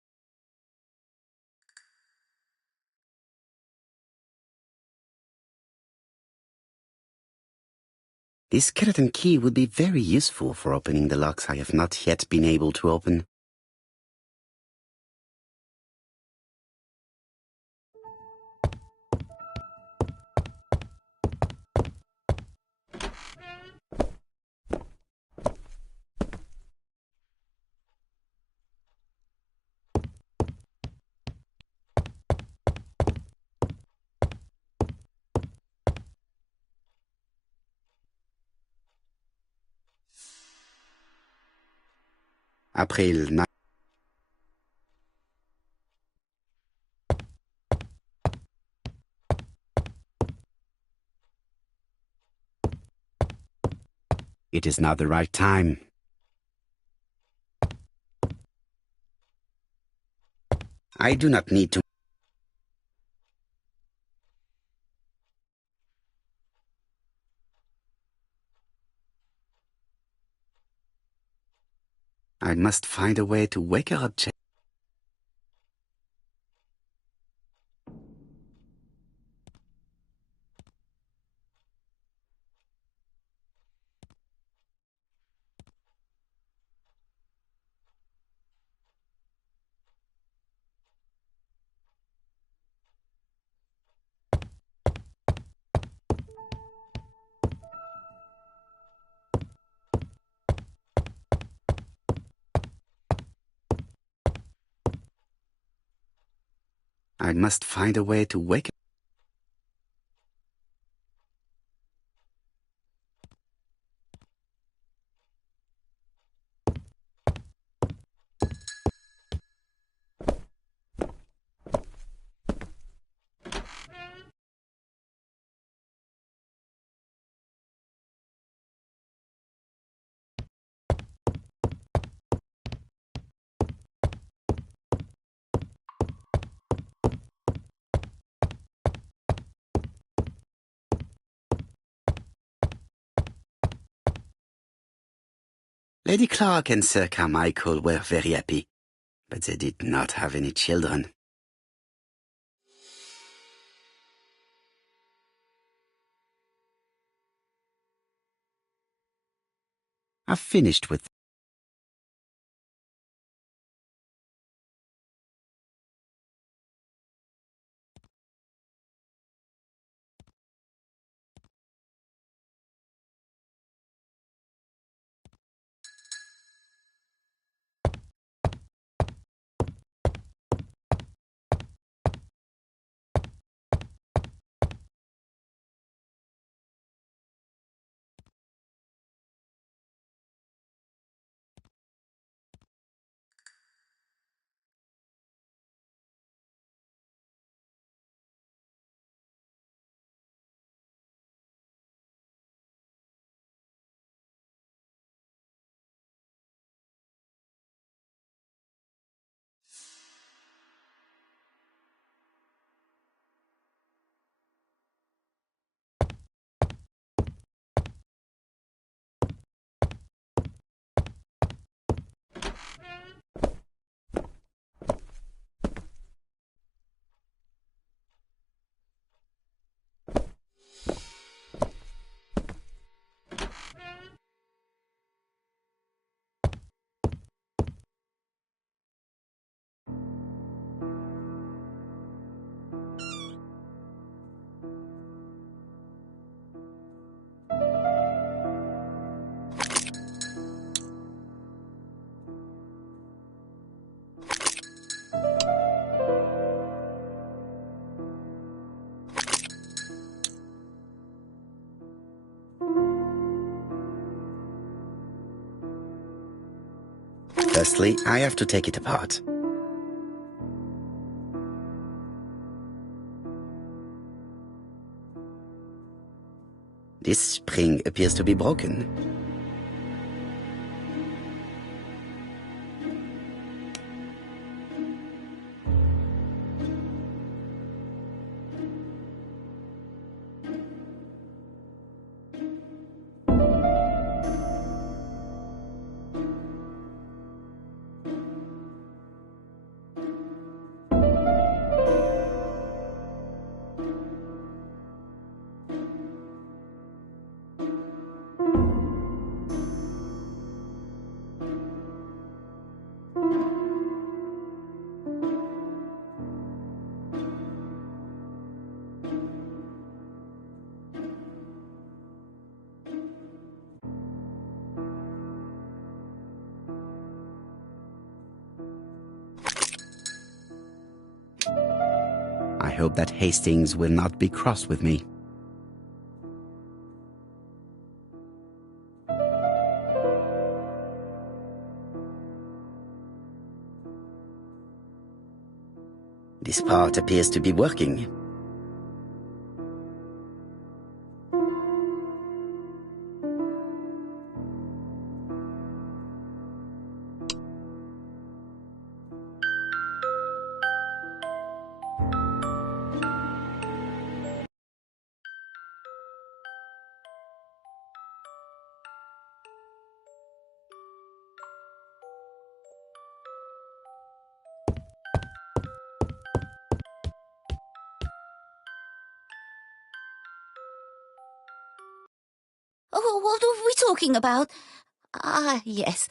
This skeleton key would be very useful for opening the locks I have not yet been able to open. April. It is now the right time. I do not need to. I must find a way to wake her up gently. I must find a way to wake her. Lady Clark and Sir Carmichael were very happy, but they did not have any children. I've finished with Firstly, I have to take it apart. This spring appears to be broken. I hope that Hastings will not be cross with me. This part appears to be working. Oh, what are we talking about? Ah, yes,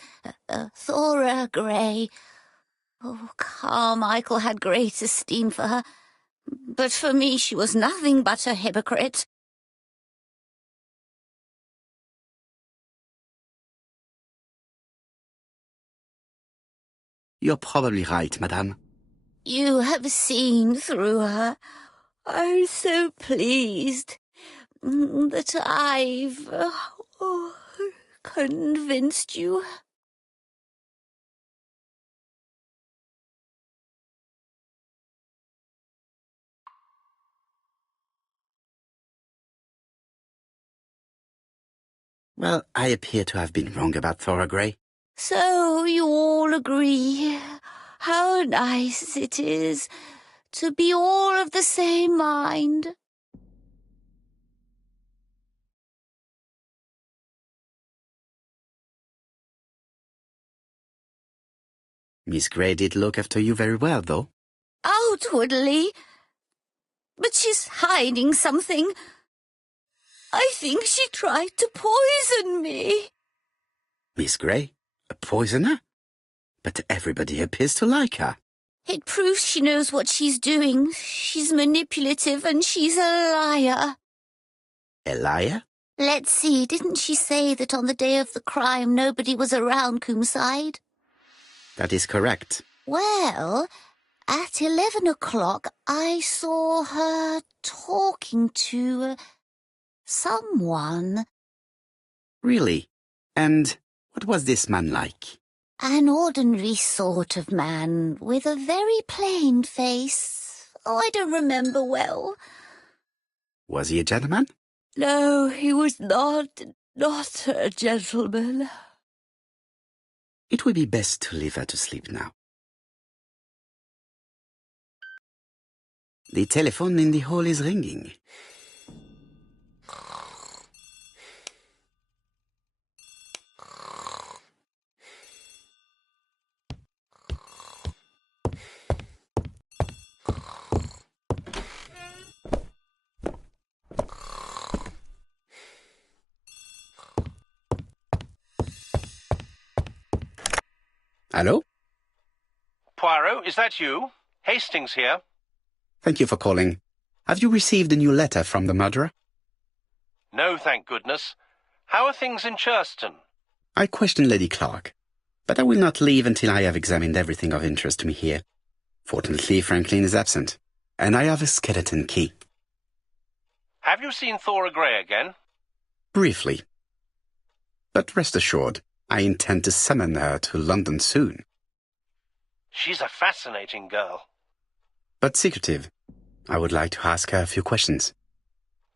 Thora Grey. Oh, Carmichael had great esteem for her, but for me she was nothing but a hypocrite. You're probably right, madame. You have seen through her. I'm so pleased that I've convinced you. Well, I appear to have been wrong about Thora Grey. So you all agree. How nice it is to be all of the same mind. Miss Grey did look after you very well, though. Outwardly. But she's hiding something. I think she tried to poison me. Miss Grey? A poisoner? But everybody appears to like her. It proves she knows what she's doing. She's manipulative and she's a liar. A liar? Let's see, didn't she say that on the day of the crime nobody was around Coomside? That is correct. Well, at 11 o'clock I saw her talking to someone. Really? And what was this man like? An ordinary sort of man with a very plain face. Oh, I don't remember well. Was he a gentleman? No, he was not a gentleman. It would be best to leave her to sleep now. The telephone in the hall is ringing. Hello? Poirot, is that you? Hastings here. Thank you for calling. Have you received a new letter from the murderer? No, thank goodness. How are things in Churston? I questioned Lady Clark, but I will not leave until I have examined everything of interest to me here. Fortunately, Franklin is absent, and I have a skeleton key. Have you seen Thora Grey again? Briefly. But rest assured, I intend to summon her to London soon. She's a fascinating girl. But secretive. I would like to ask her a few questions.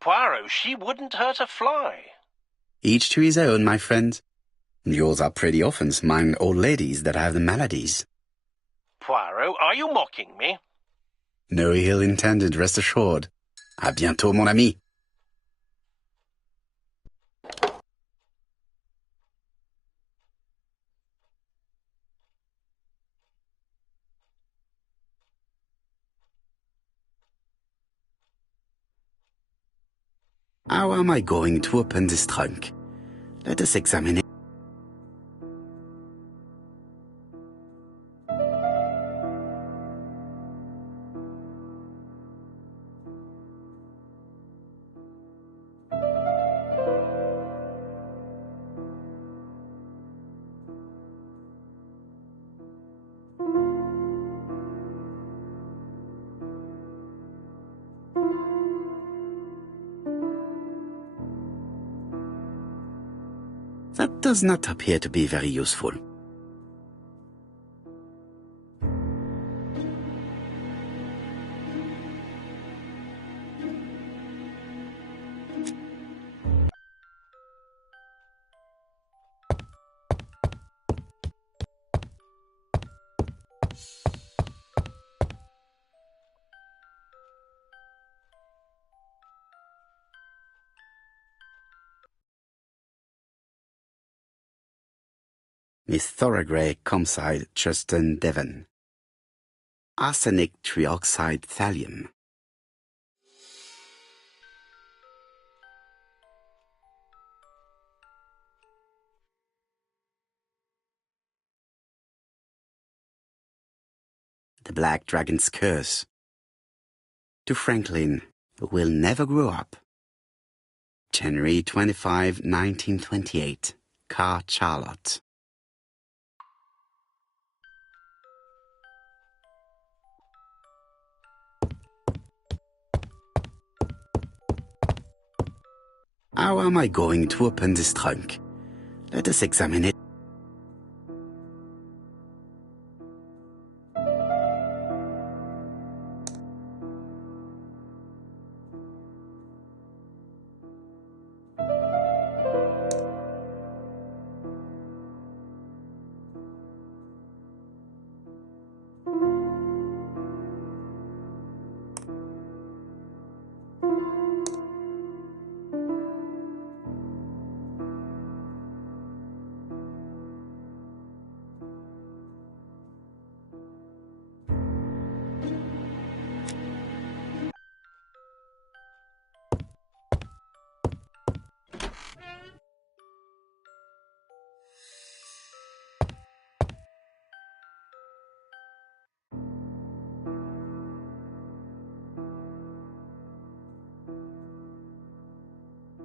Poirot, she wouldn't hurt a fly. Each to his own, my friend. Yours are pretty orphans, mine old ladies that have the maladies. Poirot, are you mocking me? No ill intended, rest assured. À bientôt, mon ami. How am I going to open this trunk? Let us examine it. That does not appear to be very useful. Miss Thorogray, Comside, Chuston, Devon. Arsenic trioxide thallium. The Black Dragon's Curse. To Franklin, who will never grow up. January 25, 1928. Car Charlotte. How am I going to open this trunk? Let us examine it.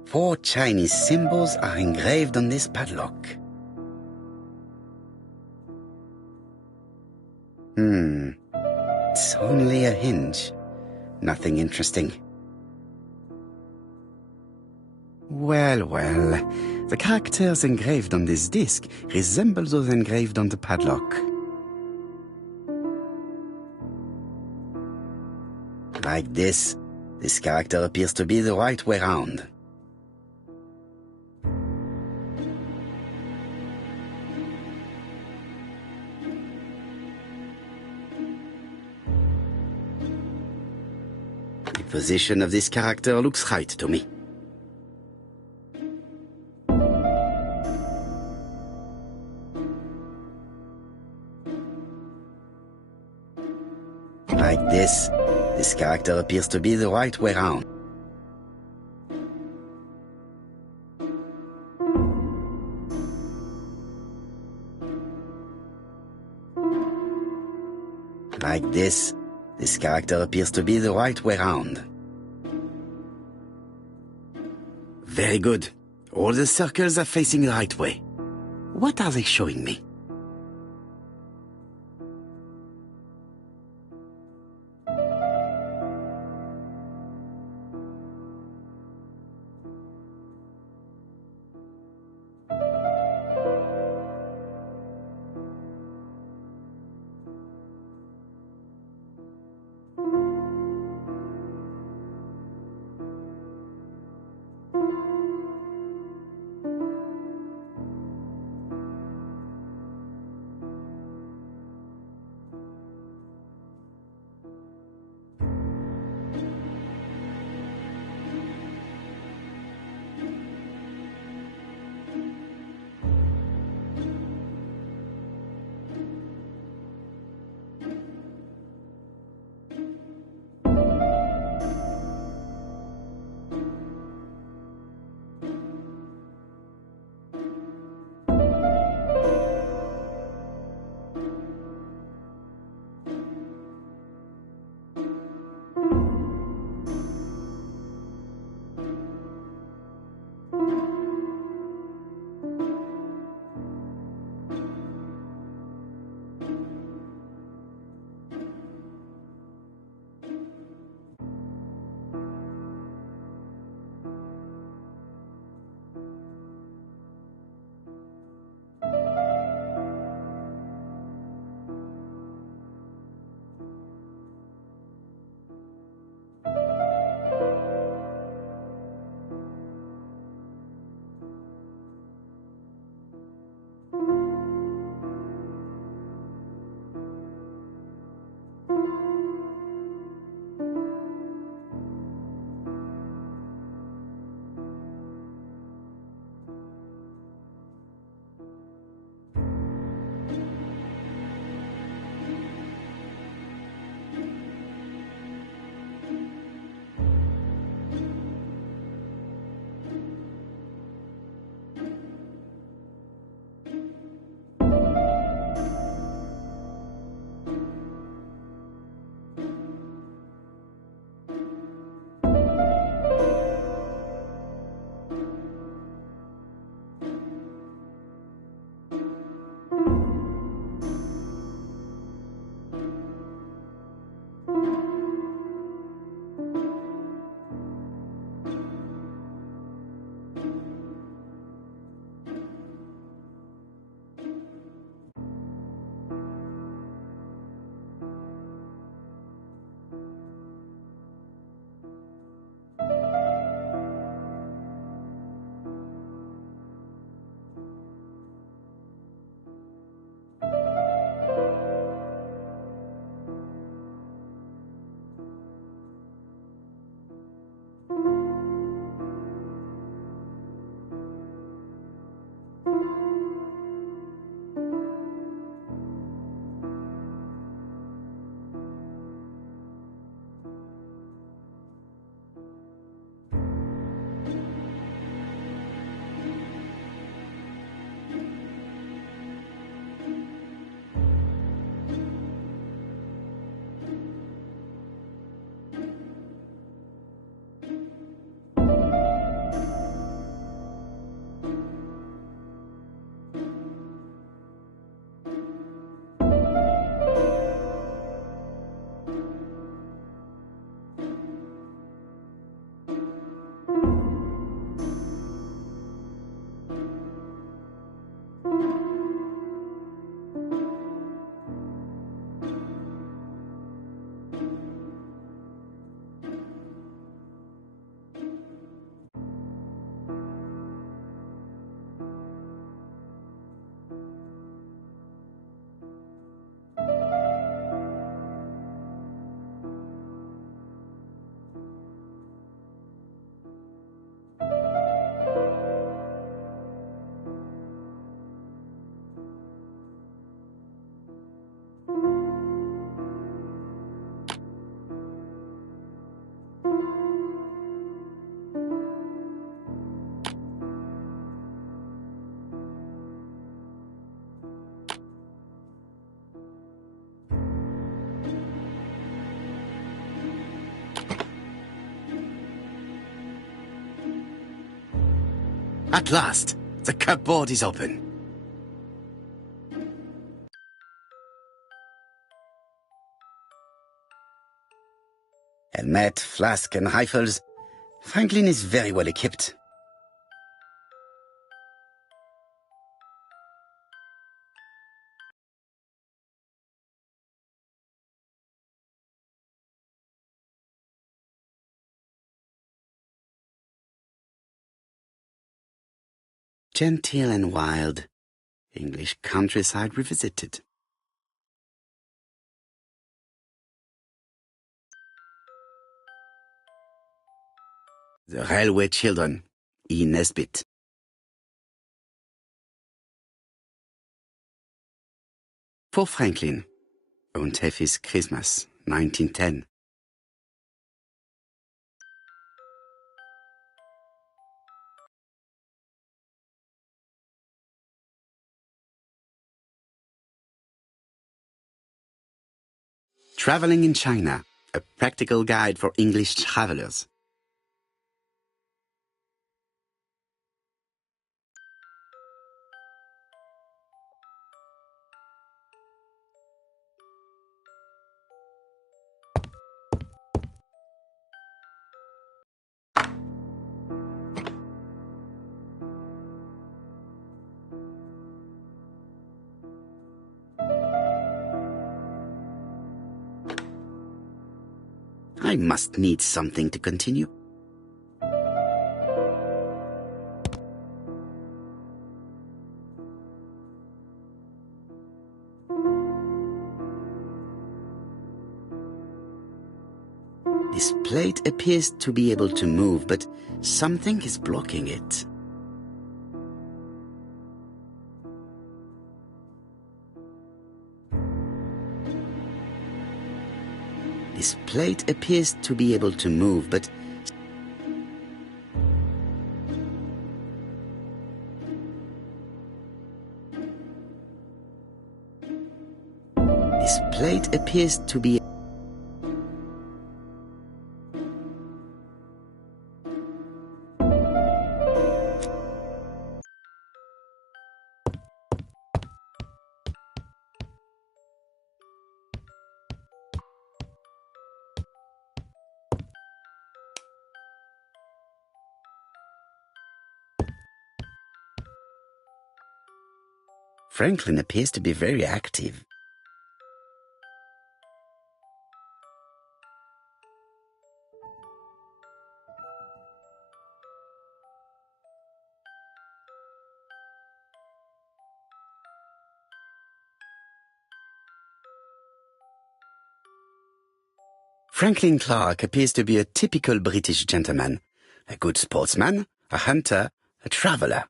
Four Chinese symbols are engraved on this padlock. It's only a hinge. Nothing interesting. Well, the characters engraved on this disc resemble those engraved on the padlock. Like this character appears to be the right way round. The position of this character looks right to me. Like this character appears to be the right way round. Like this character appears to be the right way round. Very good. All the circles are facing the right way. What are they showing me? At last, the cupboard is open. Helmet, flask, and rifles. Franklin is very well equipped. Genteel and wild. English countryside revisited. The Railway Children, E. Nesbit. For Franklin, Und Effie's Christmas, 1910. Traveling in China, a practical guide for English travelers. I must need something to continue. This plate appears to be able to move, but something is blocking it. This plate appears to be able to move, but this plate appears to be Franklin appears to be very active. Franklin Clark appears to be a typical British gentleman, a good sportsman, a hunter, a traveler.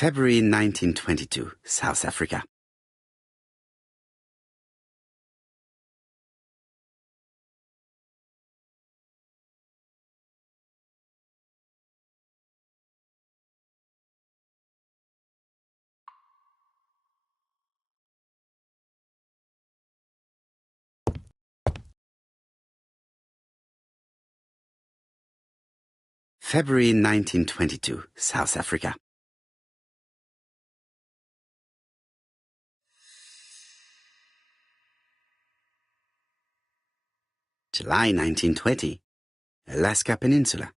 February 1922, South Africa. February 1922, South Africa. July 1920, Alaska Peninsula.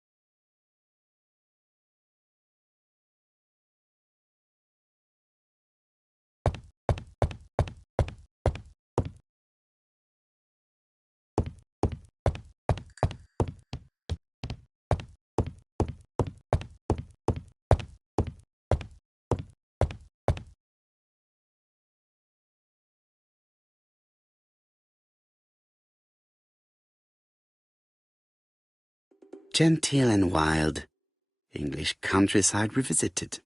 Genteel and wild. English countryside revisited.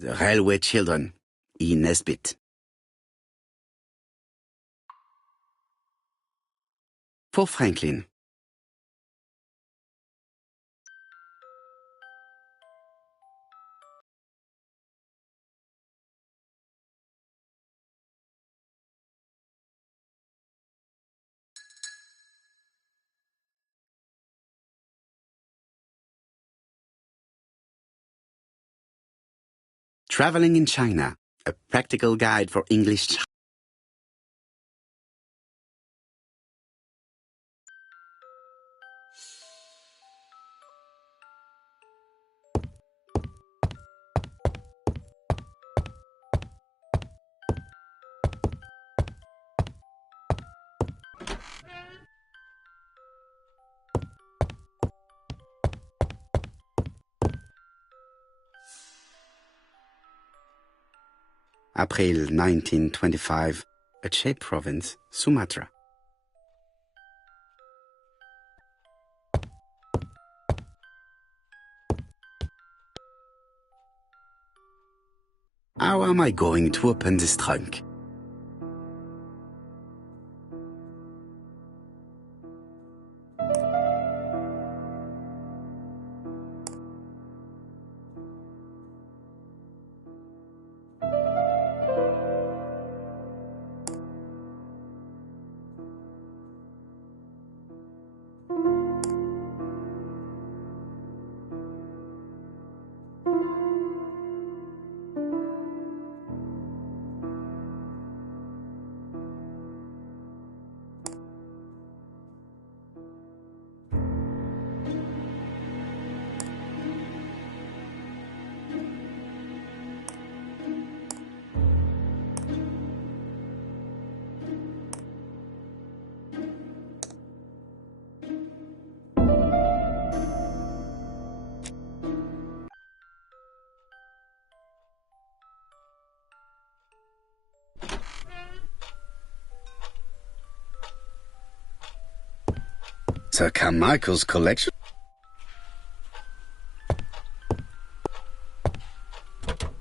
The Railway Children, E. Nesbit. For Franklin. Traveling in China, a practical guide for English. April 1925, Aceh Province, Sumatra. How am I going to open this trunk? Sir Carmichael's collection?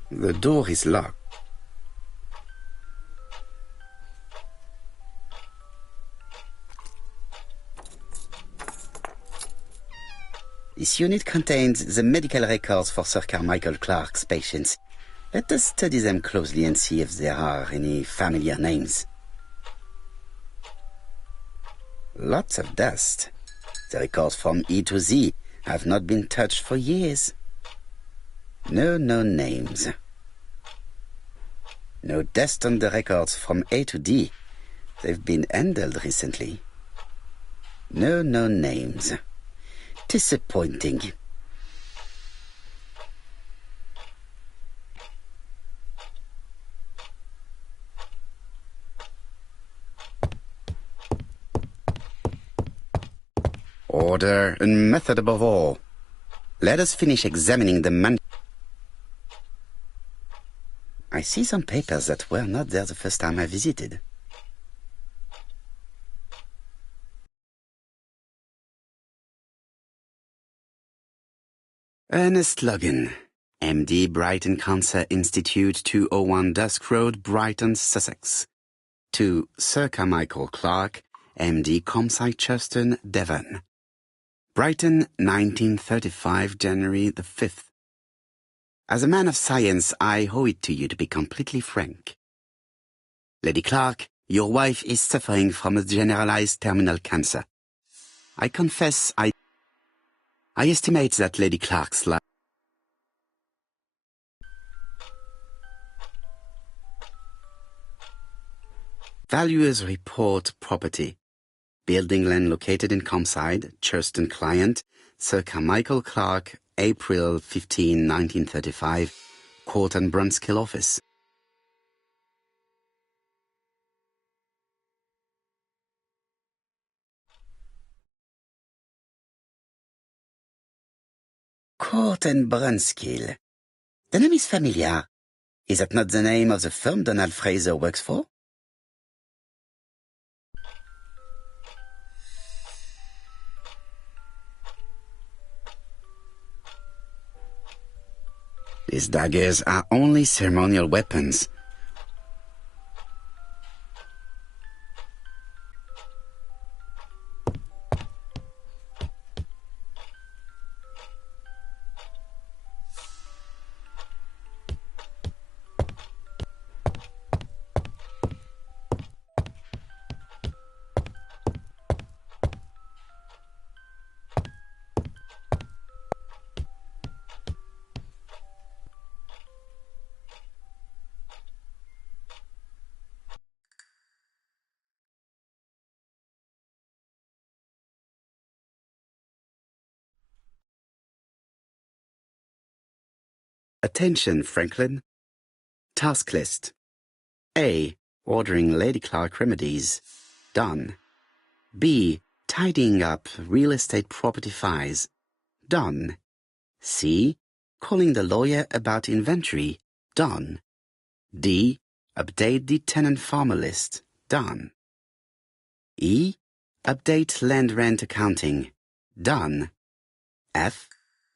The door is locked. This unit contains the medical records for Sir Carmichael Clark's patients. Let us study them closely and see if there are any familiar names. Lots of dust. The records from E to Z have not been touched for years. No known names. No dust on the records from A to D. They've been handled recently. No known names. Disappointing. Order and method above all. Let us finish examining the man. I see some papers that were not there the first time I visited. Ernest Logan, MD, Brighton Cancer Institute, 201 Dusk Road, Brighton, Sussex. To Sir Carmichael Clark, MD, Comsite Churton, Devon. Brighton, 1935, January the 5th. As a man of science, I owe it to you to be completely frank. Lady Clark, your wife is suffering from a generalized terminal cancer. I confess I estimate that Lady Clark's life. Valuers report property. Building land located in Comside, Churston client, Sir Carmichael Clark, April 15, 1935, Court and Brunskill office. Court and Brunskill. The name is familiar. Is that not the name of the firm Donald Fraser works for? These daggers are only ceremonial weapons. Attention, Franklin. Task list. A. Ordering Lady Clark remedies. Done. B. Tidying up real estate property files. Done. C. Calling the lawyer about inventory. Done. D. Update the tenant-farmer list. Done. E. Update land rent accounting. Done. F.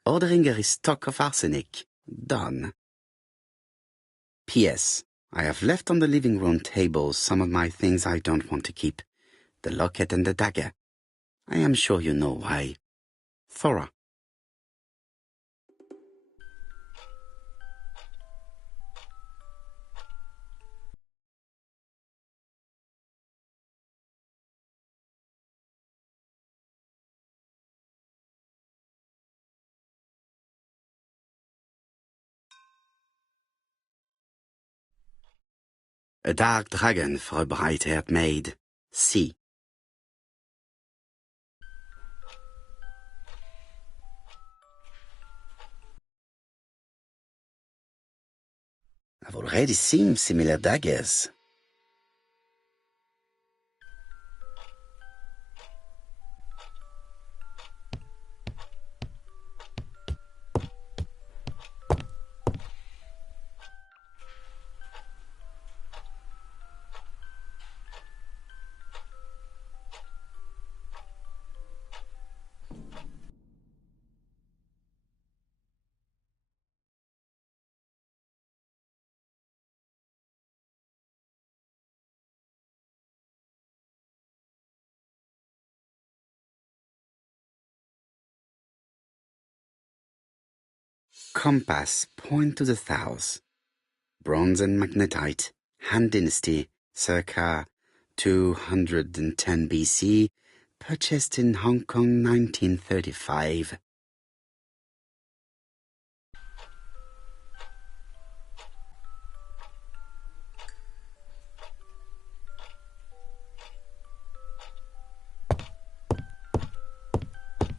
Ordering a restock of arsenic. Done. P.S. I have left on the living room table some of my things I don't want to keep. The locket and the dagger. I am sure you know why. Thora. A dark dragon for a bright-haired maid. C. I've already seen similar daggers. Compass, point to the south. Bronze and magnetite, Han Dynasty, circa 210 BC, purchased in Hong Kong 1935.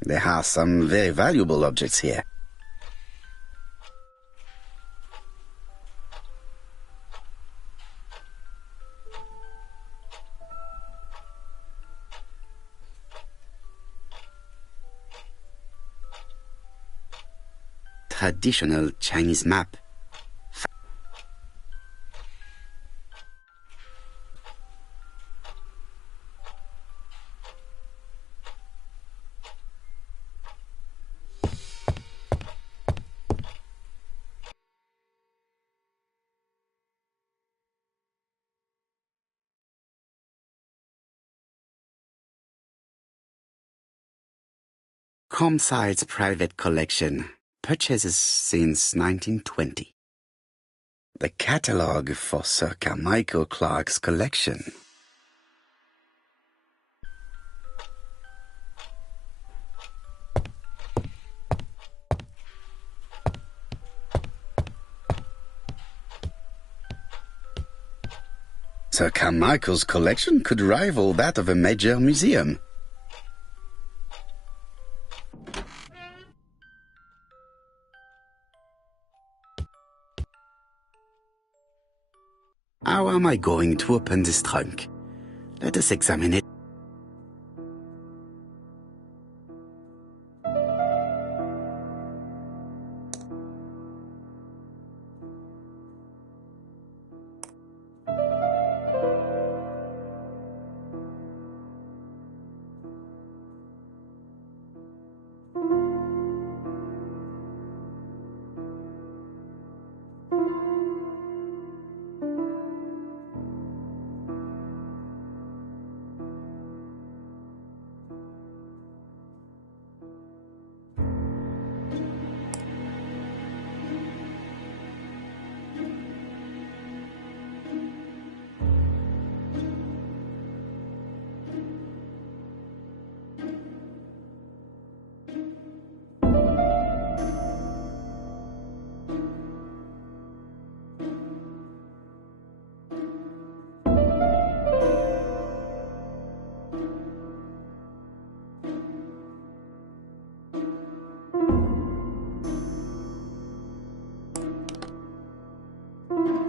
There are some very valuable objects here. Traditional Chinese map. Comside's private collection, purchases since 1920. The catalogue for Sir Carmichael Clark's collection. Sir Carmichael's collection could rival that of a major museum. How am I going to open this trunk? Let us examine it.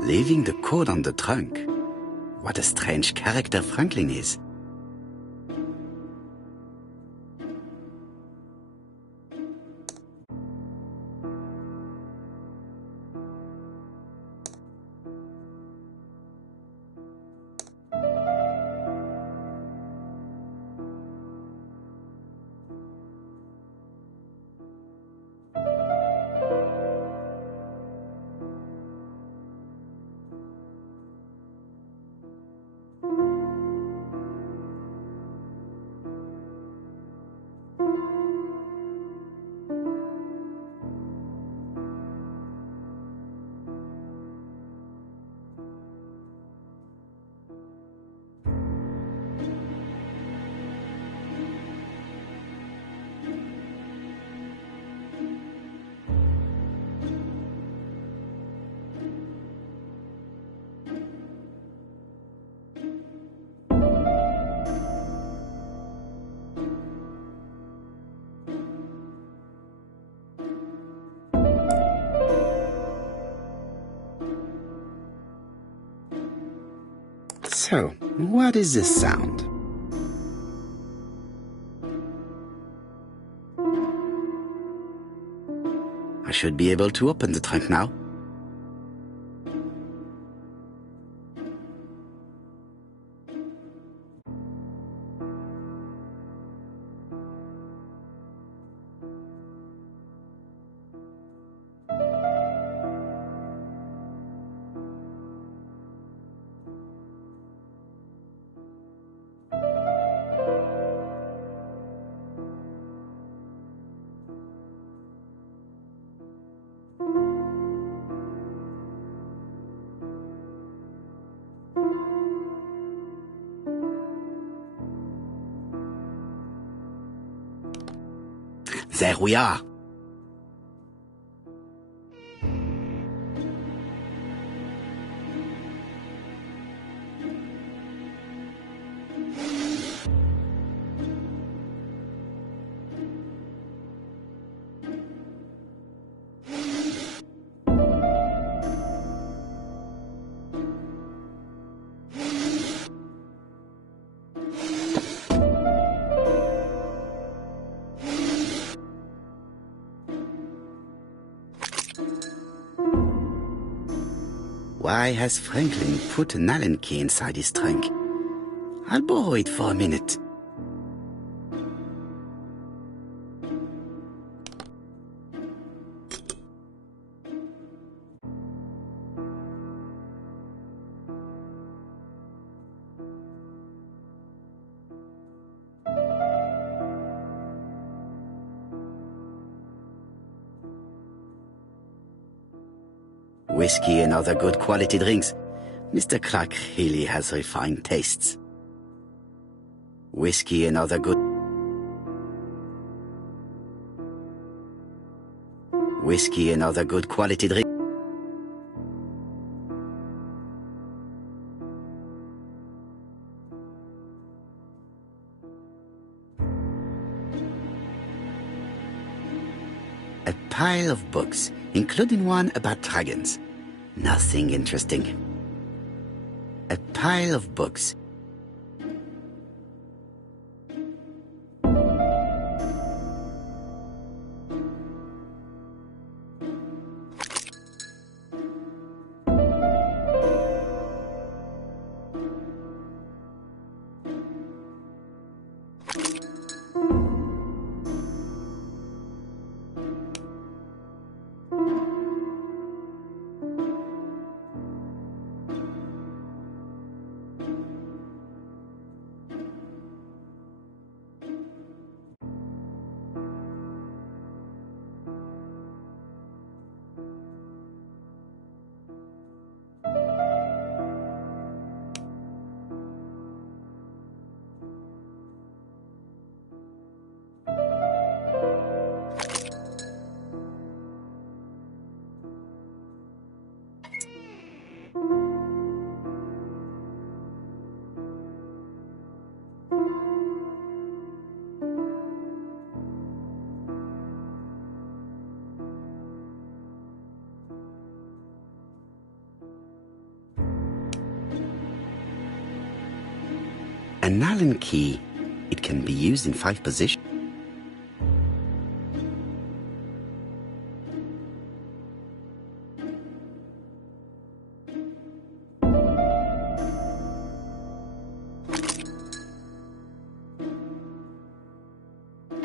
Leaving the code on the trunk. What a strange character Franklin is. So, what is this sound? I should be able to open the trunk now. There we are. Why has Franklin put an Allen key inside his trunk? I'll borrow it for a minute. Whiskey and other good quality drinks. Mr. Clark really has refined tastes. Whiskey and other good... Whiskey and other good quality drinks. A pile of books, including one about dragons. Nothing interesting. A pile of books. An Allen key. It can be used in 5 positions.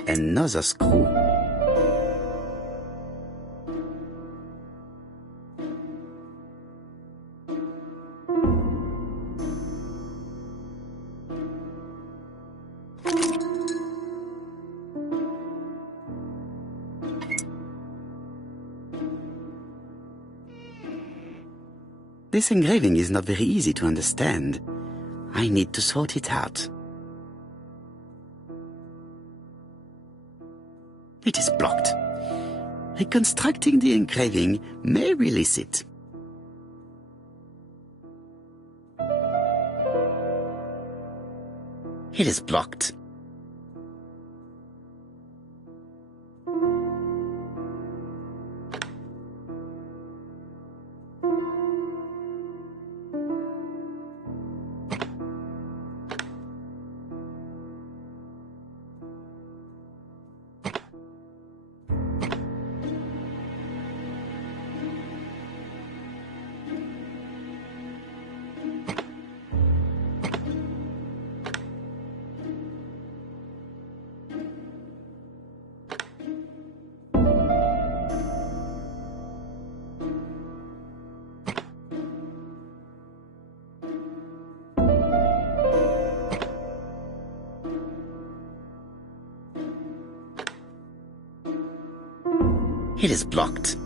Another screw. This engraving is not very easy to understand. I need to sort it out. It is blocked. Reconstructing the engraving may release it. It is blocked. It is blocked.